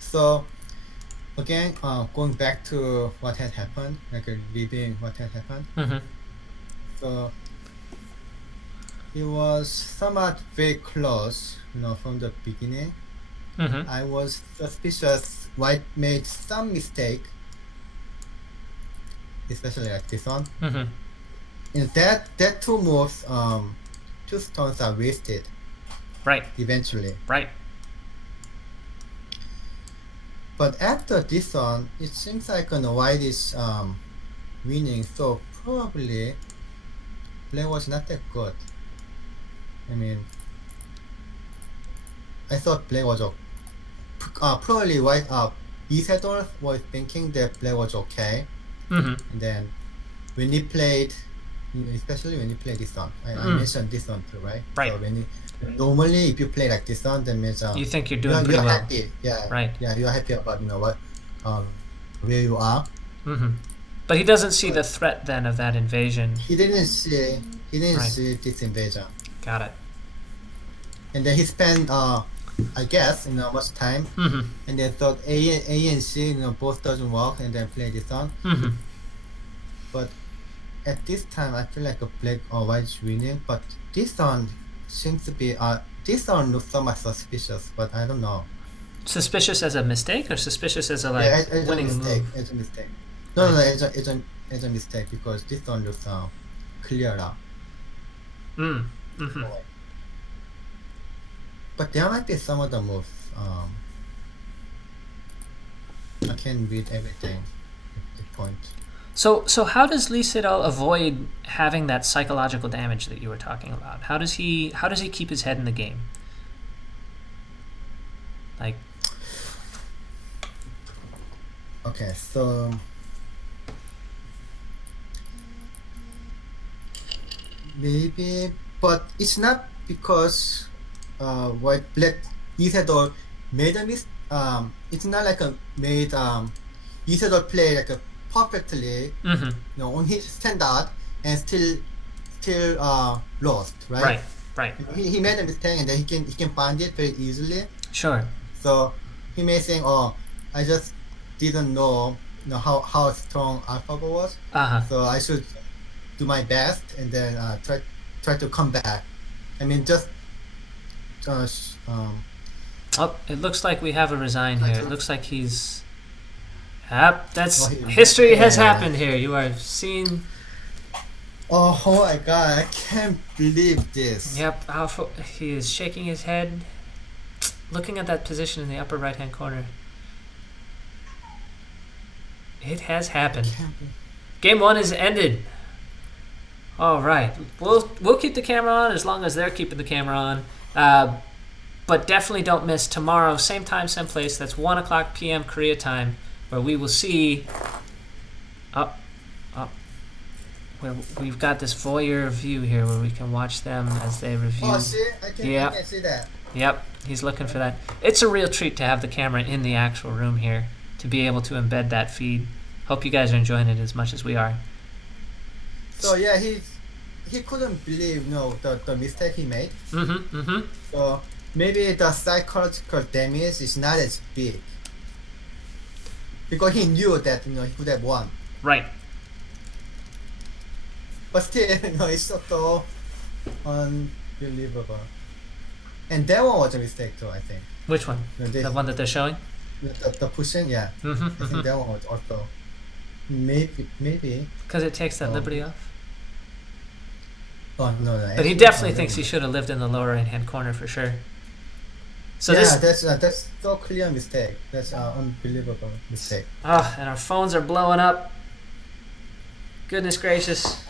So, again, going back to what had happened, like reviewing what had happened. Mm-hmm. So, it was somewhat very close, from the beginning. Mm-hmm. I was suspicious White made some mistake, especially like this one. Mm-hmm. And that two moves, 2 stones are wasted. Right. Eventually. Right. But after this one, it seems like White is winning, so probably play was not that good. I mean, I thought play was probably White Isidore was thinking that play was okay. Mm-hmm. And then when he played, especially when he played this one, I mentioned this one too, right? Right. So normally if you play like this one, that means You think you're doing pretty you're well. happy. Yeah. Right. Yeah, you're happy about what where you are. Mm-hmm. But he doesn't see the threat then of that invasion. He didn't see Right. see this invasion. Got it. And then he spent I guess much time, Mm-hmm. and then thought A and C both doesn't work, and then play this one. Mm-hmm. But at this time, I feel like a black or white is winning. But this one seems to be this one looks so much suspicious, but I don't know. Suspicious as a mistake or suspicious as a As a winning mistake. move? As a mistake. No, as a mistake, because this one looks clearer. Mm-hmm. But there might be some other moves. I can't read everything at the point. So how does Lee Sedol avoid having that psychological damage that you were talking about? How does he keep his head in the game? Like. Okay, so maybe, but it's not because what black Isidore made a it's not like a made Isidore play like a perfectly, Mm-hmm. on his standard and still lost, right? Right. Right. He made a mistake and then he can find it very easily. Sure. So he may think, oh, I just didn't know, how strong AlphaGo was. Uh-huh. So I should do my best and then try to come back. I mean, just Oh, it looks like we have a resign here. It looks like he's... Yep, that's... Oh, History has yeah. happened here. You are seeing... oh my god, I can't believe this. Yep, Alpha... He is shaking his head, looking at that position in the upper right-hand corner. It has happened. Game 1 is ended. All right. We'll keep the camera on as long as they're keeping the camera on. But definitely don't miss tomorrow, same time, same place. That's 1 o'clock p.m. Korea time, where we will see... Up. Where we've got this voyeur view here where we can watch them as they review. Oh, see? I can see that. Yep, he's looking for that. It's a real treat to have the camera in the actual room here, to be able to embed that feed. Hope you guys are enjoying it as much as we are. So yeah, he couldn't believe the mistake he made. Mm-hmm. So maybe the psychological damage is not as big because he knew that he could have won. Right. But still, it's so unbelievable. And that one was a mistake too, I think. Which one? The one that they're showing? The pushing, yeah. Mm-hmm. I think that one was also maybe. Because it takes that liberty off. Oh no! But he definitely thinks he should have lived in the lower right-hand corner for sure. So that's so clear mistake. That's an unbelievable mistake. Oh, and our phones are blowing up. Goodness gracious.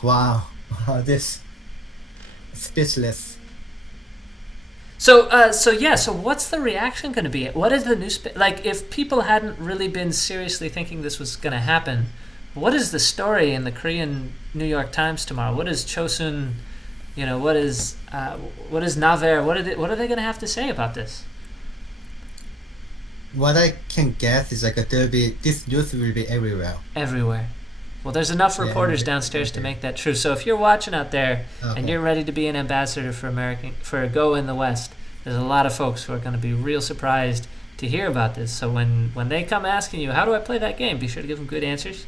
Wow, this speechless. So what's the reaction going to be? What is the like? If people hadn't really been seriously thinking this was going to happen, what is the story in the Korean New York Times tomorrow? What is Chosun? What is Naver? What are they going to have to say about this? What I can guess is this news will be everywhere. Everywhere. Well, there's enough reporters downstairs to make that true. So if you're watching out there and you're ready to be an ambassador for Go in the West, there's a lot of folks who are going to be real surprised to hear about this. So when they come asking you, how do I play that game? Be sure to give them good answers.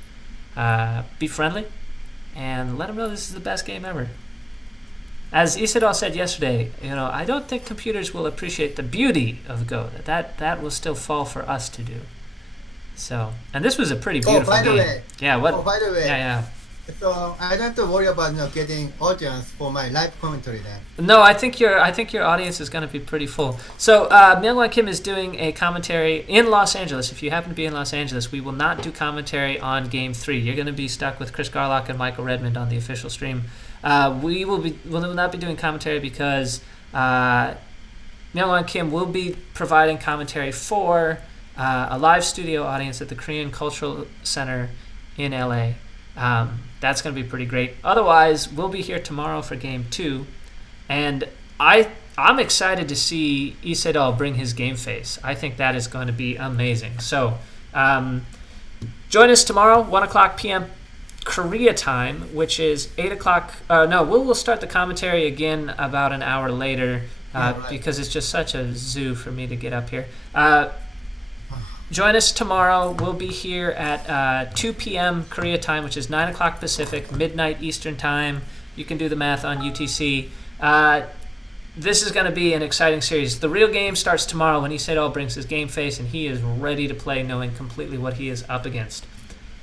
Be friendly and let them know this is the best game ever. As Isidol said yesterday, I don't think computers will appreciate the beauty of Go. That will still fall for us to do. So, and this was a pretty beautiful game. By the way. Yeah, what? Oh, by the way. Yeah. So I don't have to worry about getting audience for my live commentary then. No, I think your audience is going to be pretty full. So Myungwan Kim is doing a commentary in Los Angeles. If you happen to be in Los Angeles, we will not do commentary on Game 3. You're going to be stuck with Chris Garlock and Michael Redmond on the official stream. We will not be doing commentary because Myungwan Kim will be providing commentary for a live studio audience at the Korean Cultural Center in LA. That's going to be pretty great. Otherwise, we'll be here tomorrow for Game 2. And I'm excited to see Isedol bring his game face. I think that is going to be amazing. So join us tomorrow, 1 o'clock p.m. Korea time, which is 8 o'clock. We'll start the commentary again about an hour later because it's just such a zoo for me to get up here. Join us tomorrow. We'll be here at 2 p.m. Korea time, which is 9 o'clock Pacific, midnight Eastern time. You can do the math on UTC. This is going to be an exciting series. The real game starts tomorrow when Isedol brings his game face, and he is ready to play knowing completely what he is up against.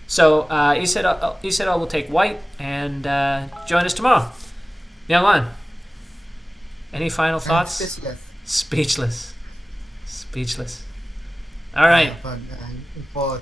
So Isedol will take white, and join us tomorrow. Myungwan, any final thoughts? Speechless. All right. For